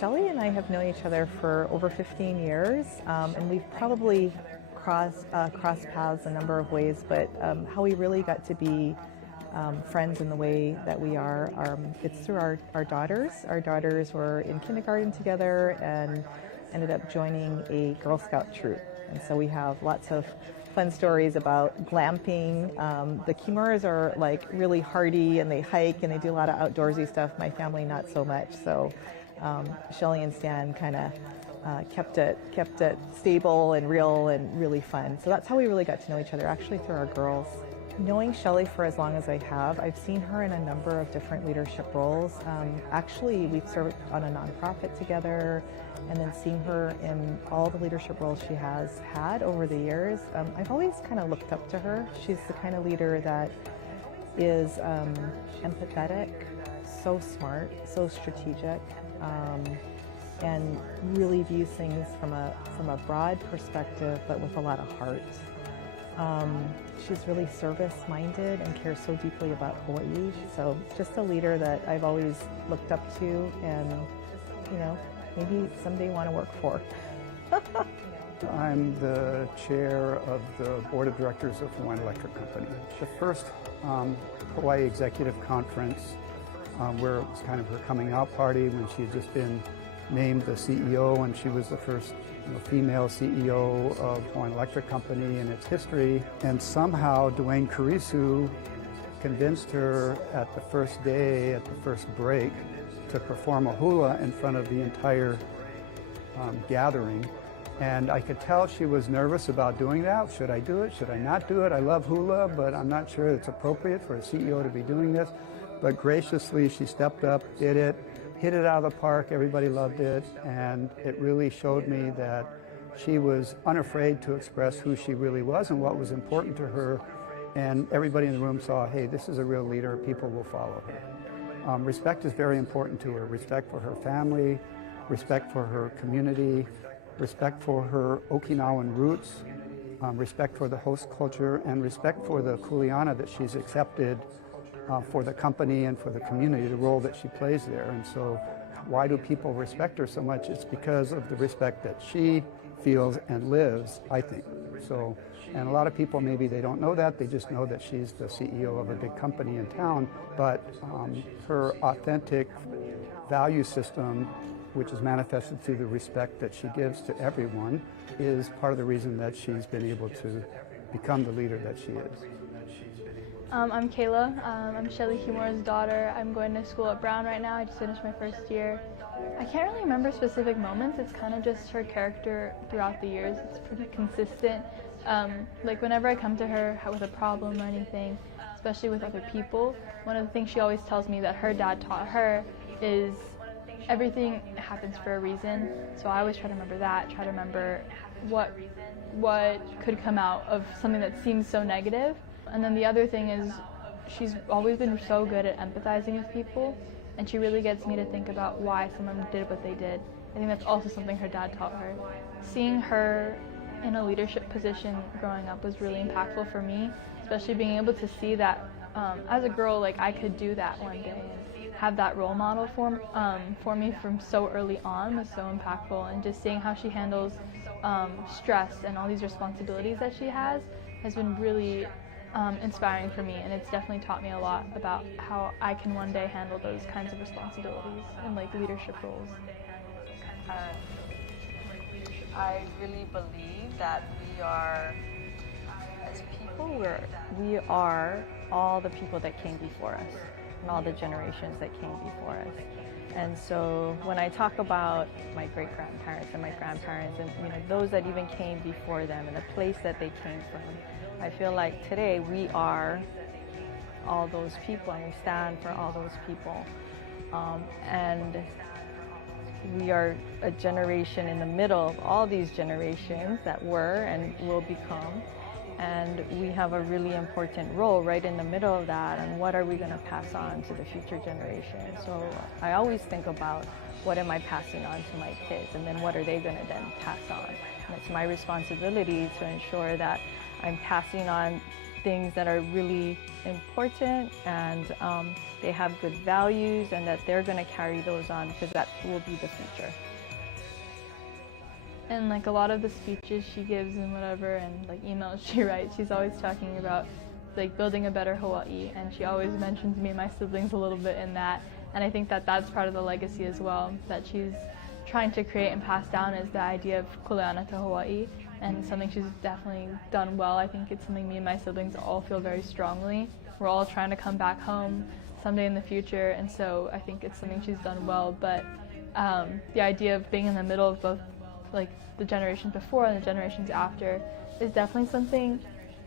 Shelley and I have known each other for over 15 years, and we've probably crossed paths a number of ways, but how we really got to be friends in the way that we are, it's through our daughters. Our daughters were in kindergarten together and ended up joining a Girl Scout troop. And so we have lots of fun stories about glamping. The Kimuras are like really hardy and they hike and they do a lot of outdoorsy stuff. My family not so much. So Shelley and Stan kind of kept it stable and real and really fun. So that's how we really got to know each other, actually through our girls. Knowing Shelley for as long as I have, I've seen her in a number of different leadership roles. Actually, we've served on a nonprofit together, and then seeing her in all the leadership roles she has had over the years, I've always kind of looked up to her. She's the kind of leader that is empathetic, so smart, so strategic, and really views things from a broad perspective, but with a lot of heart. She's really service-minded and cares so deeply about Hawaii. So just a leader that I've always looked up to and, you know, maybe someday want to work for. I'm the chair of the board of directors of Hawaiian Electric Company. The first Hawaii Executive Conference, where it was kind of her coming out party when she had just been named the CEO, and she was the first female CEO of Hawaiian Electric Company in its history. And somehow Dwayne Kurisu convinced her at the first day, at the first break, to perform a hula in front of the entire gathering. And I could tell she was nervous about doing that. Should I do it? Should I not do it? I love hula, but I'm not sure it's appropriate for a CEO to be doing this. But graciously, she stepped up, did it, hit it out of the park. Everybody loved it. And it really showed me that she was unafraid to express who she really was and what was important to her. And everybody in the room saw, hey, this is a real leader. People will follow her. Respect is very important to her. Respect for her family, respect for her community, respect for her Okinawan roots, respect for the host culture, and respect for the kuleana that she's accepted for the company and for the community, the role that she plays there. And so why do people respect her so much? It's because of the respect that she feels and lives, I think. So, and a lot of people, maybe they don't know that, they just know that she's the CEO of a big company in town, but her authentic value system, which is manifested through the respect that she gives to everyone, is part of the reason that she's been able to become the leader that she is. I'm Kayla. I'm Shelley Kimura's daughter. I'm going to school at Brown right now. I just finished my first year. I can't really remember specific moments. It's kind of just her character throughout the years. It's pretty consistent. Like whenever I come to her with a problem or anything, especially with other people, one of the things she always tells me that her dad taught her is everything happens for a reason. So I always try to remember that, try to remember what could come out of something that seems so negative. And then the other thing is she's always been so good at empathizing with people, and she really gets me to think about why someone did what they did. I think that's also something her dad taught her. Seeing her in a leadership position growing up was really impactful for me, especially being able to see that as a girl, like I could do that one day, and have that role model for me from so early on was so impactful. And just seeing how she handles stress and all these responsibilities that she has been really inspiring for me, and it's definitely taught me a lot about how I can one day handle those kinds of responsibilities and like leadership roles. I really believe that we are, as people, we are all the people that came before us and all the generations that came before us. And so when I talk about my great-grandparents and my grandparents and those that even came before them and the place that they came from, I feel like today we are all those people and we stand for all those people. And we are a generation in the middle of all these generations that were and will become. And we have a really important role right in the middle of that, and what are we going to pass on to the future generation? So I always think about what am I passing on to my kids, and then what are they going to then pass on? And it's my responsibility to ensure that I'm passing on things that are really important and they have good values, and that they're going to carry those on, because that will be the future. And like a lot of the speeches she gives and whatever, and like emails she writes, she's always talking about like building a better Hawaii, and she always mentions me and my siblings a little bit in that. And I think that that's part of the legacy as well, that she's trying to create and pass down, is the idea of kuleana to Hawaii, and something she's definitely done well. I think it's something me and my siblings all feel very strongly. We're all trying to come back home someday in the future, and so I think it's something she's done well. But the idea of being in the middle of both like the generations before and the generations after is definitely something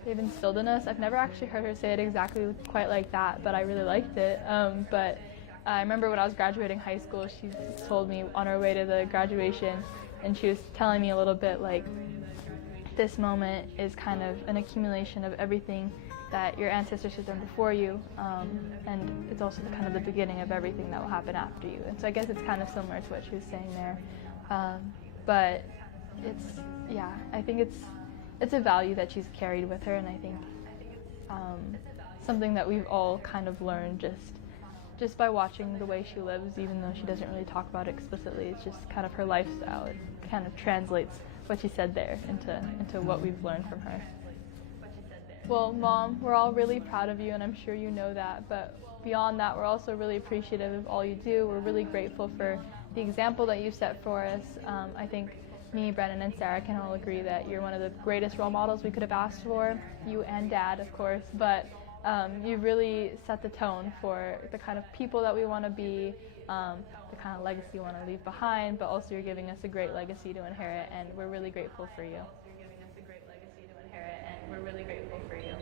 they've instilled in us. I've never actually heard her say it exactly quite like that, but I really liked it. But I remember when I was graduating high school, she told me on our way to the graduation, and she was telling me a little bit like, this moment is kind of an accumulation of everything that your ancestors have done before you, and it's also kind of the beginning of everything that will happen after you. And so I guess it's kind of similar to what she was saying there. But it's, yeah, I think it's a value that she's carried with her, and I think something that we've all kind of learned just by watching the way she lives, even though she doesn't really talk about it explicitly. It's just kind of her lifestyle. It kind of translates what she said there into what we've learned from her. Well, Mom, we're all really proud of you, and I'm sure you know that, but beyond that, we're also really appreciative of all you do. We're really grateful for the example that you set for us. I think me, Brennan, and Sarah can all agree that you're one of the greatest role models we could have asked for, you and Dad, of course, but you really set the tone for the kind of people that we want to be, the kind of legacy we want to leave behind, but also you're giving us a great legacy to inherit, and we're really grateful for you. We're really grateful for you.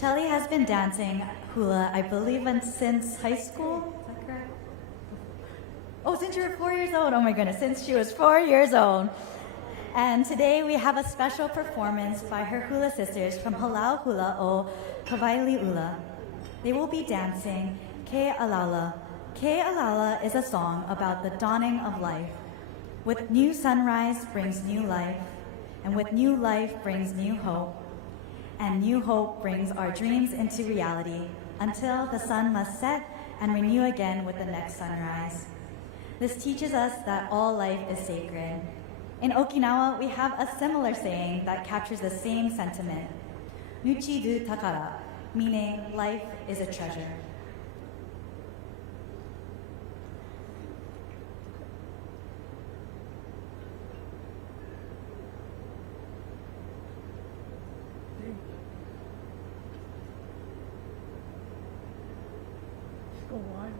Shelley has been dancing hula, I believe, since high school. Is that correct? Oh, since you were 4 years old. Oh my goodness, since she was 4 years old. And today we have a special performance by her hula sisters from Halau Hula o Kawaili Ula. They will be dancing Ke Alala. Ke Alala is a song about the dawning of life. With new sunrise brings new life, and with new life brings new hope, and new hope brings our dreams into reality until the sun must set and renew again with the next sunrise. This teaches us that all life is sacred. In Okinawa, we have a similar saying that captures the same sentiment. Nuchi du takara, meaning life is a treasure. Go on.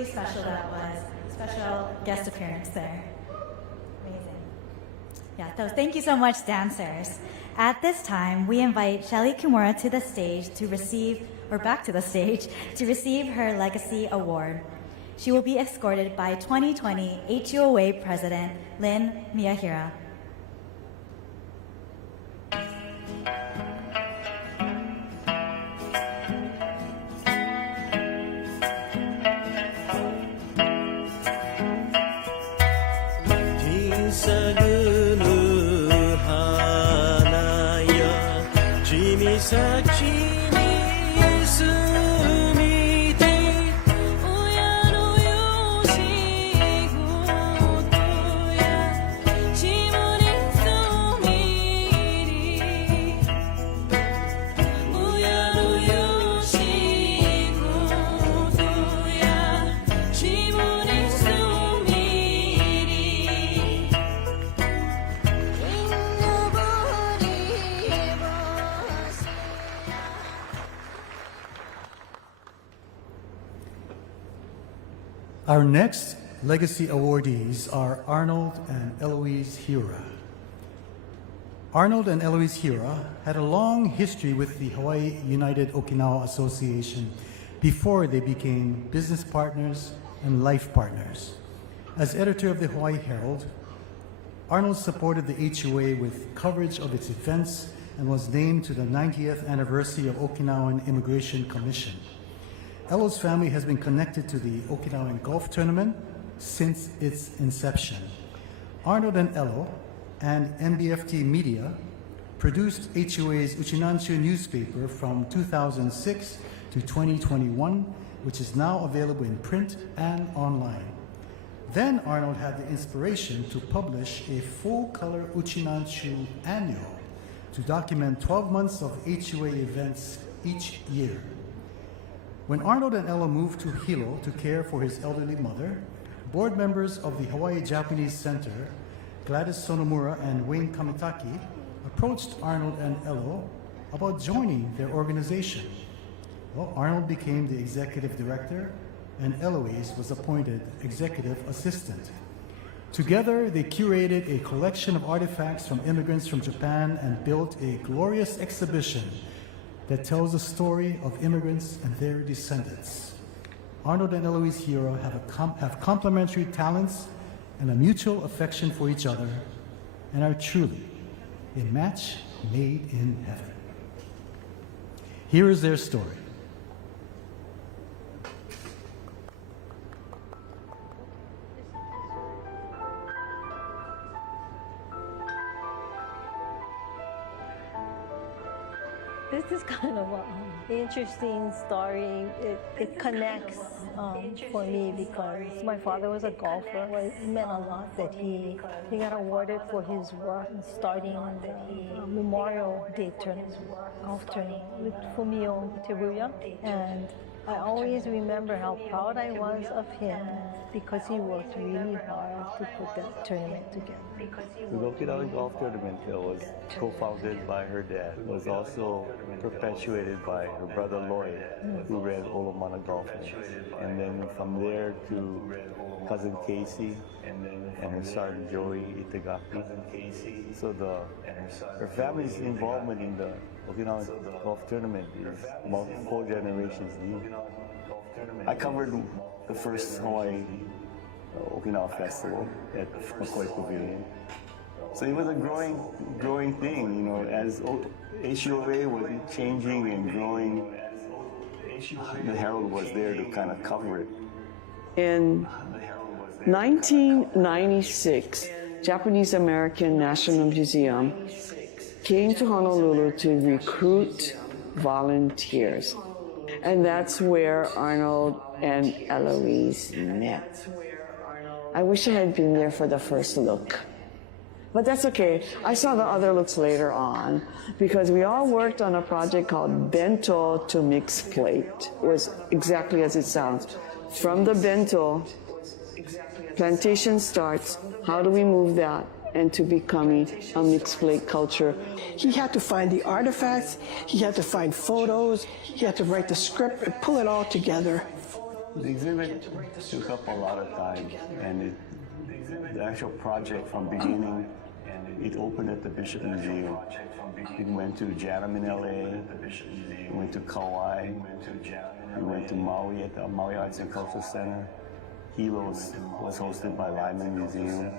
really special that was. Special guest appearance there. Amazing. Yeah, so thank you so much, dancers. At this time, we invite Shelley Kimura to the stage to receive, or back to the stage, to receive her Legacy Award. She will be escorted by 2020 HUOA President Lynn Miyahira. Our next legacy awardees are Arnold and Eloise Hira. Arnold and Eloise Hira had a long history with the Hawaii United Okinawa Association before they became business partners and life partners. As editor of the Hawaii Herald, Arnold supported the HUA with coverage of its events and was named to the 90th anniversary of Okinawan Immigration Commission. Elo's family has been connected to the Okinawan Golf Tournament since its inception. Arnold and Elo and MBFT Media produced HUA's Uchinanchu newspaper from 2006 to 2021, which is now available in print and online. Then Arnold had the inspiration to publish a full-color Uchinanchu annual to document 12 months of HUA events each year. When Arnold and Ella moved to Hilo to care for his elderly mother, board members of the Hawaii Japanese Center, Gladys Sonomura and Wayne Kamitaki, approached Arnold and Ella about joining their organization. Well, Arnold became the executive director and Eloise was appointed executive assistant. Together, they curated a collection of artifacts from immigrants from Japan and built a glorious exhibition that tells the story of immigrants and their descendants. Arnold and Eloise Hira have complementary talents and a mutual affection for each other and are truly a match made in heaven. Here is their story. This is kind of an interesting story. It connects for me because my father was a golfer. It meant a lot that he got awarded for his work in starting the Memorial Day tournament, golf tournament with Fumio Teruya. And I always remember how proud I was of him because he worked really hard to put that tournament together. The Okinawa Golf Tournament was co-founded by her dad. It was also perpetuated by her brother Lloyd, who ran Olomana Golf. And then from there to cousin Casey and her son Joey Itagaki. So her family's involvement in the Okinawa Golf Tournament is about 4 generations deep. I covered the first Hawaii Okinawa Festival at McCoy Pavilion. So it was a growing thing, you know, as HUA was changing and growing, the Herald was there to kind of cover it. In 1996, Japanese American National Museum came to Honolulu to recruit volunteers. And that's where Arnold and Eloise met. I wish I had been there for the first look. But that's okay. I saw the other looks later on because we all worked on a project called Bento to Mix Plate. It was exactly as it sounds. From the bento, plantation starts. How do we move that into becoming a mixed plate culture? He had to find the artifacts, he had to find photos, he had to write the script and pull it all together. The exhibit took up a lot of time, and the actual project from beginning, it opened at the Bishop Museum. It went to Janum in LA, it went to Kauai, we went to Maui at the Maui Arts and Cultural Center. Hilo was hosted by Lyman Museum,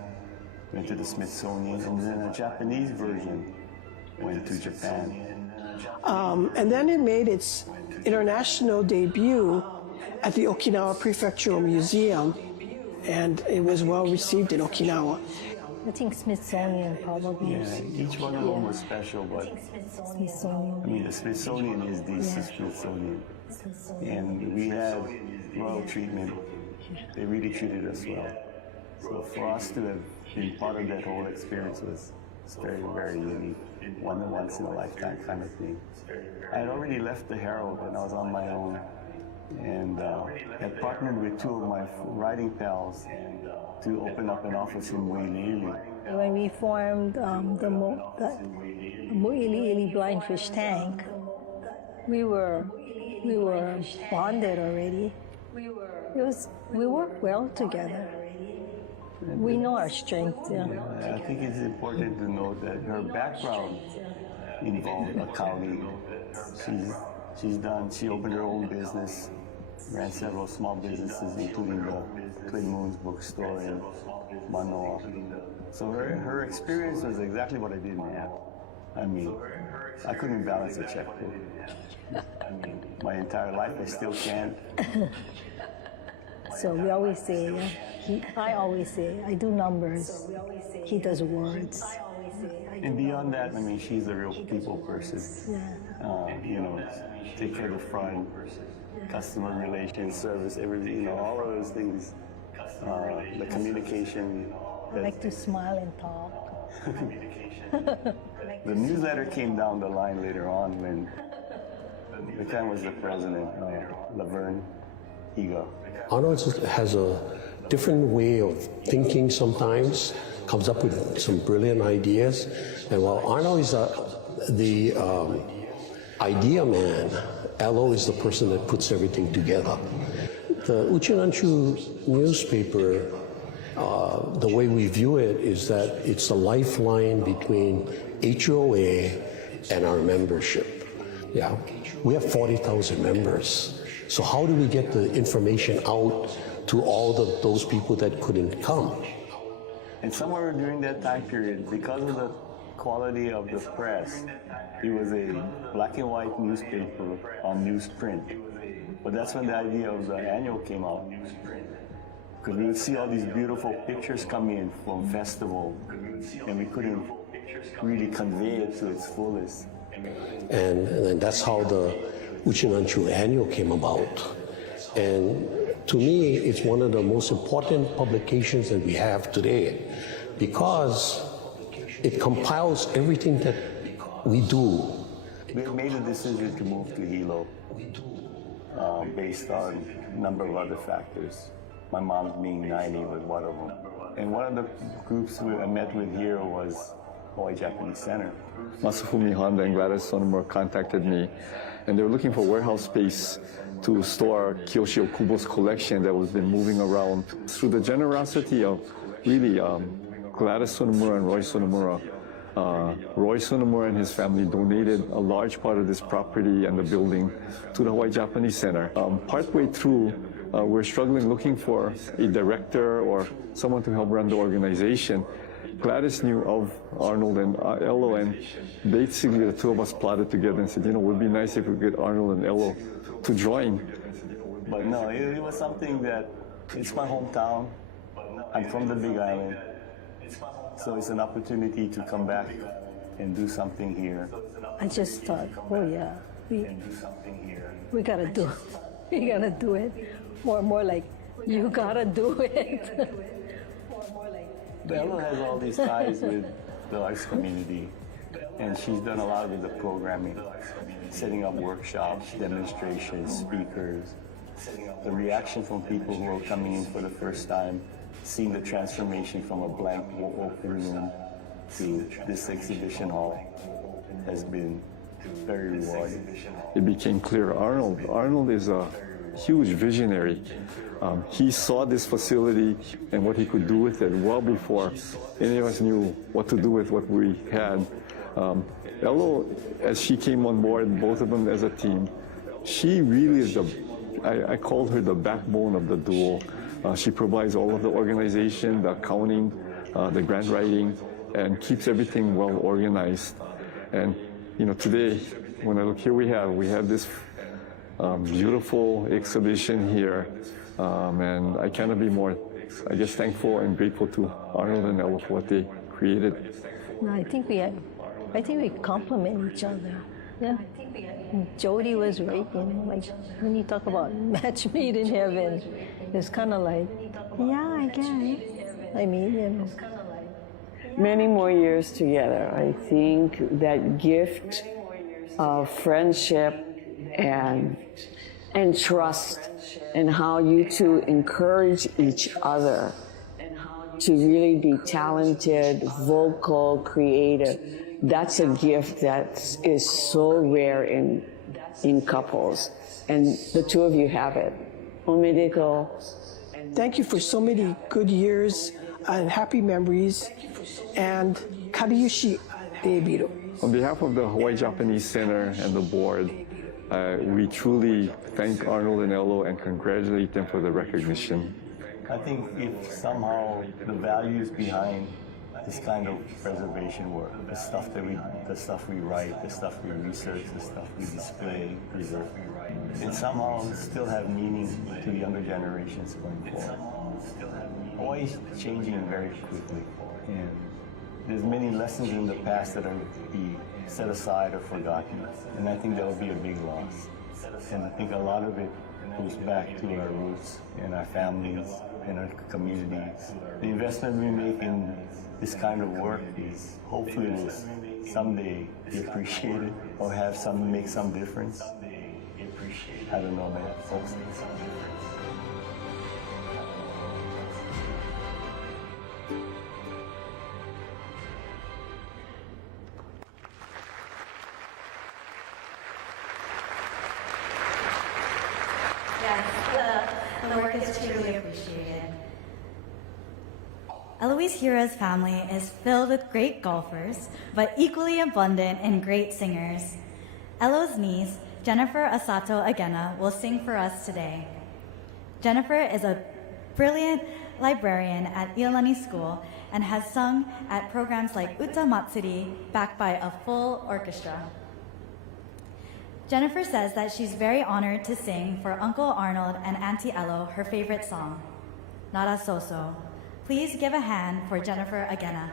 went to the Smithsonian, and then a Japanese version went to Japan. And then it made its international debut at the Okinawa Prefectural Museum, and it was well received in Okinawa. I think Smithsonian probably. Yeah, each one of them was special, but Smithsonian. I mean, the Smithsonian is the Smithsonian. And we had royal treatment. They really treated us well. So for us to have been part of that whole experience was very, very unique. Once in a lifetime kind of thing. I had already left the Herald and I was on my own. And had partnered with two of my writing pals to open up an office in Muilili. When we formed the Muilili Blind Fish Tank, we were bonded already. We worked well together. We know our strengths. Yeah. I think it's important to note that her background involved accounting. She opened her own business, ran several small businesses, including the Twin Moons bookstore in Manoa. So her experience was exactly what I didn't have. I mean, I couldn't balance a checkbook. My entire life, I still can't. So we always say, I always say, I do numbers, he does words. And beyond that, I mean, she's a real people person. You know, take care of the front, customer relations, service, everything, you know, all of those things. The communication. I like to smile and talk. The newsletter came down the line later on when the time was the president, Laverne Higa. Arnold has a different way of thinking sometimes, comes up with some brilliant ideas. And while Arnold is the idea man, Elo is the person that puts everything together. The Uchinanchu newspaper, the way we view it is that it's the lifeline between HOA and our membership. Yeah, we have 40,000 members. So how do we get the information out to all those people that couldn't come? And somewhere during that time period, because of the quality of the press, it was a black and white newspaper on newsprint. But that's when the idea of the annual came out. Because we would see all these beautiful pictures coming in from festival, and we couldn't really convey it to its fullest. And that's how the Uchinanchu Annual came about. And to me, it's one of the most important publications that we have today because it compiles everything that we do. We made a decision to move to Hilo based on a number of other factors. My mom being 90 was one of them. And one of the groups I met with here was Hawaii Japanese Center. Masafumi Honda and Gladys Sonomura contacted me, and they were looking for warehouse space to store Kiyoshi Okubo's collection that was been moving around. Through the generosity of really Gladys Sonomura and Roy Sonomura, Roy Sonomura and his family donated a large part of this property and the building to the Hawaii Japanese Center. Partway through, we're struggling looking for a director or someone to help run the organization. Gladys knew of Arnold and Elo, and basically the two of us plotted together and said, you know, it would be nice if we could get Arnold and Elo to join. But no, it was something that, it's my hometown. I'm from the Big Island. So it's an opportunity to come back and do something here. I just thought, oh yeah, we gotta do it. We gotta do it. More like, you gotta do it. Elo has all these ties with the arts community, and she's done a lot with the programming, setting up workshops, demonstrations, speakers. The reaction from people who are coming in for the first time, seeing the transformation from a blank open room to this exhibition hall has been very rewarding. It became clear Arnold is a huge visionary. He saw this facility and what he could do with it well before any of us knew what to do with what we had. Elo, as she came on board, both of them as a team, she really is I called her the backbone of the duo. She provides all of the organization, the accounting, the grant writing, and keeps everything well organized. And today, when I look here, we have this beautiful exhibition here, and I cannot be more, I guess, thankful and grateful to Arnold and Elo for what they created. No, I think we complement each other. Yeah. Jody was right, like when you talk about match made in heaven, it's kind of like, yeah, I guess. I mean, Many more years together. I think that gift of friendship and trust, and how you two encourage each other to really be talented, vocal, creative. That's a gift that is so rare in couples, and the two of you have it. Omedeko. Thank you for so many good years and happy memories, and Kariyushi Debiru. On behalf of the Hawaii Japanese Center and the board, we truly thank Arnold and Elo and congratulate them for the recognition. I think if somehow the values behind this kind of preservation work, the stuff we write, the stuff we research, the stuff we display, preserve, and somehow still have meaning to younger generations going forward. Hawaii's changing very quickly, and there's many lessons in the past that are be set aside or forgotten, and I think that will be a big loss. And I think a lot of it goes back to our roots and our families and our communities. The investment we make in this kind of work is hopefully will someday be appreciated or make some difference. I don't know, man. Folks. The work is truly appreciated. Eloise Hira's family is filled with great golfers, but equally abundant in great singers. Elo's niece, Jennifer Asato Agena, will sing for us today. Jennifer is a brilliant librarian at Iolani School and has sung at programs like Uta Matsuri, backed by a full orchestra. Jennifer says that she's very honored to sing for Uncle Arnold and Auntie Elo her favorite song, Nara Soso. Please give a hand for Jennifer Agena.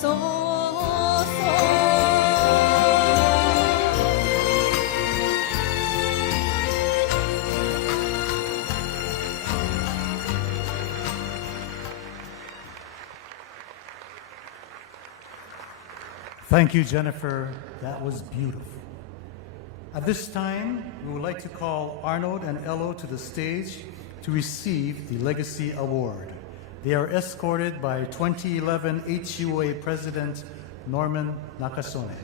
そうそう Thank you, Jennifer. That was beautiful. At this time, we would like to call Arnold and Elo to the stage to receive the Legacy Award. They are escorted by 2011 HUA President Norman Nakasone.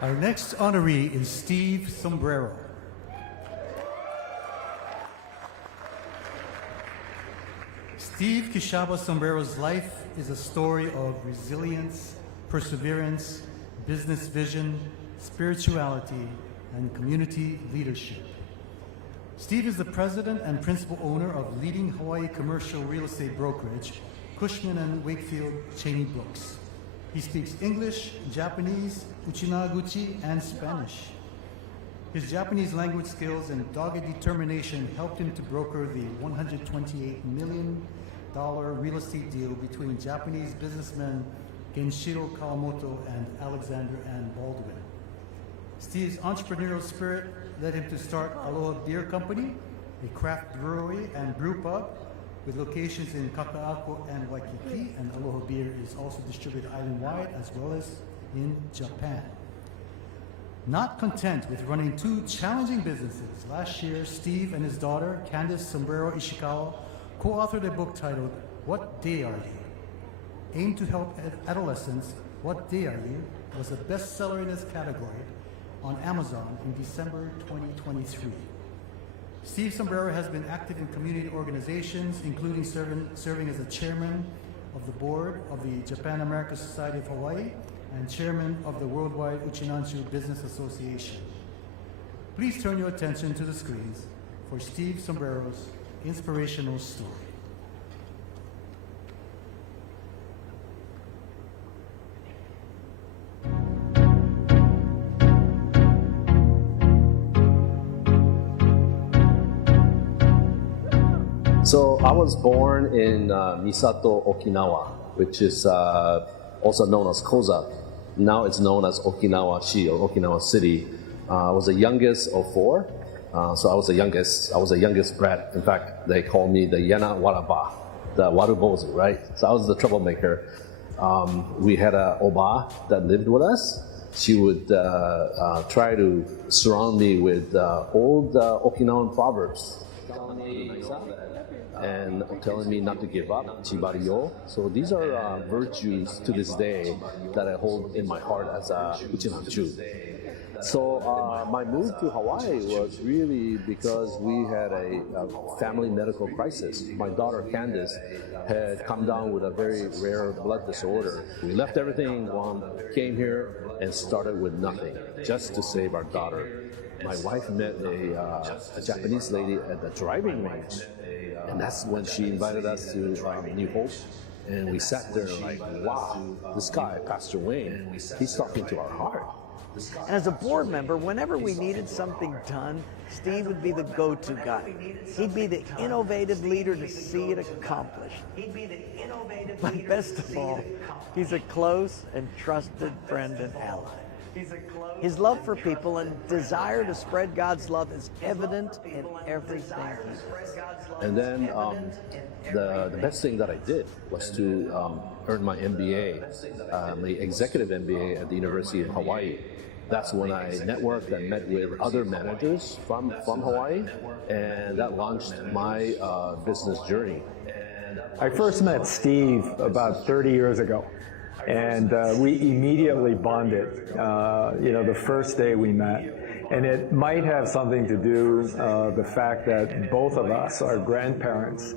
Our next honoree is Steve Sombrero. Steve Kishaba Sombrero's life is a story of resilience, perseverance, business vision, spirituality, and community leadership. Steve is the president and principal owner of leading Hawaii commercial real estate brokerage, Cushman & Wakefield Cheney Brooks. He speaks English, Japanese, Uchinaguchi, and Spanish. His Japanese language skills and dogged determination helped him to broker the $128 million real estate deal between Japanese businessmen Genshiro Kawamoto and Alexander Ann Baldwin. Steve's entrepreneurial spirit led him to start Aloha Beer Company, a craft brewery and brew pub with locations in Kaka'ako and Waikiki, and Aloha Beer is also distributed island-wide as well as in Japan. Not content with running two challenging businesses, last year Steve and his daughter, Candace Sombrero Ishikawa, co-authored a book titled, What Day Are You? Aimed to help adolescents, What Day Are You? Was a bestseller in its category on Amazon in December 2023. Steve Sombrero has been active in community organizations, including serving as the chairman of the board of the Japan-America Society of Hawaii and chairman of the Worldwide Uchinanchu Business Association. Please turn your attention to the screens for Steve Sombrero's inspirational story. So I was born in Misato, Okinawa, which is also known as Koza. Now it's known as Okinawa-shi or Okinawa City. I was the youngest of four, so I was the youngest brat. In fact, they called me the Yana Waraba, the Warubozu, right? So I was the troublemaker. We had a Oba that lived with us. She would try to surround me with old Okinawan proverbs. And telling me not to give up, Chibari-yo. So these are virtues to this day that I hold in my heart as a Uchinanchu. So my move to Hawaii was really because we had a family medical crisis. My daughter Candace had come down with a very rare blood disorder. We left everything, came here and started with nothing, just to save our daughter. My wife met a Japanese lady at the driving range. And that's when she invited us to New Hope. And we sat there like, wow, this guy, Pastor Wayne, he's talking to our heart. And as a board member, whenever we needed something done, Steve would be the go-to guy. He'd be the innovative leader to see it accomplished. But best of all, he's a close and trusted friend and ally. His love for people and desire to spread God's love is evident in everything he does. And then the best thing that I did was to earn my MBA, my executive MBA at the University of Hawaii. That's when I networked and met with other managers from Hawaii, and that launched my business journey. I first met Steve about 30 years ago, and we immediately bonded, the first day we met. And it might have something to do the fact that both of us, our grandparents,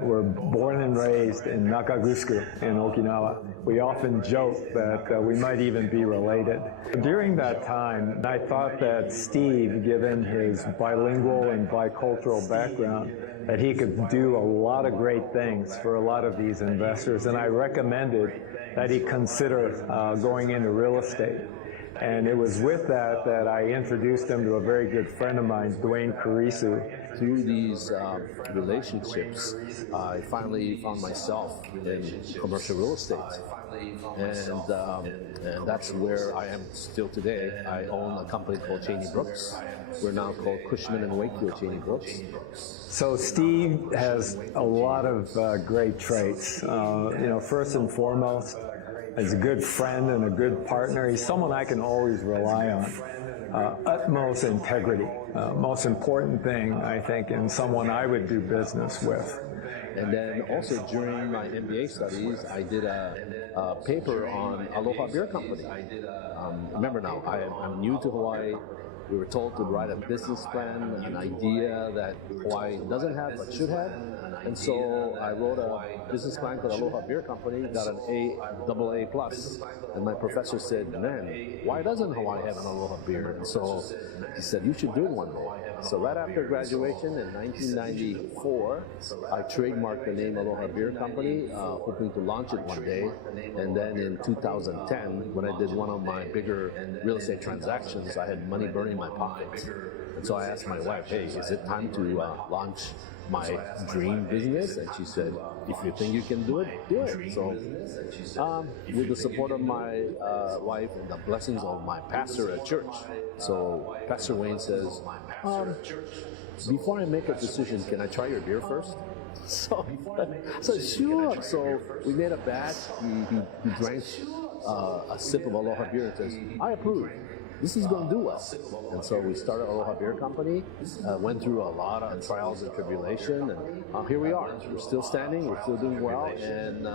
were born and raised in Nakagusuku in Okinawa. We often joke that we might even be related. During that time, I thought that Steve, given his bilingual and bicultural background, that he could do a lot of great things for a lot of these investors, and I recommended that he consider going into real estate. And it was with that that I introduced him to a very good friend of mine, Dwayne Carisu. Through these relationships, I finally found myself in commercial real estate. And that's where I am still today. I own a company called Cheney Brooks. We're now called Cushman & Wakefield Cheney Brooks. So Steve has a lot of great traits. First and foremost, as a good friend and a good partner, he's someone I can always rely on. Utmost integrity, most important thing, I think, in someone I would do business with. And then also during my MBA studies, I did a paper on Aloha Beer Company. Remember now, I'm new to Hawaii. We were told to write a business plan, an idea that Hawaii doesn't have but should have. And so I wrote a business plan for the Aloha Beer Company, got an AA+. And my professor said, man, why doesn't Hawaii have an Aloha Beer? And so he said, you should do it one day. So right after graduation in 1994, I trademarked the name Aloha Beer Company, hoping to launch it one day. And then in 2010, when I did one of my bigger real estate transactions, I had money burning my pockets. And so I asked my wife, hey, is it time to launch my dream business? And she said, if you think you can do it, do it. So with the support of my wife and the blessings of my pastor at church. So Pastor Wayne says, before I make a decision, can I try your beer first? So sure. So we made a batch. He drank a sip of Aloha beer and says, I approve. This is going to do well. And so we started Aloha Beer Company, went through a lot of trials and tribulation, and here we are. We're still standing, we're still doing well, and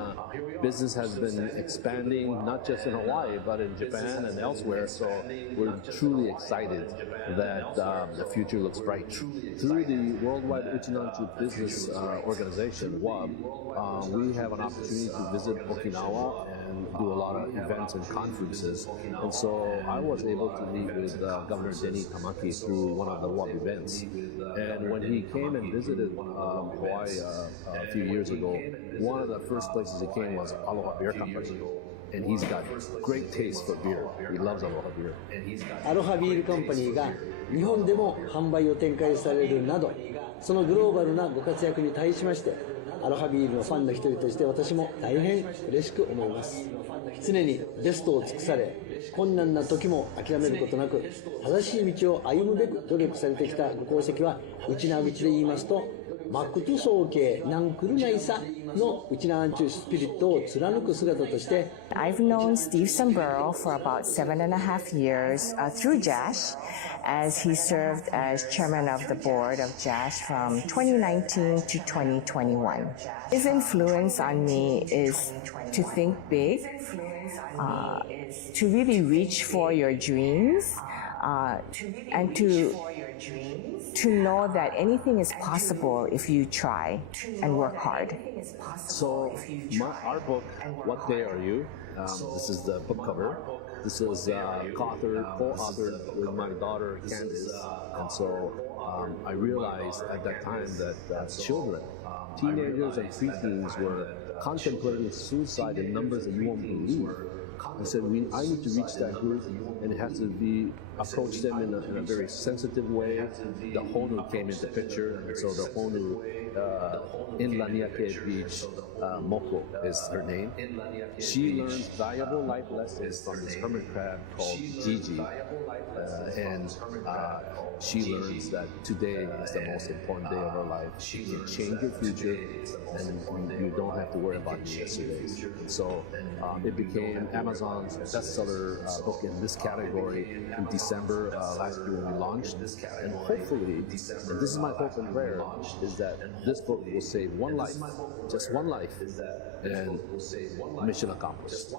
business has been expanding, not just in Hawaii, but in Japan and elsewhere, so we're truly excited that the future looks bright. Through the Worldwide Uchinanchu Business Organization, WUB, we have an opportunity to visit Okinawa and do a lot of events and conferences, and so I was able to meet with Governor Denny Tamaki through one of the WUB events. And when he came and visited Hawaii a few years ago, one of the first places he came was Aloha Beer Company. And he's got great taste for beer. He loves Aloha beer. アロハビールカンパニーが日本でも販売を展開されるなど、そのグローバルなご活躍に対しまして、アロハビールのファンの一人として私も大変嬉しく思います。常にベストを尽くされ、困難な時も諦めることなく、正しい道を歩むべく努力されてきたご功績は、内縄口で言いますと、マクトゥソー系なんくるないさの内縄アンチュースピリットを貫く姿として。I've known Steve Somero for about 7.5 years through JASH, as he served as chairman of the board of JASH from 2019 to 2021. His influence on me is to think big, to really reach for your dreams, and to know that anything is possible if you try and work hard. So our book, What Day Are You? This is the book cover. This is co-authored with my daughter Candice. And so I realized at that time that children, teenagers and preteens were contemplating suicide in numbers that you won't believe. I said, I need to reach that group, and it has to be approach them in a very sensitive way. The Honu came into picture, and so the Honu in Laniake Beach, Moko is her name. She learns valuable life lessons from this hermit crab called Gigi, and she learns that today is the most important day of her life. You can change your future, and you don't have to worry about yesterdays. So it became Amazon's bestseller book in this category in December last year when we launched. And hopefully, and this is my hope and prayer, is that this book will save one life, just one life, and mission accomplished.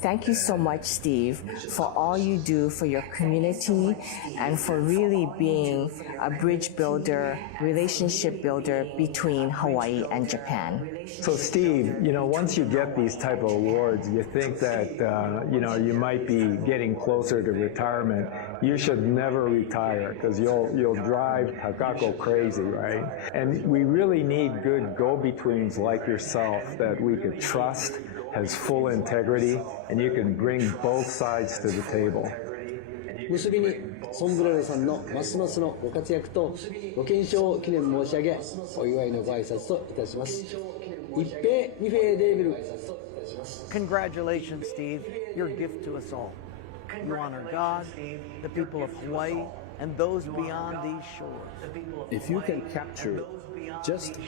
Thank you so much, Steve, for all you do for your community and for really being a bridge builder, relationship builder between Hawaii and Japan. So Steve, once you get these type of awards, you think that, you might be getting closer to retirement. You should never retire because you'll drive Takako crazy, right? And we really need good go-betweens like yourself that we could trust, has full integrity, and you can bring both sides to the table. 結びにソンブレロさんのますますのご活躍とご健勝を記念申し上げ、お祝いのご挨拶といたします。一平二平デービル。 Congratulations, Steve. You're a gift to us all. You honor God, the people of Hawaii, and those beyond these shores. If you can capture just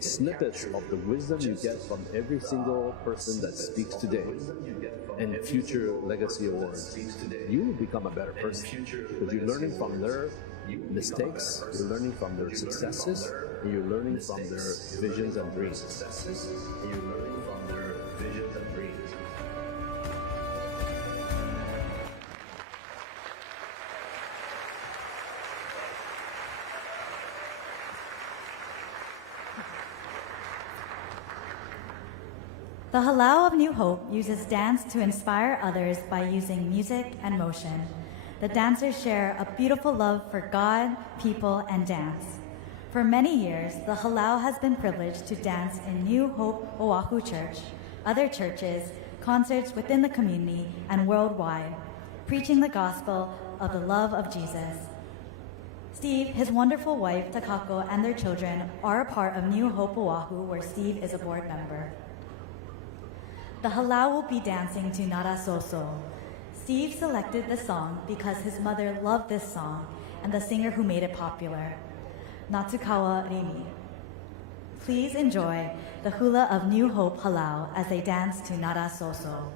snippets of the wisdom you get from every single person that speaks today and future legacy awards, you will become a better person because you're learning from their mistakes, you're learning from their successes, and you're learning from their visions and dreams. The Halau of New Hope uses dance to inspire others by using music and motion. The dancers share a beautiful love for God, people, and dance. For many years, the Halau has been privileged to dance in New Hope Oahu Church, other churches, concerts within the community, and worldwide, preaching the gospel of the love of Jesus. Steve, his wonderful wife, Takako, and their children are a part of New Hope Oahu, where Steve is a board member. The Halau will be dancing to Nara Soso. Steve selected the song because his mother loved this song and the singer who made it popular, Natsukawa Rimi. Please enjoy the hula of New Hope Halau as they dance to Nara Soso.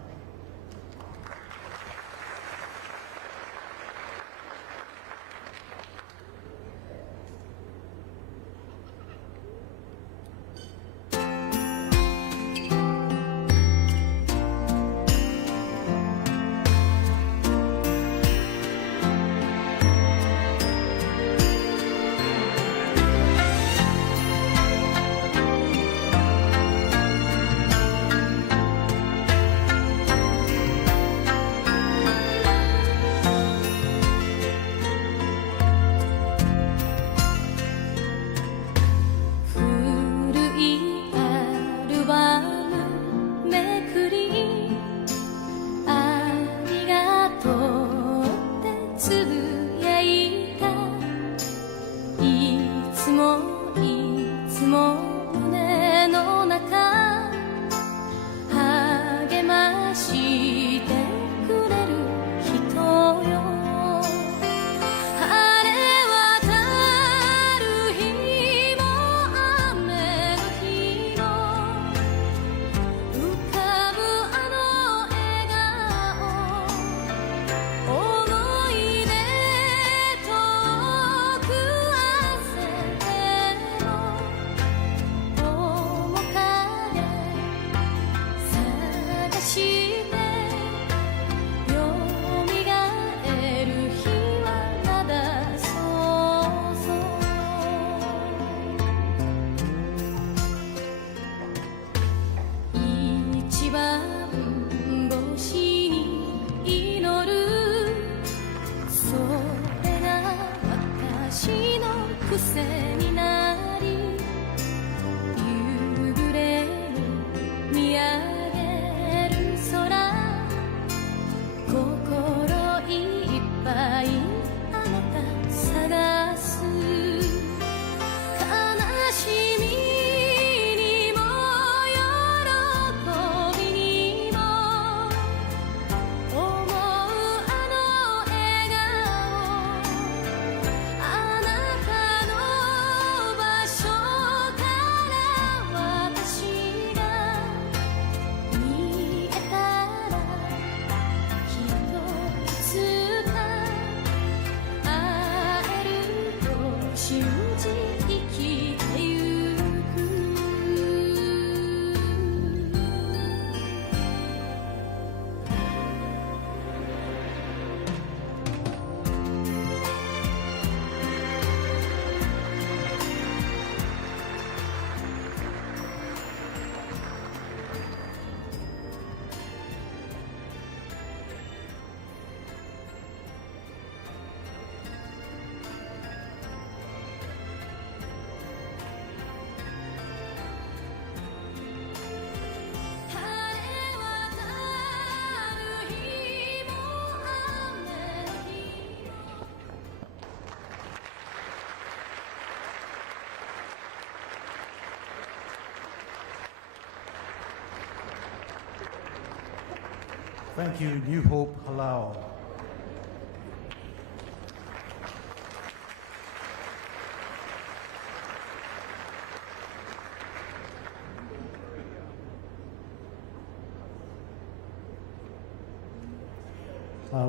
Thank you, New Hope Halal.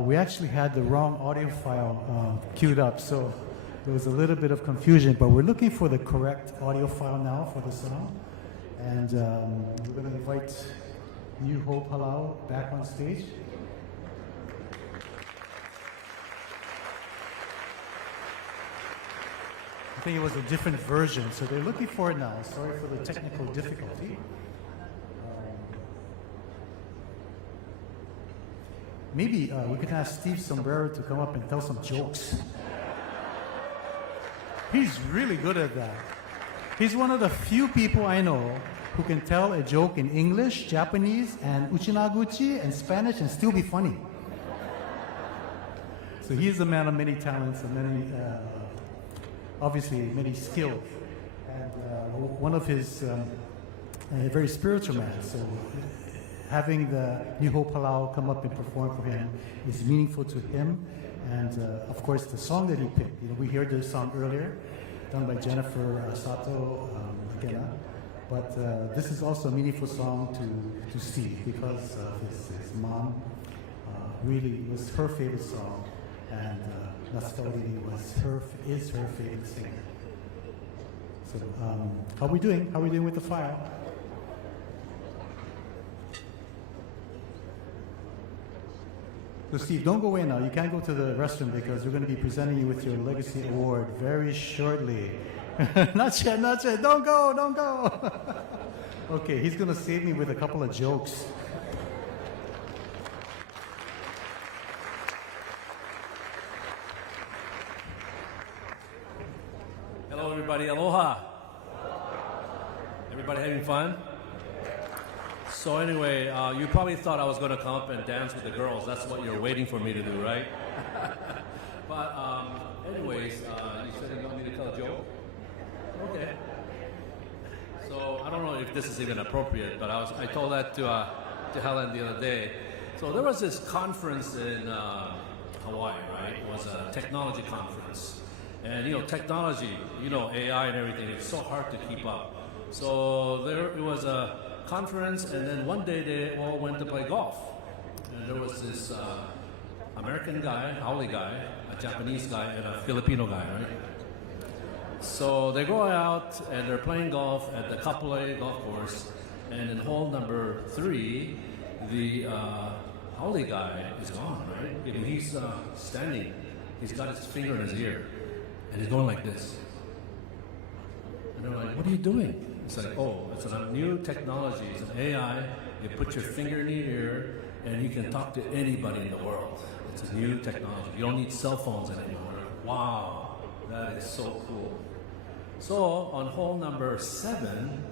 We actually had the wrong audio file queued up, so there was a little bit of confusion, but we're looking for the correct audio file now for the song. And we're going to invite New Hope Halal back on stage. I think it was a different version, so they're looking for it now. Sorry for the technical difficulty. Maybe we could ask Steve Somero to come up and tell some jokes. He's really good at that. He's one of the few people I know who can tell a joke in English, Japanese, and Uchinaguchi and Spanish and still be funny. So he is a man of many talents and many, obviously, many skills. And one of his, a very spiritual man. So having the New Hope Halal come up and perform for him is meaningful to him. And of course, the song that he picked, we heard the song earlier, done by Jennifer Sato Akena. But this is also a meaningful song to Steve because his mom really was her favorite song, and Nastori is her favorite singer. So how are we doing? How are we doing with the file? So Steve, don't go away now. You can't go to the restroom because we're going to be presenting you with your Legacy Award very shortly. Not yet, not yet. Don't go, don't go. Okay, he's going to save me with a couple of jokes. Hello, everybody. Aloha. Everybody having fun? So anyway, you probably thought I was going to come up and dance with the girls. That's what you're waiting for me to do, right? But anyways, you said you want me to tell a joke? Okay. So I don't know if this is even appropriate, but I told that to Helen the other day. So there was this conference in Hawaii, right? It was a technology conference. And technology, AI and everything, it's so hard to keep up. So there it was a conference, and then one day they all went to play golf. And there was this American guy, haole guy, a Japanese guy, and a Filipino guy, right? So they go out and they're playing golf at the Kapolei golf course, and in hole number 3, the haole guy is gone, right? I mean, he's standing, he's got his finger in his ear, and he's going like this. And they're like, what are you doing? It's like, oh, it's a new technology. It's an AI. You put your finger in your ear, and you can talk to anybody in the world. It's a new technology. You don't need cell phones anymore. Wow, that is so cool. So on hole number 7,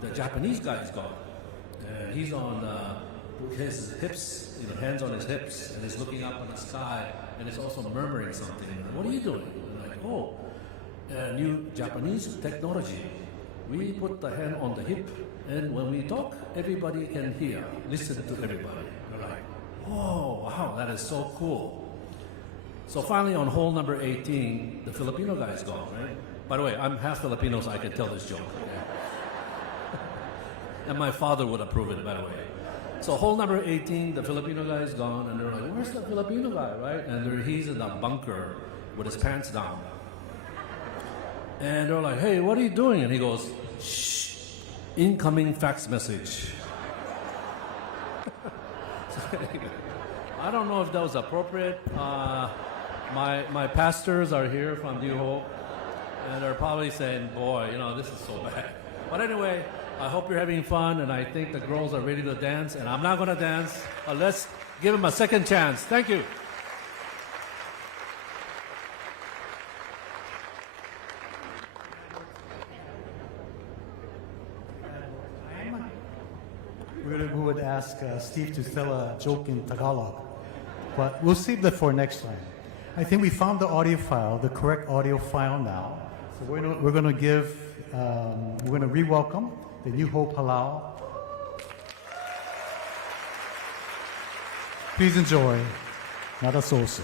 the Japanese guy is gone. And he's on his hips, hands on his hips, and he's looking up in the sky, and he's also murmuring something. What are you doing? And like, oh, new Japanese technology. We put the hand on the hip, and when we talk, everybody can hear, listen to everybody. They're like, oh, wow, that is so cool. So finally, on hole number 18, the Filipino guy is gone, right? By the way, I'm half Filipino, so I can tell this joke. And my father would approve it, by the way. So hole number 18, the Filipino guy is gone, and they're like, where's the Filipino guy, right? And he's in the bunker with his pants down. And they're like, hey, what are you doing? And he goes, shh, incoming fax message. I don't know if that was appropriate. My pastors are here from New Hope, and they're probably saying, boy, this is so bad. But anyway, I hope you're having fun, and I think the girls are ready to dance, and I'm not going to dance. Let's give them a second chance. Thank you. We would ask Steve to tell a joke in Tagalog, but we'll save that for next time. I think we found the audio file, the correct audio file now. So we're going to give, we're going to re-welcome the New Hope Halal. Please enjoy Nada So-So.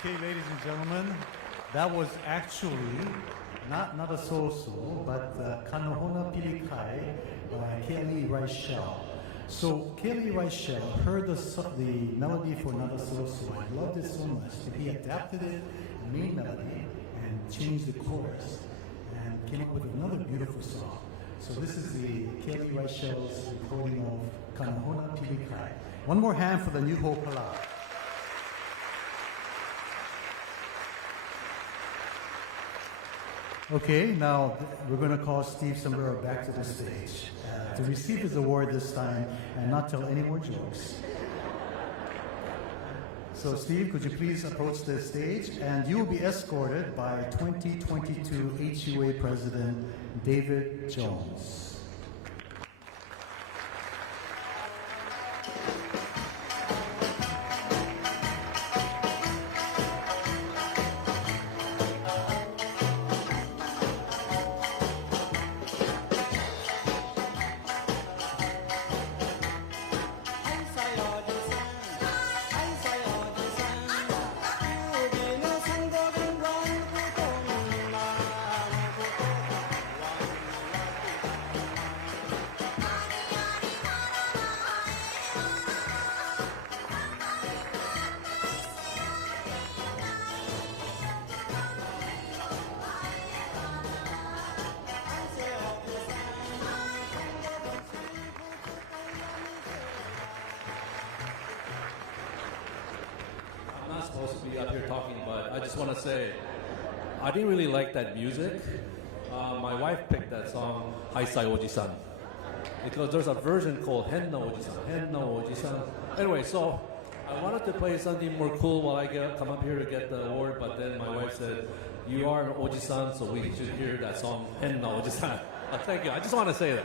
'Okay, ladies and gentlemen, that was actually not a so-so, but Kanohona Pilikai by Kelly Reichel. So Kelly Reichel heard the melody for Not a So-So and loved it so much that he adapted it, the main melody, and changed the chorus, and came up with another beautiful song. So this is the Kelly Reichel's recording of Kanohona Pilikai. One more hand for the new Hopala. Okay, now we're going to call Steve Somero back to the stage to receive his award this time and not tell any more jokes. So Steve, could you please approach the stage, and you will be escorted by 2022 HUA President David Jones. supposed to be up here talking, but I just want to say, I didn't really like that music. My wife picked that song, Haisai Oji-san, because there's a version called Henna Oji-san, Henna Oji-san. Anyway, so I wanted to play something more cool while I come up here to get the award, but then my wife said, you are an Oji-san, so we should hear that song, Henna Oji-san. Thank you. I just want to say that.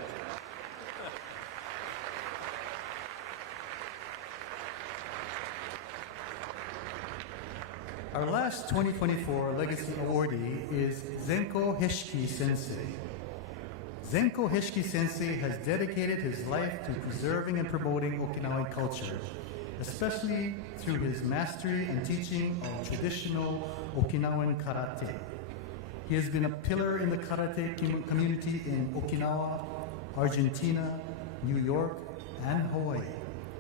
Our last 2024 Legacy Awardee is Zenko Hiki Sensei. Zenko Hiki Sensei has dedicated his life to preserving and promoting Okinawan culture, especially through his mastery and teaching of traditional Okinawan karate. He has been a pillar in the karate community in Okinawa, Argentina, New York, and Hawaii,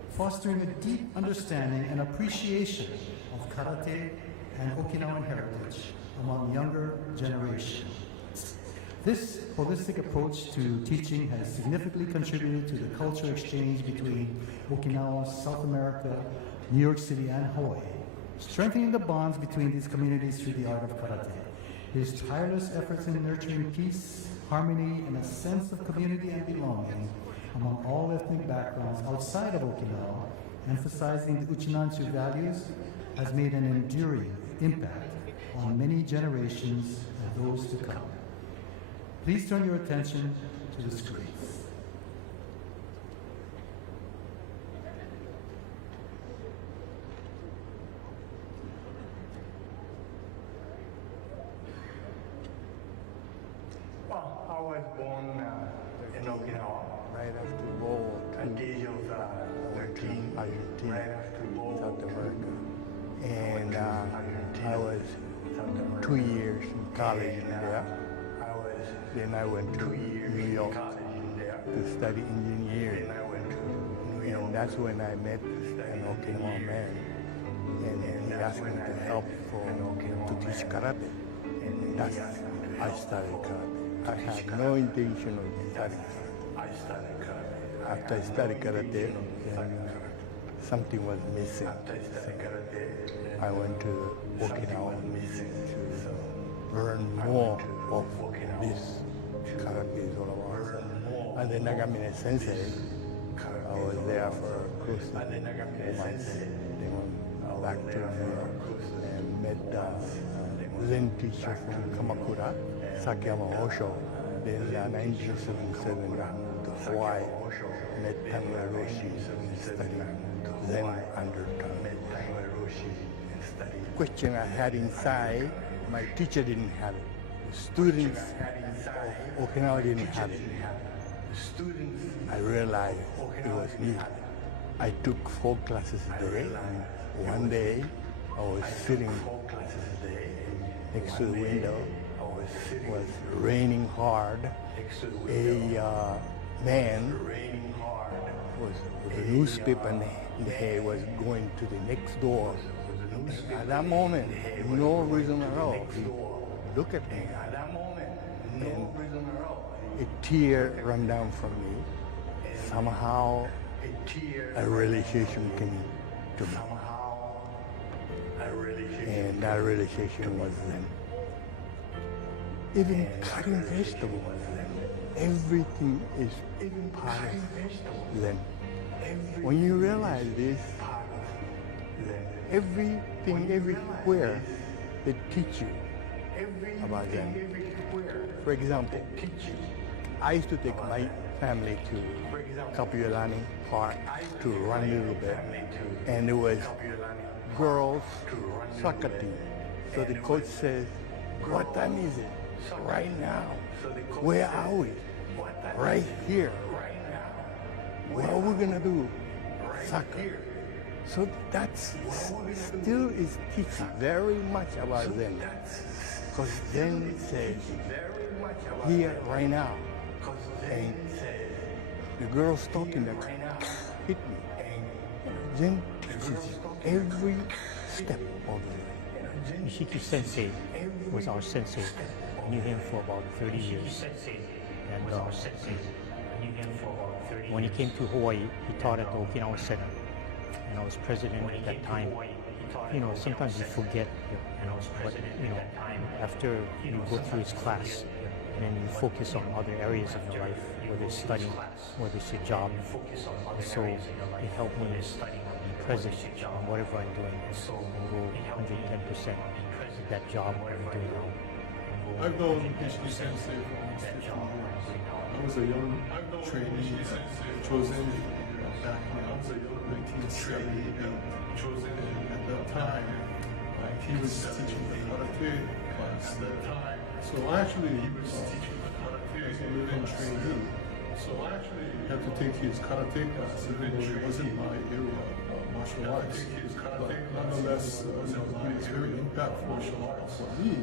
fostering a deep understanding and appreciation of karate and Okinawan heritage among younger generations. This holistic approach to teaching has significantly contributed to the cultural exchange between Okinawa, South America, New York City, and Hawaii, strengthening the bonds between these communities through the art of karate. His tireless efforts in nurturing peace, harmony, and a sense of community and belonging among all ethnic backgrounds outside of Okinawa, emphasizing the Uchinanchu values, has made an enduring impact on many generations and those to come. Please turn your attention to the screens. Well, I was born in Okinawa right after World War II. At the age of 13, Argentina, right after South America. And I was 2 years in college in there. Then I went to New York to study engineering. And that's when I met an Okinawan man. And he asked me to help to teach karate. And that's I started karate. I had no intention of studying karate. After I studied karate, something was missing. I went to Okinawa to learn more of this karate is all about. And then Nagamine Sensei, I was there for close to 4 months. Then went back to New York and met Zen teacher from Kamakura, Sakiyama Osho. Then in 1977, I moved to Hawaii, met Tamura Roshi, studied Zen under Tamura. Question I had inside, my teacher didn't have it. The students of Okinawa didn't have it. I realized it was me. I took 4 classes a day, and one day I was sitting next to the window. It was raining hard. A man was with a newspaper in the hand was going to the next door. At that moment, no reason at all, he looked at me, and a tear ran down from me. Somehow, a realization came to me. And that realization was Zen. Even cutting vegetables, everything is part of Zen. When you realize this, everything, everywhere, they teach you about Zen. For example, I used to take my family to Kapulani Park to run a little bit, and it was girls soccer team. So the coach says, "What time is it? Right now. Where are we? Right here. What are we gonna do? Soccer." So that's still is teaching very much about Zen. Because Zen says, here, right now. And the girls talking that hit me. Zen teaches every step of the way. Nishiki Sensei was our sensei. I knew him for about 30 years. And when he came to Hawaii, he taught at the Okinawa Center. And I was president at that time. sometimes you forget, but after you go through his class, and then you focus on other areas of your life, whether it's studying, whether it's your job. So it helped me be present on whatever I'm doing and go 110% with that job I'm doing now. I've known Hiki Sensei for almost 50 years. I was a young trainee chosen back in 1970. And at that time, he was teaching the karate class. So actually, as a living trainee, had to take his karate class, even though it wasn't my area of martial arts. But nonetheless, he was very impactful for me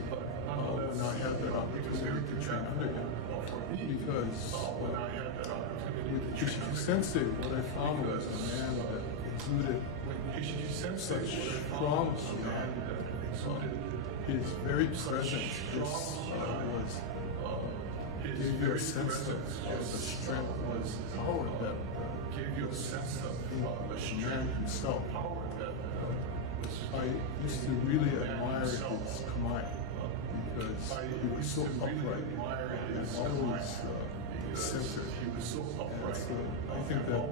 when I had that opportunity to train under him. Because with Hiki Sensei, what I found was a man that exuded such strong command. His very presence gave you a sense of the strength was power that gave you a sense of the man himself. I used to really admire his command because he was so upright. He was always centered. He was so upright. I think that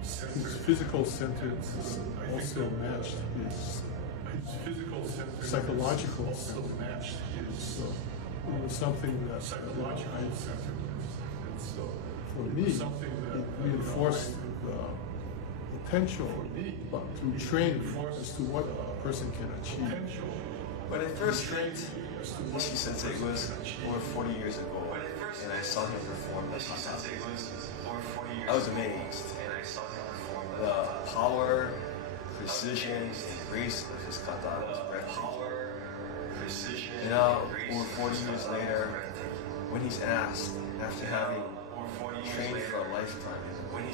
his physical centeredness also matched his psychological centeredness. It was something that for me, it reinforced the potential to train as to what a person can achieve. When I first trained Hiki Sensei, it was over 40 years ago, and I saw him perform Hiki Sensei. I was amazed. The power, precision, and grace of his kata was breathtaking. And now, over 40 years later, when he's asked, after having trained for a lifetime, when he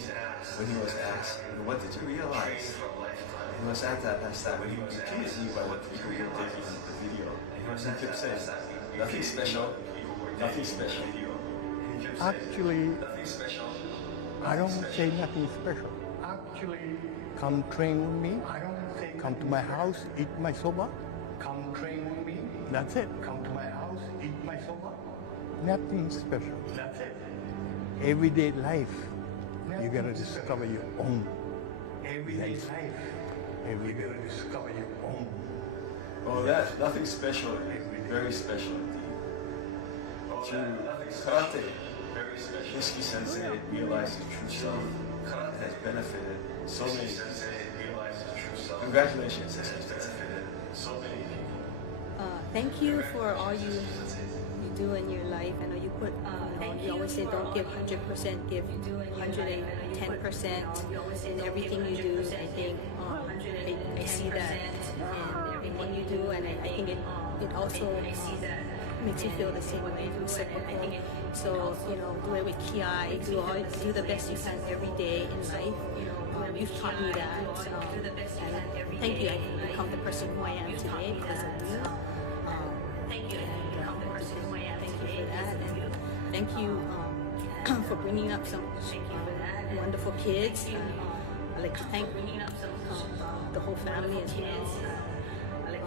was asked, what did you realize? He was asked that when he was curious by what the people were taking in the video. He kept saying, nothing special, nothing special. Actually, I don't say nothing special. Come train with me, come to my house, eat my soba. Come train with me. That's it. Come to my house, eat my soba. Nothing special. That's it. Everyday life, you gotta discover your own. Everyday life, you gotta discover your own. Oh, that nothing special, very special indeed. Through karate, Hiki Sensei realized his true self and has benefited so many people. Congratulations, Hiki Sensei. Thank you for all you do in your life. I know you put, you always say don't give 100%, give 110% in everything you do. I think I see that in everything you do, and I think it also makes you feel the same way, reciprocal. So, do it with ki, do the best you can every day in life. You've taught me that. And thank you. I can become the person who I am today because of you. Thank you for that. And thank you for bringing up some wonderful kids. I'd like to thank the whole family as well. You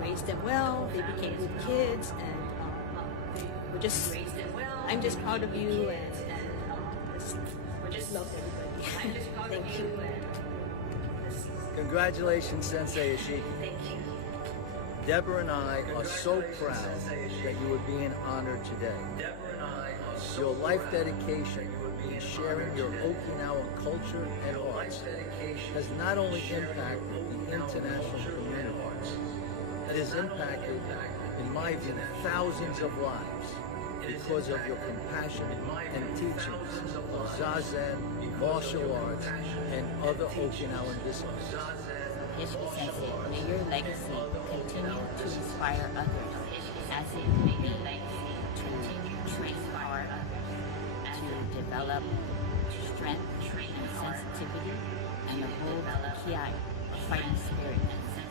raised them well. They became good kids, and I'm just proud of you, and we just love everybody. Thank you. Congratulations, Sensei Ishiki. Deborah and I are so proud that you are being honored today. Your life dedication in sharing your Okinawa culture and arts has not only impacted the international community, it has impacted, in my view, thousands of lives because of your compassion and teachings of Zazen, martial arts, and other Okinawan disciplines. Hiki Sensei, may your legacy continue to inspire others, as it may your legacy continue to inspire others to develop strength and sensitivity and uphold the ki, or fighting spirit,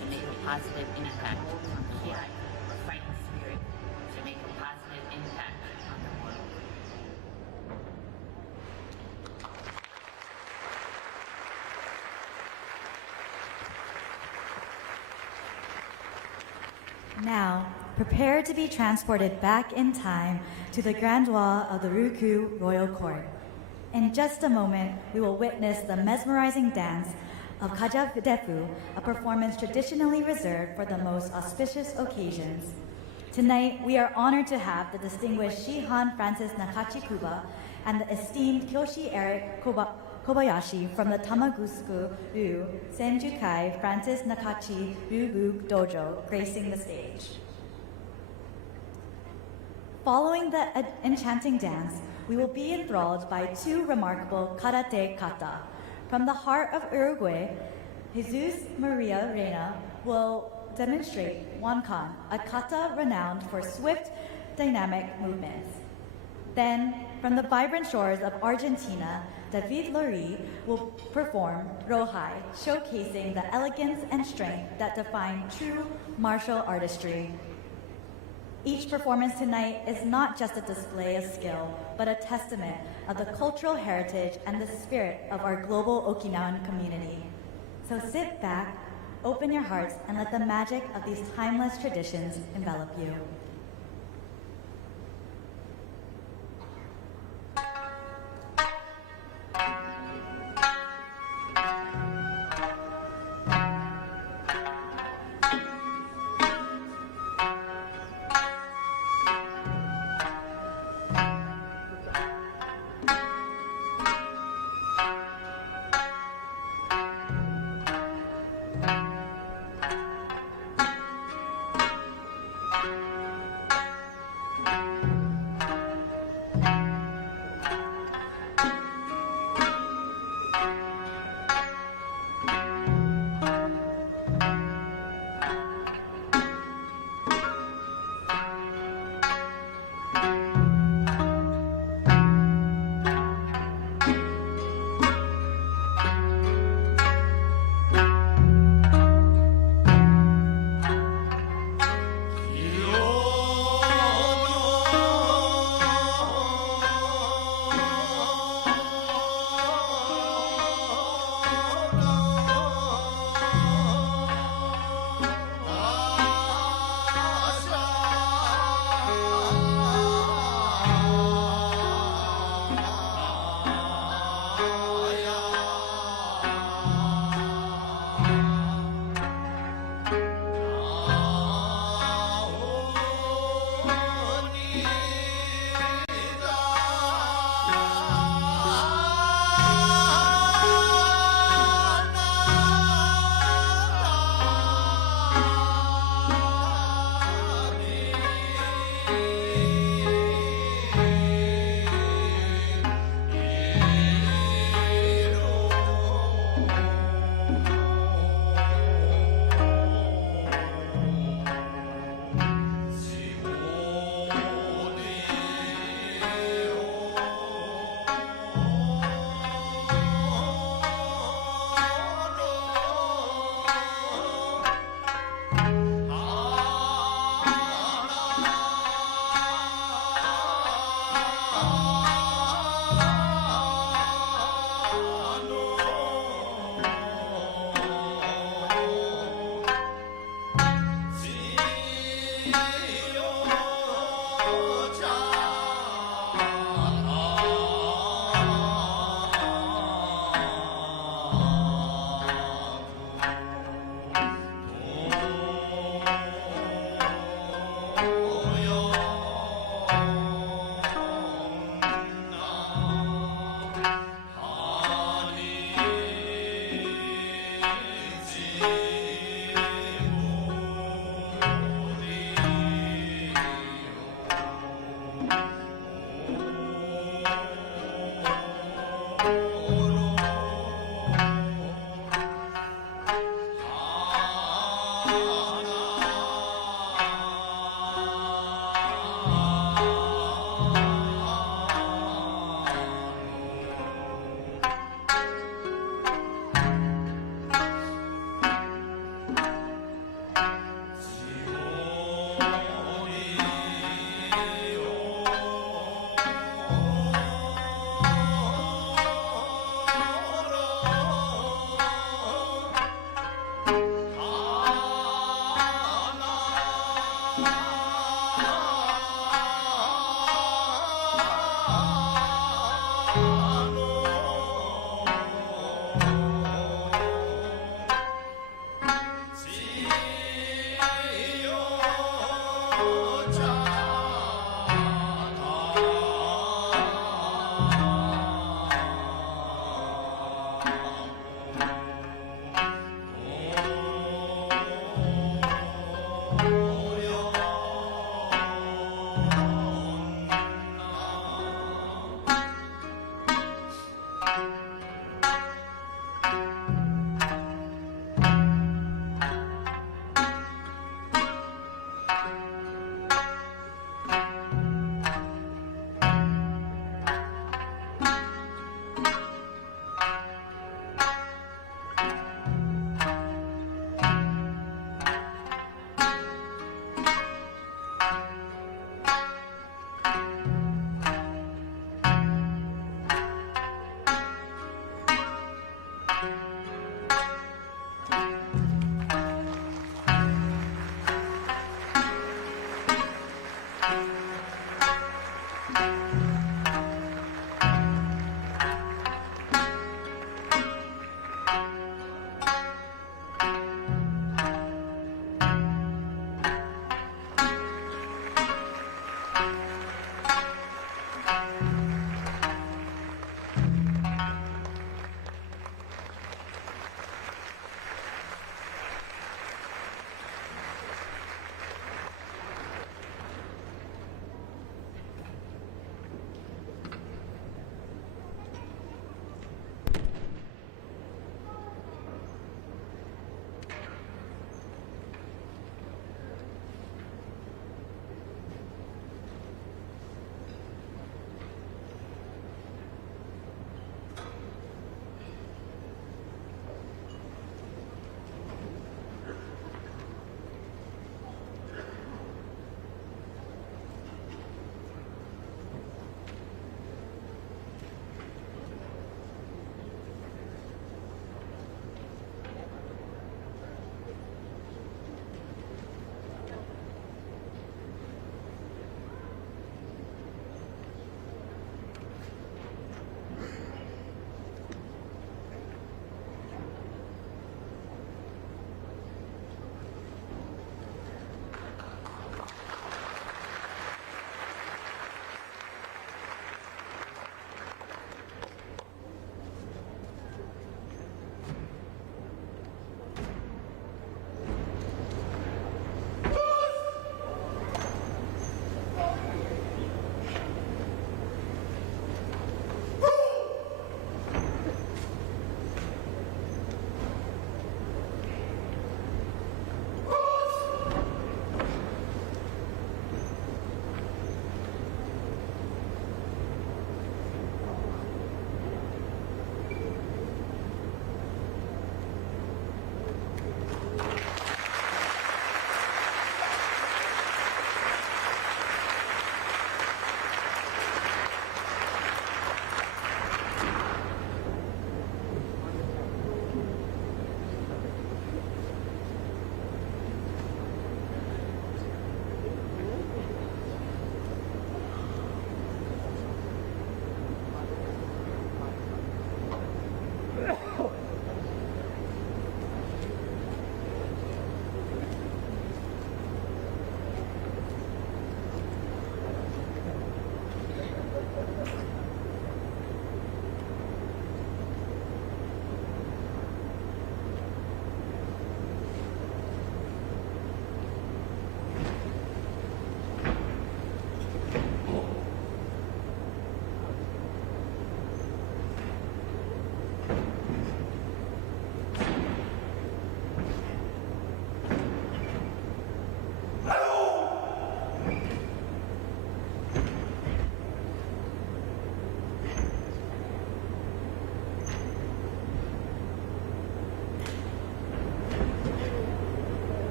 to make a positive impact on ki, or fighting spirit, to make a positive impact on the world. Now, prepare to be transported back in time to the grand wall of the Ryukyu Royal Court. In just a moment, we will witness the mesmerizing dance of Kajadefu, a performance traditionally reserved for the most auspicious occasions. Tonight, we are honored to have the distinguished Shihan Francis Nakachi Kuba and the esteemed Kyoshi Eric Kobayashi from the Tamagusuku-ryu Senjukai Francis Nakachi Ryugu Dojo gracing the stage. Following the enchanting dance, we will be enthralled by two remarkable karate kata. From the heart of Uruguay, Jesus Maria Reina will demonstrate Wankan, a kata renowned for swift, dynamic movements. Then, from the vibrant shores of Argentina, David Lori will perform Rohai, showcasing the elegance and strength that define true martial artistry. Each performance tonight is not just a display of skill, but a testament of the cultural heritage and the spirit of our global Okinawan community. So sit back, open your hearts, and let the magic of these timeless traditions envelop you.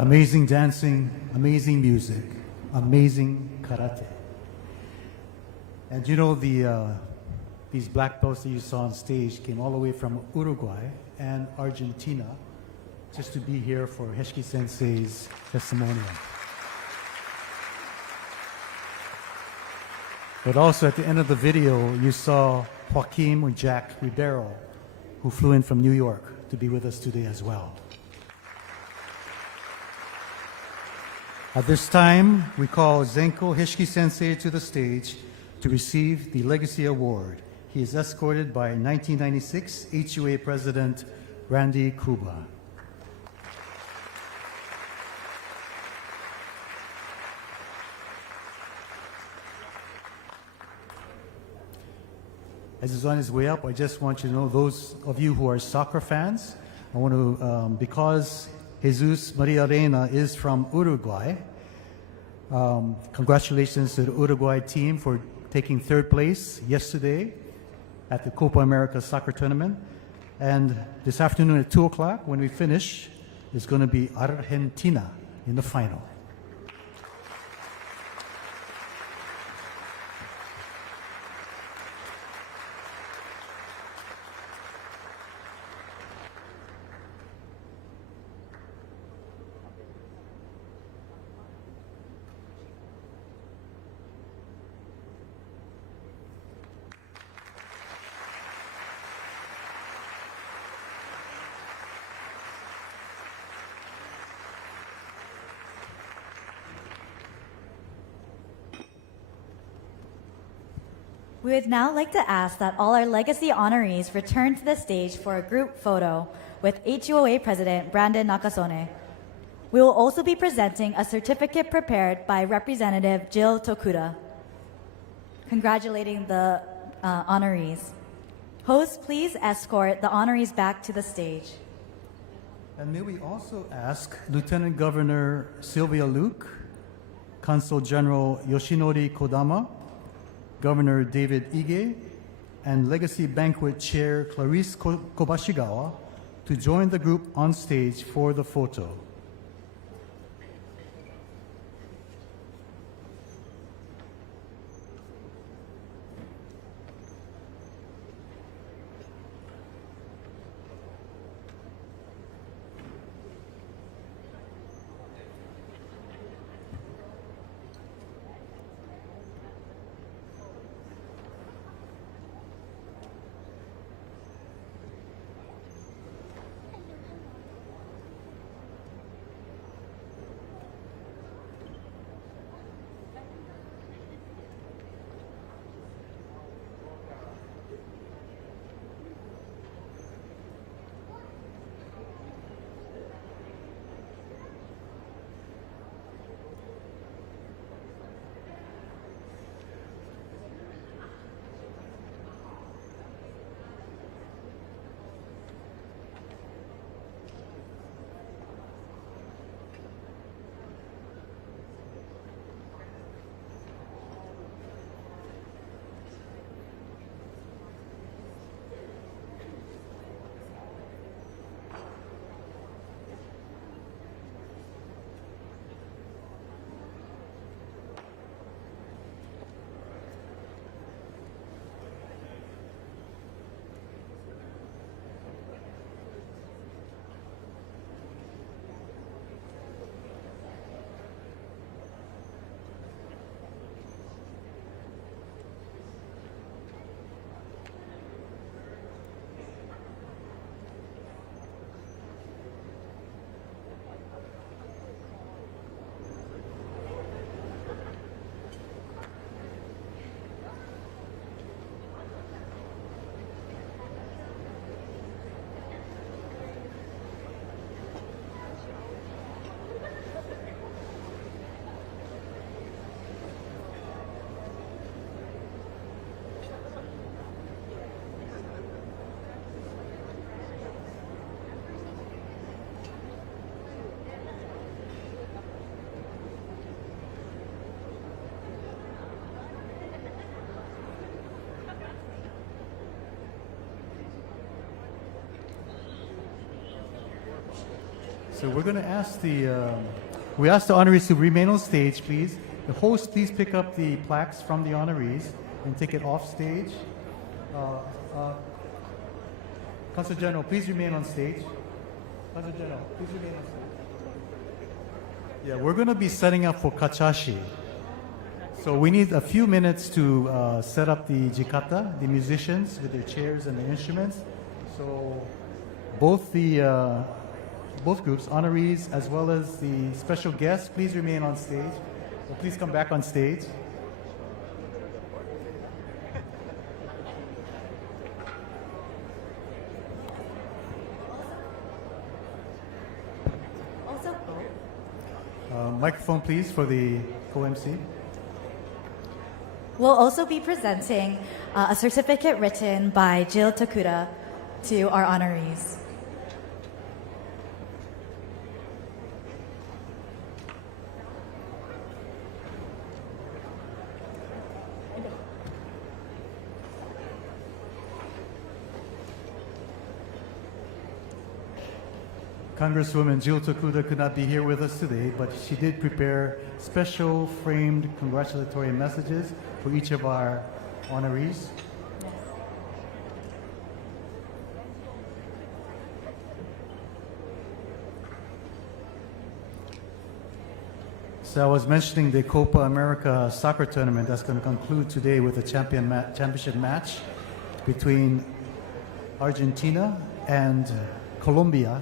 Amazing dancing, amazing music, amazing karate. And you know, these black belts that you saw on stage came all the way from Uruguay and Argentina just to be here for Heshiki Sensei's testimonial. But also at the end of the video, you saw Joaquim or Jack Ribeiro, who flew in from New York to be with us today as well. At this time, we call Zenko Hiki Sensei to the stage to receive the Legacy Award. He is escorted by 1996 HUA President Randy Kuba. As he's on his way up, I just want you to know, those of you who are soccer fans, I want to, because Jesus Maria Reina is from Uruguay, congratulations to the Uruguay team for taking third place yesterday at the Copa America soccer tournament. And this afternoon at 2 o'clock, when we finish, is going to be Argentina in the final. We would now like to ask that all our legacy honorees return to the stage for a group photo with HUOA President Brandon Nakasone. We will also be presenting a certificate prepared by Representative Jill Tokuda, congratulating the honorees. Hosts, please escort the honorees back to the stage. And may we also ask Lieutenant Governor Sylvia Luke, Consul General Yoshinori Kodama, Governor David Ige, and Legacy Banquet Chair Clarice Kobashigawa to join the group on stage for the photo. So we're going to ask we ask the honorees to remain on stage, please. The host, please pick up the plaques from the honorees and take it off stage. Consul General, please remain on stage. Consul General, please remain on stage. Yeah, we're going to be setting up for kachashi. So we need a few minutes to set up the jikata, the musicians with their chairs and the instruments. So both groups, honorees as well as the special guests, please remain on stage. So please come back on stage. Microphone, please, for the co-MC. We'll also be presenting a certificate written by Jill Tokuda to our honorees. Congresswoman Jill Tokuda could not be here with us today, but she did prepare special framed congratulatory messages for each of our honorees. So I was mentioning the Copa America soccer tournament that's going to conclude today with a championship match between Argentina and Colombia.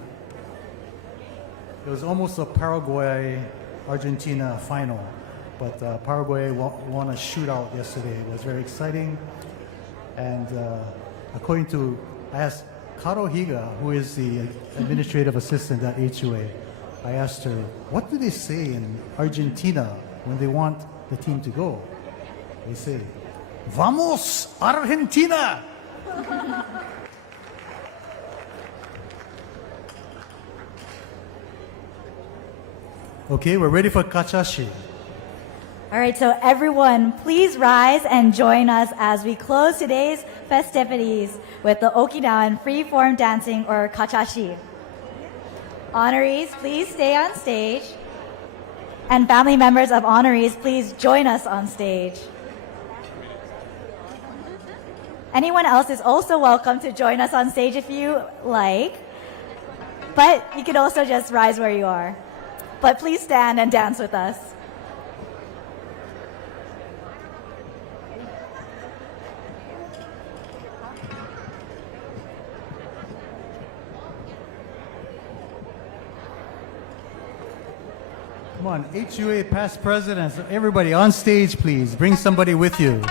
It was almost a Paraguay-Argentina final, but Paraguay won a shootout yesterday. It was very exciting. And according to, I asked Karo Higa, who is the administrative assistant at HUA, I asked her, what do they say in Argentina when they want the team to go? They say, "Vamos, Argentina!" Okay, we're ready for kachashi. All right, so everyone, please rise and join us as we close today's festivities with the Okinawan free-form dancing, or kachashi. Honorees, please stay on stage. And family members of honorees, please join us on stage. Anyone else is also welcome to join us on stage if you like, but you can also just rise where you are. But please stand and dance with us. Come on, HUA past presidents, everybody on stage, please. Bring somebody with you.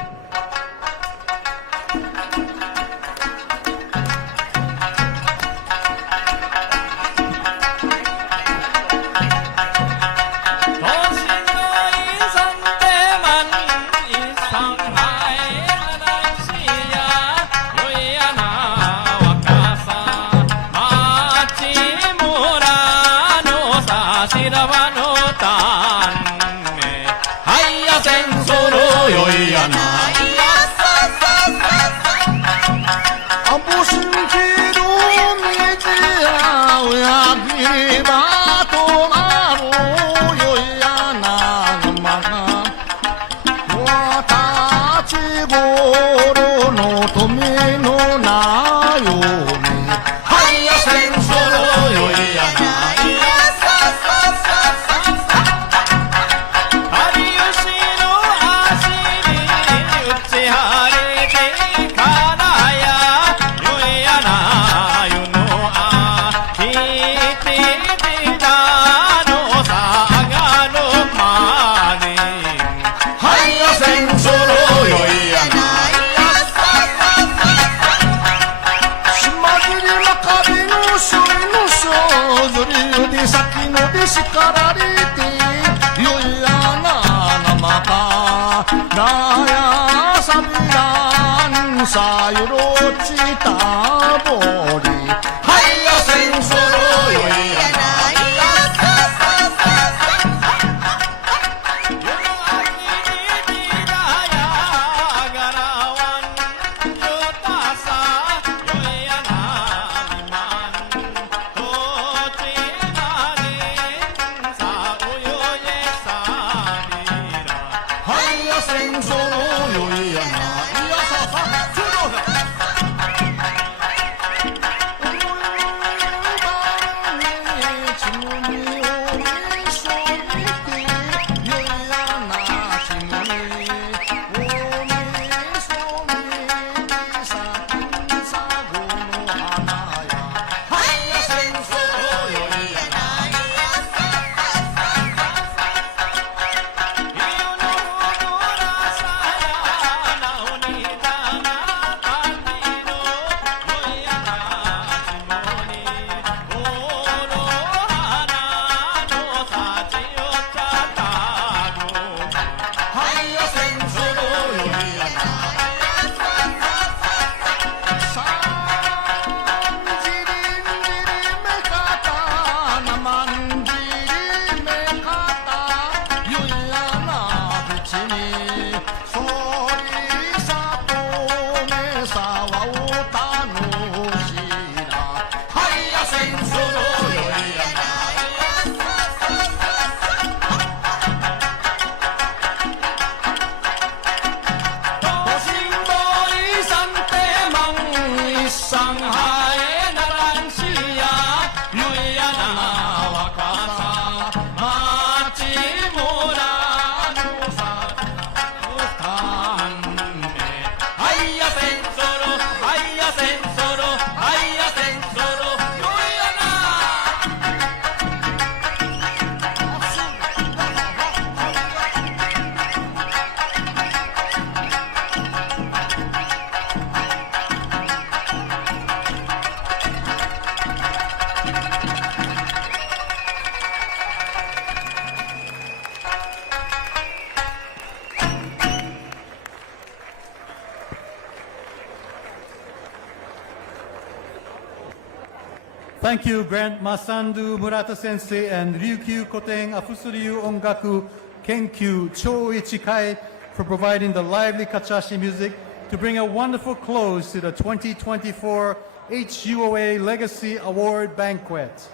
Thank you, Grant Masandu Murata Sensei and Ryukyu Koten Afusuryu Ongaku Kenkyu Choichi Kai for providing the lively kachashi music to bring a wonderful close to the 2024 HUOA Legacy Award Banquet.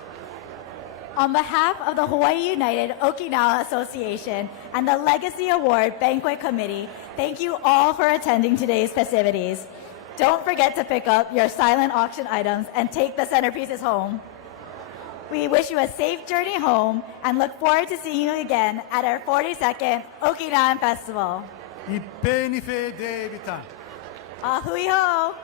On behalf of the Hawaii United Okinawa Association and the Legacy Award Banquet Committee, thank you all for attending today's festivities. Don't forget to pick up your silent auction items and take the centerpieces home. We wish you a safe journey home and look forward to seeing you again at our 42nd Okinawan Festival. Ippe Nife De Bitan. Ahui ho!